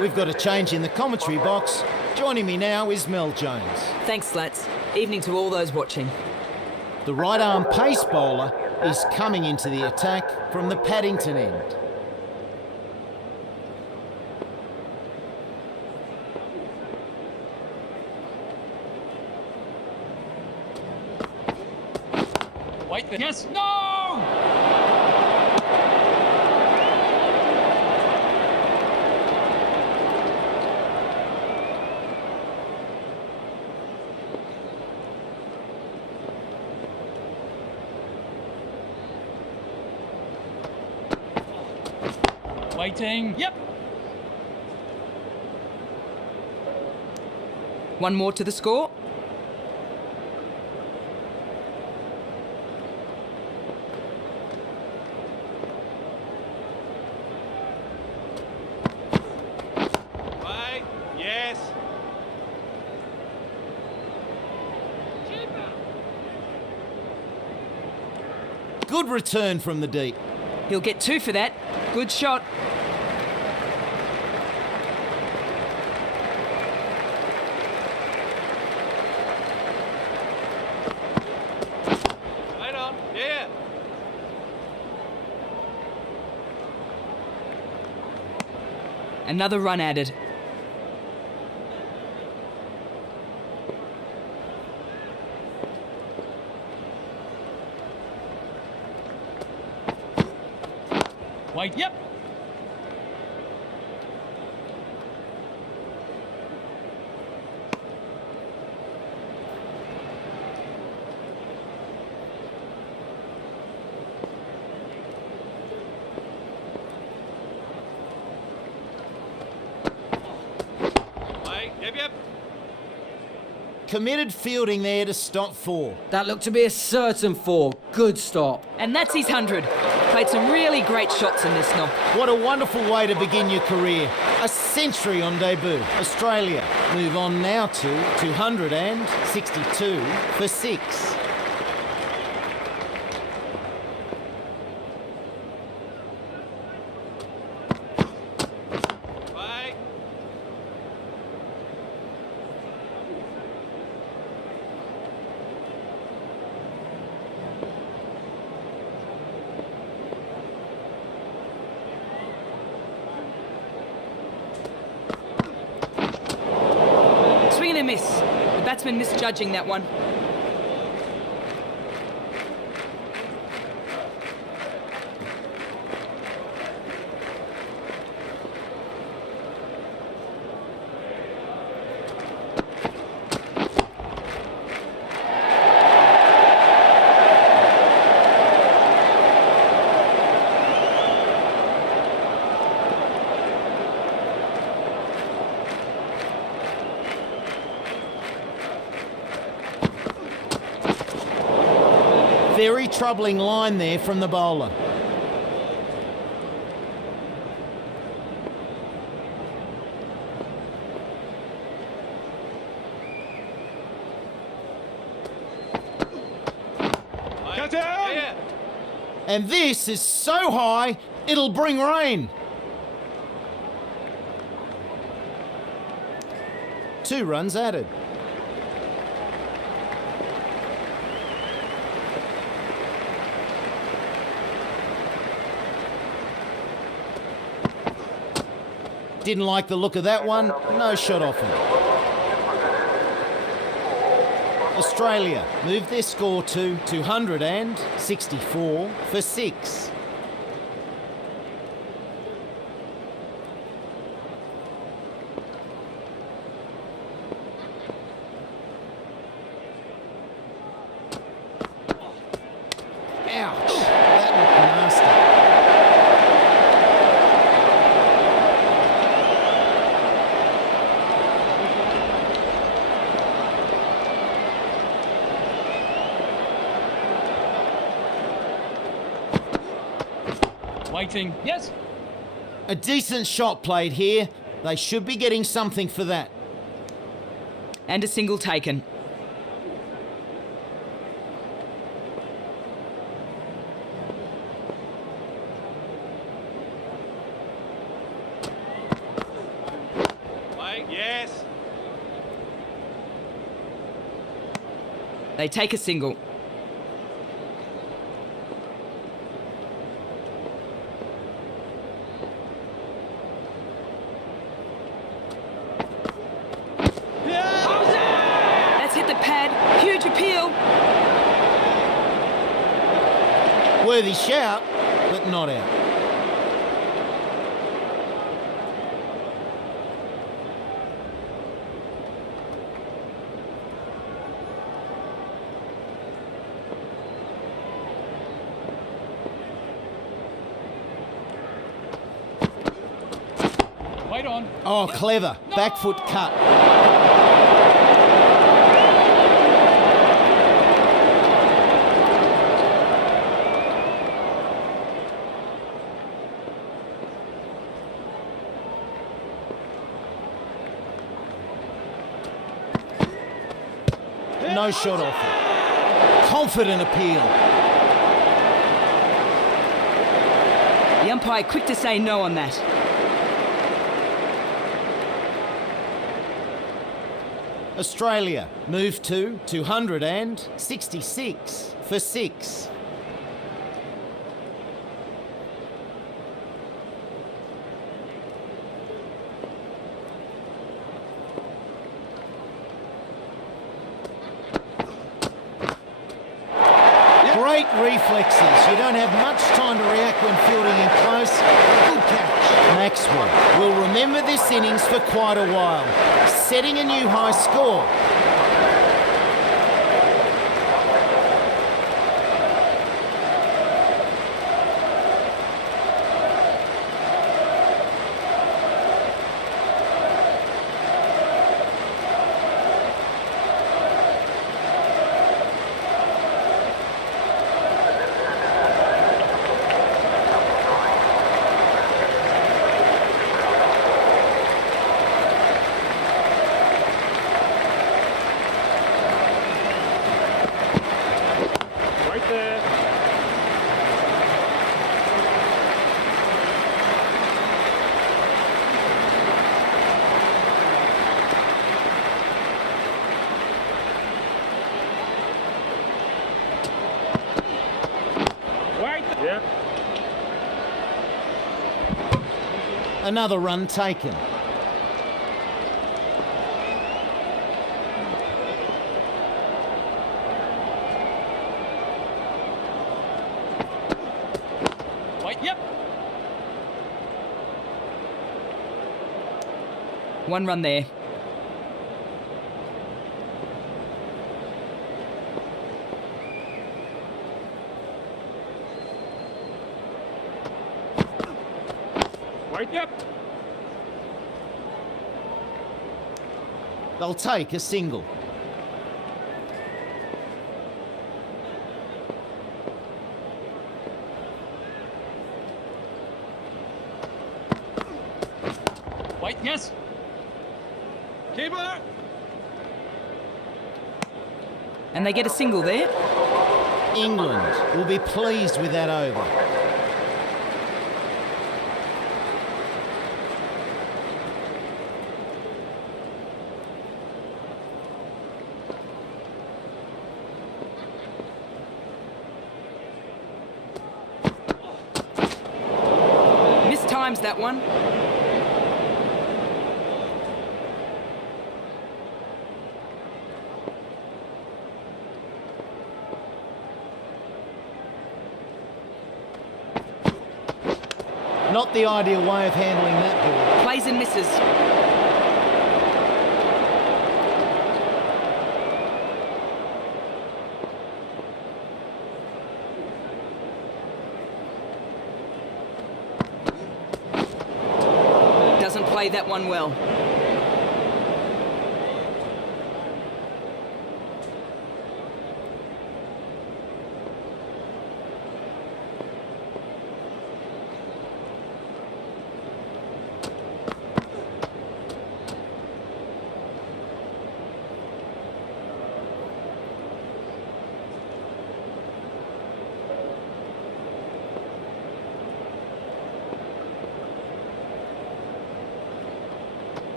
We've got a change in the commentary box. Joining me now is Mel Jones. Thanks, Slats. Evening to all those watching. The right arm pace bowler is coming into the attack from the Paddington end. Wait there. Yes, no! Waiting. Yep. One more to the score. Wait. Yes. Good return from the deep. He'll get 2 for that. Good shot. Wait on. Yeah. Another run added. Wait. Yep. committed fielding there to stop 4. That looked to be a certain 4. Good stop. And that's his 100. Played some really great shots in this knock. What a wonderful way to begin your career. A century on debut. Australia move on now to 262 for 6. Bye. Swing and a miss. The batsman misjudging that one. Very troubling line there from the bowler. Cut down. Yeah. And this is so high, it'll bring rain. 2 runs added. Didn't like the look of that one. No shot off him. Australia moved their score to 264 for 6. Ouch, that looked nasty. Waiting. Yes. A decent shot played here. They should be getting something for that. And a single taken. Wait. Yes. They take a single. That's hit the pad. Huge appeal. Worthy shout, but not out. Wait on. Oh, clever. Back foot cut. No shot off it. Confident appeal. The umpire quick to say no on that. Australia move to 266 for 6. Great reflexes. You don't have much time to react when fielding in close. Good catch. Maxwell will remember this innings for quite a while, setting a new high score. Another run taken. Wait, yep. One run there. Wait, yep. They'll take a single. Wait, yes. Keeper. And they get a single there. England will be pleased with that over. Mistimes that one. Not the ideal way of handling that ball. Plays and misses. Doesn't play that one well.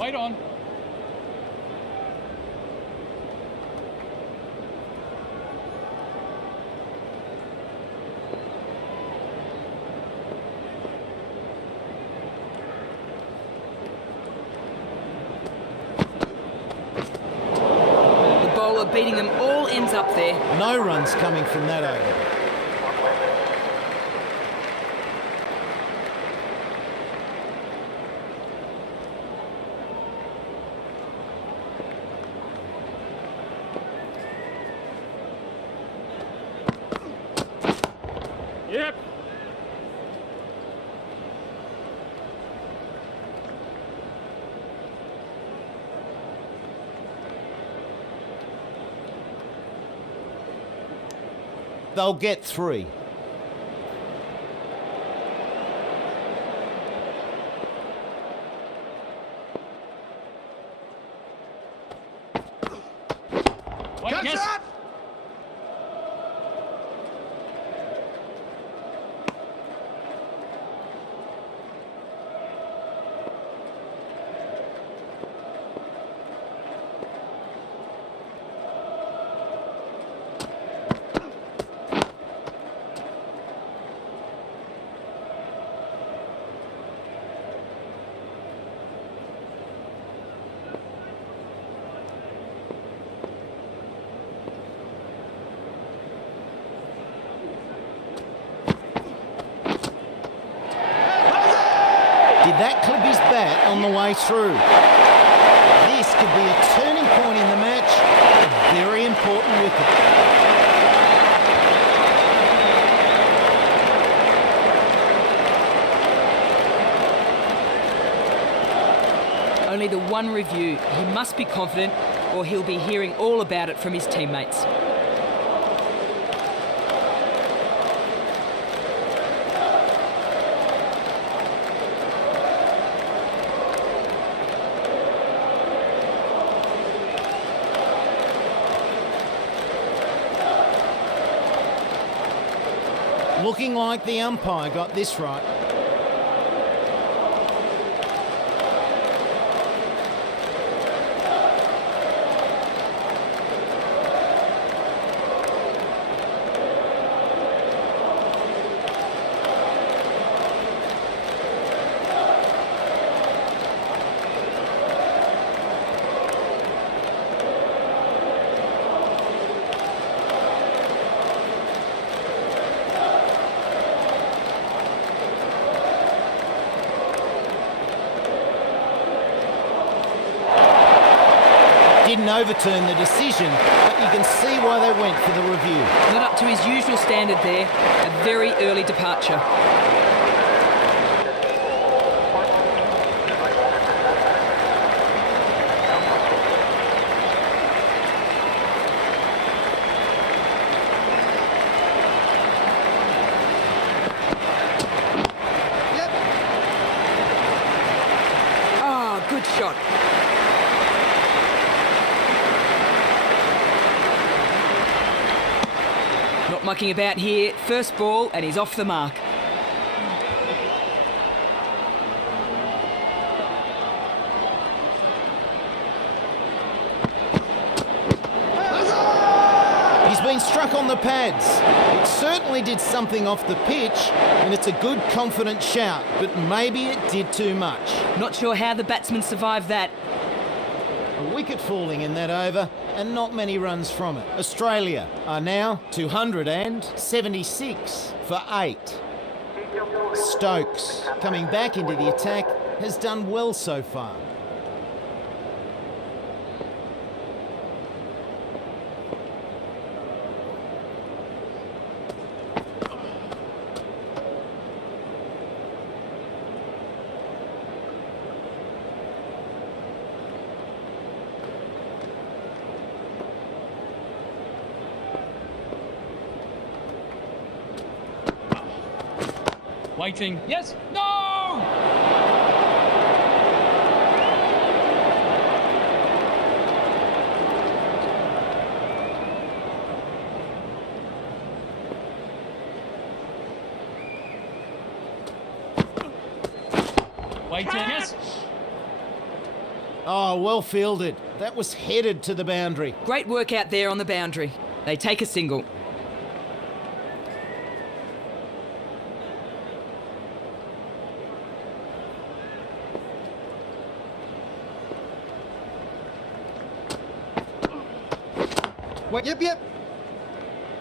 Wait on. The bowler beating them all ends up there. No runs coming from that over. Yep. They'll get 3. Wait, yes. Did that clip his bat on the way through? This could be a turning point in the match. A very important wicket. Only the one review. He must be confident or he'll be hearing all about it from his teammates. Looking like the umpire got this right. didn't overturn the decision, but you can see why they went for the review. Not up to his usual standard there. A very early departure. Ah, good shot. Not mucking about here. First ball, and he's off the mark. He's been struck on the pads. It certainly did something off the pitch, and it's a good, confident shout, but maybe it did too much. Not sure how the batsman survived that. A wicket falling in that over, and not many runs from it. Australia are now 276 for 8. Stokes, coming back into the attack, has done well so far. Waiting. Yes. No! Waiting. Yes. Oh, well fielded. That was headed to the boundary. Great work out there on the boundary. They take a single. Yep.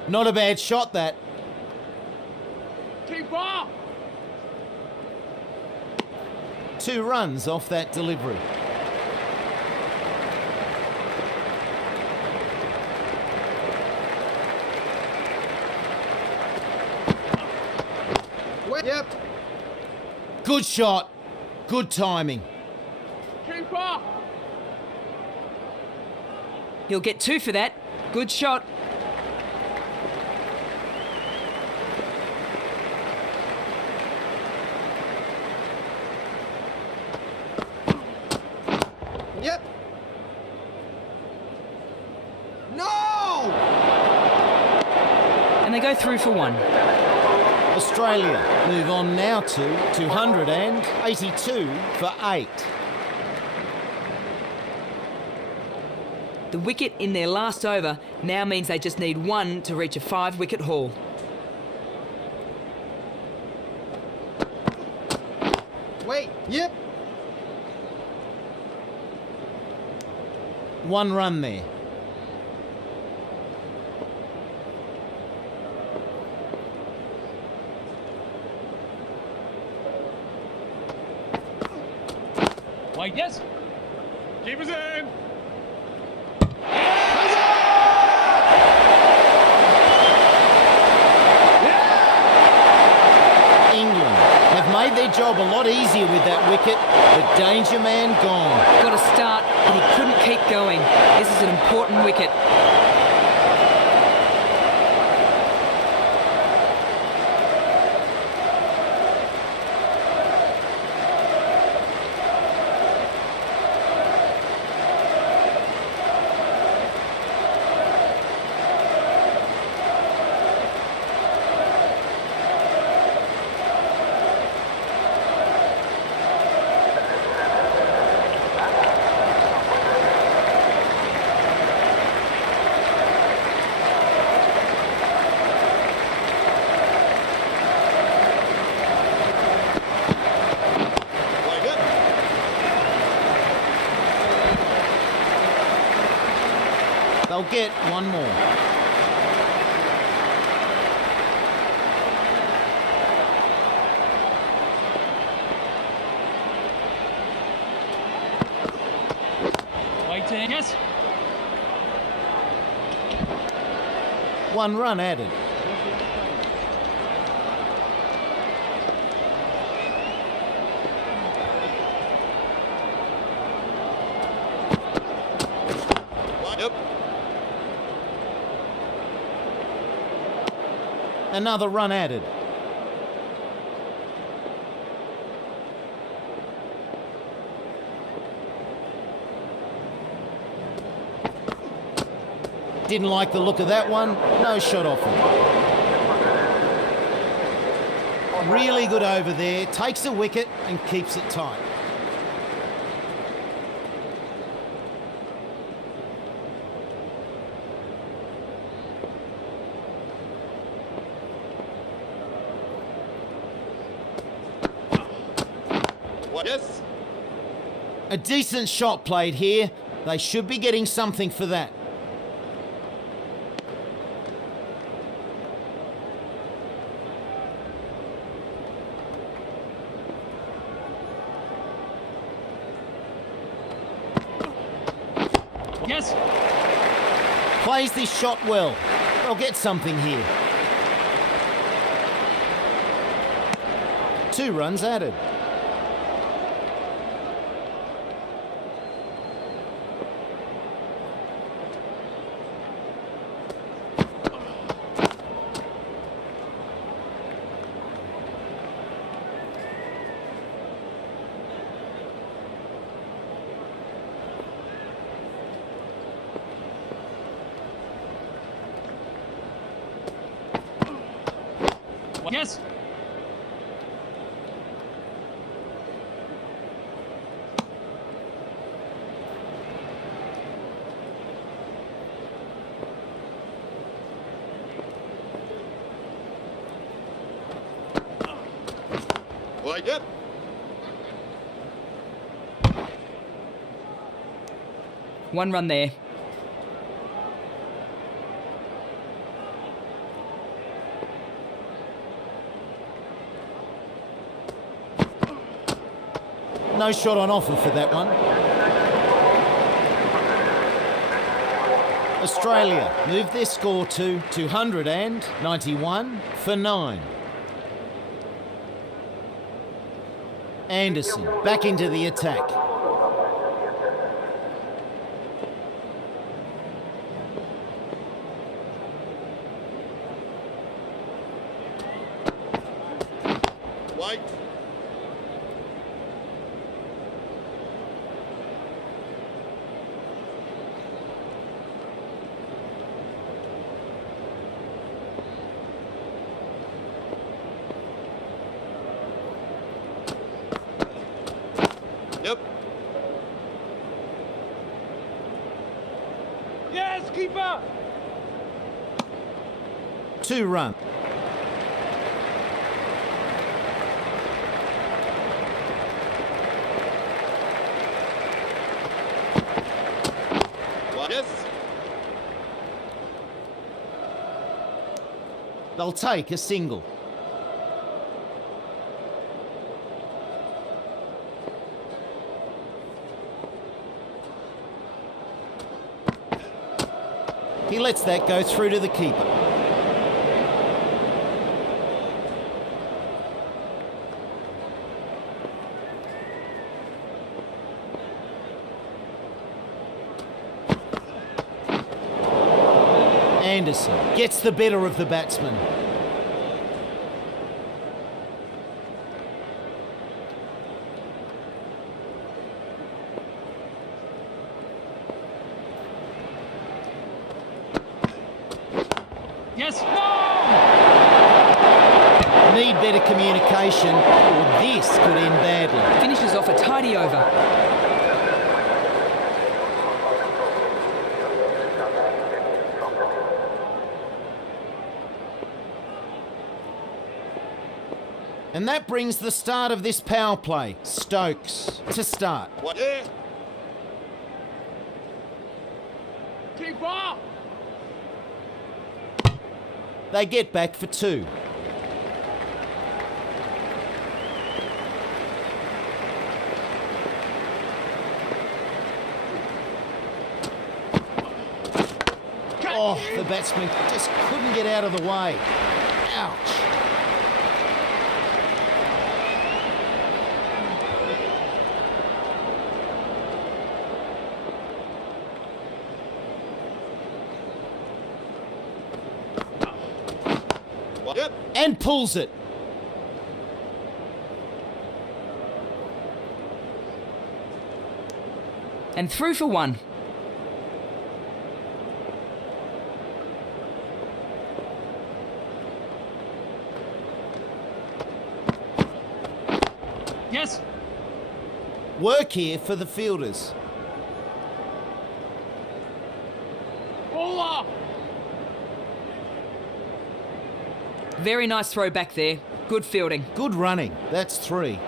Not a bad shot, that. Keeper! 2 runs off that delivery. Yep. Good shot. Good timing. Keeper! He'll get 2 for that. Good shot. Yep. No! And they go through for 1. Australia move on now to 282 for 8. The wicket in their last over now means they just need 1 to reach a 5-wicket haul. Wait. Yep. 1 run there. Wait. Yes. Keeper's in. England have made their job a lot easier with that wicket, but danger man gone. Got a start, but he couldn't keep going. This is an important wicket. They'll get 1 more. Waiting. Yes. 1 run added. Yep. Another run added. Didn't like the look of that one. No shot off it. Really good over there. Takes a wicket and keeps it tight. What? Yes. A decent shot played here. They should be getting something for that. Yes. Plays this shot well. They'll get something here. 2 runs added. Yes. What? Yep. One run there. No shot on offer for that one. Australia move their score to 291 for 9. Anderson back into the attack. White. Yep. Yes, keeper. 2 run. What? Yes. They'll take a single. He lets that go through to the keeper. Anderson gets the better of the batsman. Yes. No. Need better communication, or this could end badly. Finishes off a tidy over. And that brings the start of this power play. Stokes to start. What? Yeah. Keeper. They get back for 2. Oh, the The batsman just couldn't get out of the way. Ouch. Yep. And pulls it. And through for one. Yes. Work here for the fielders. Over. Very nice throw back there. Good fielding. Good running. That's 3.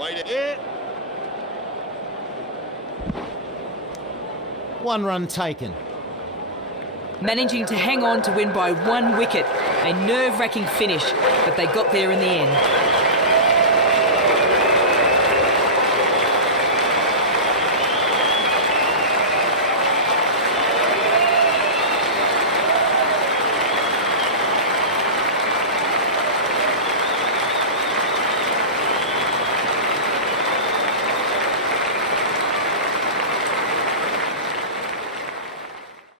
Wait it. 1 run taken. Managing to hang on to win by 1 wicket. A nerve-wracking finish, but they got there in the end.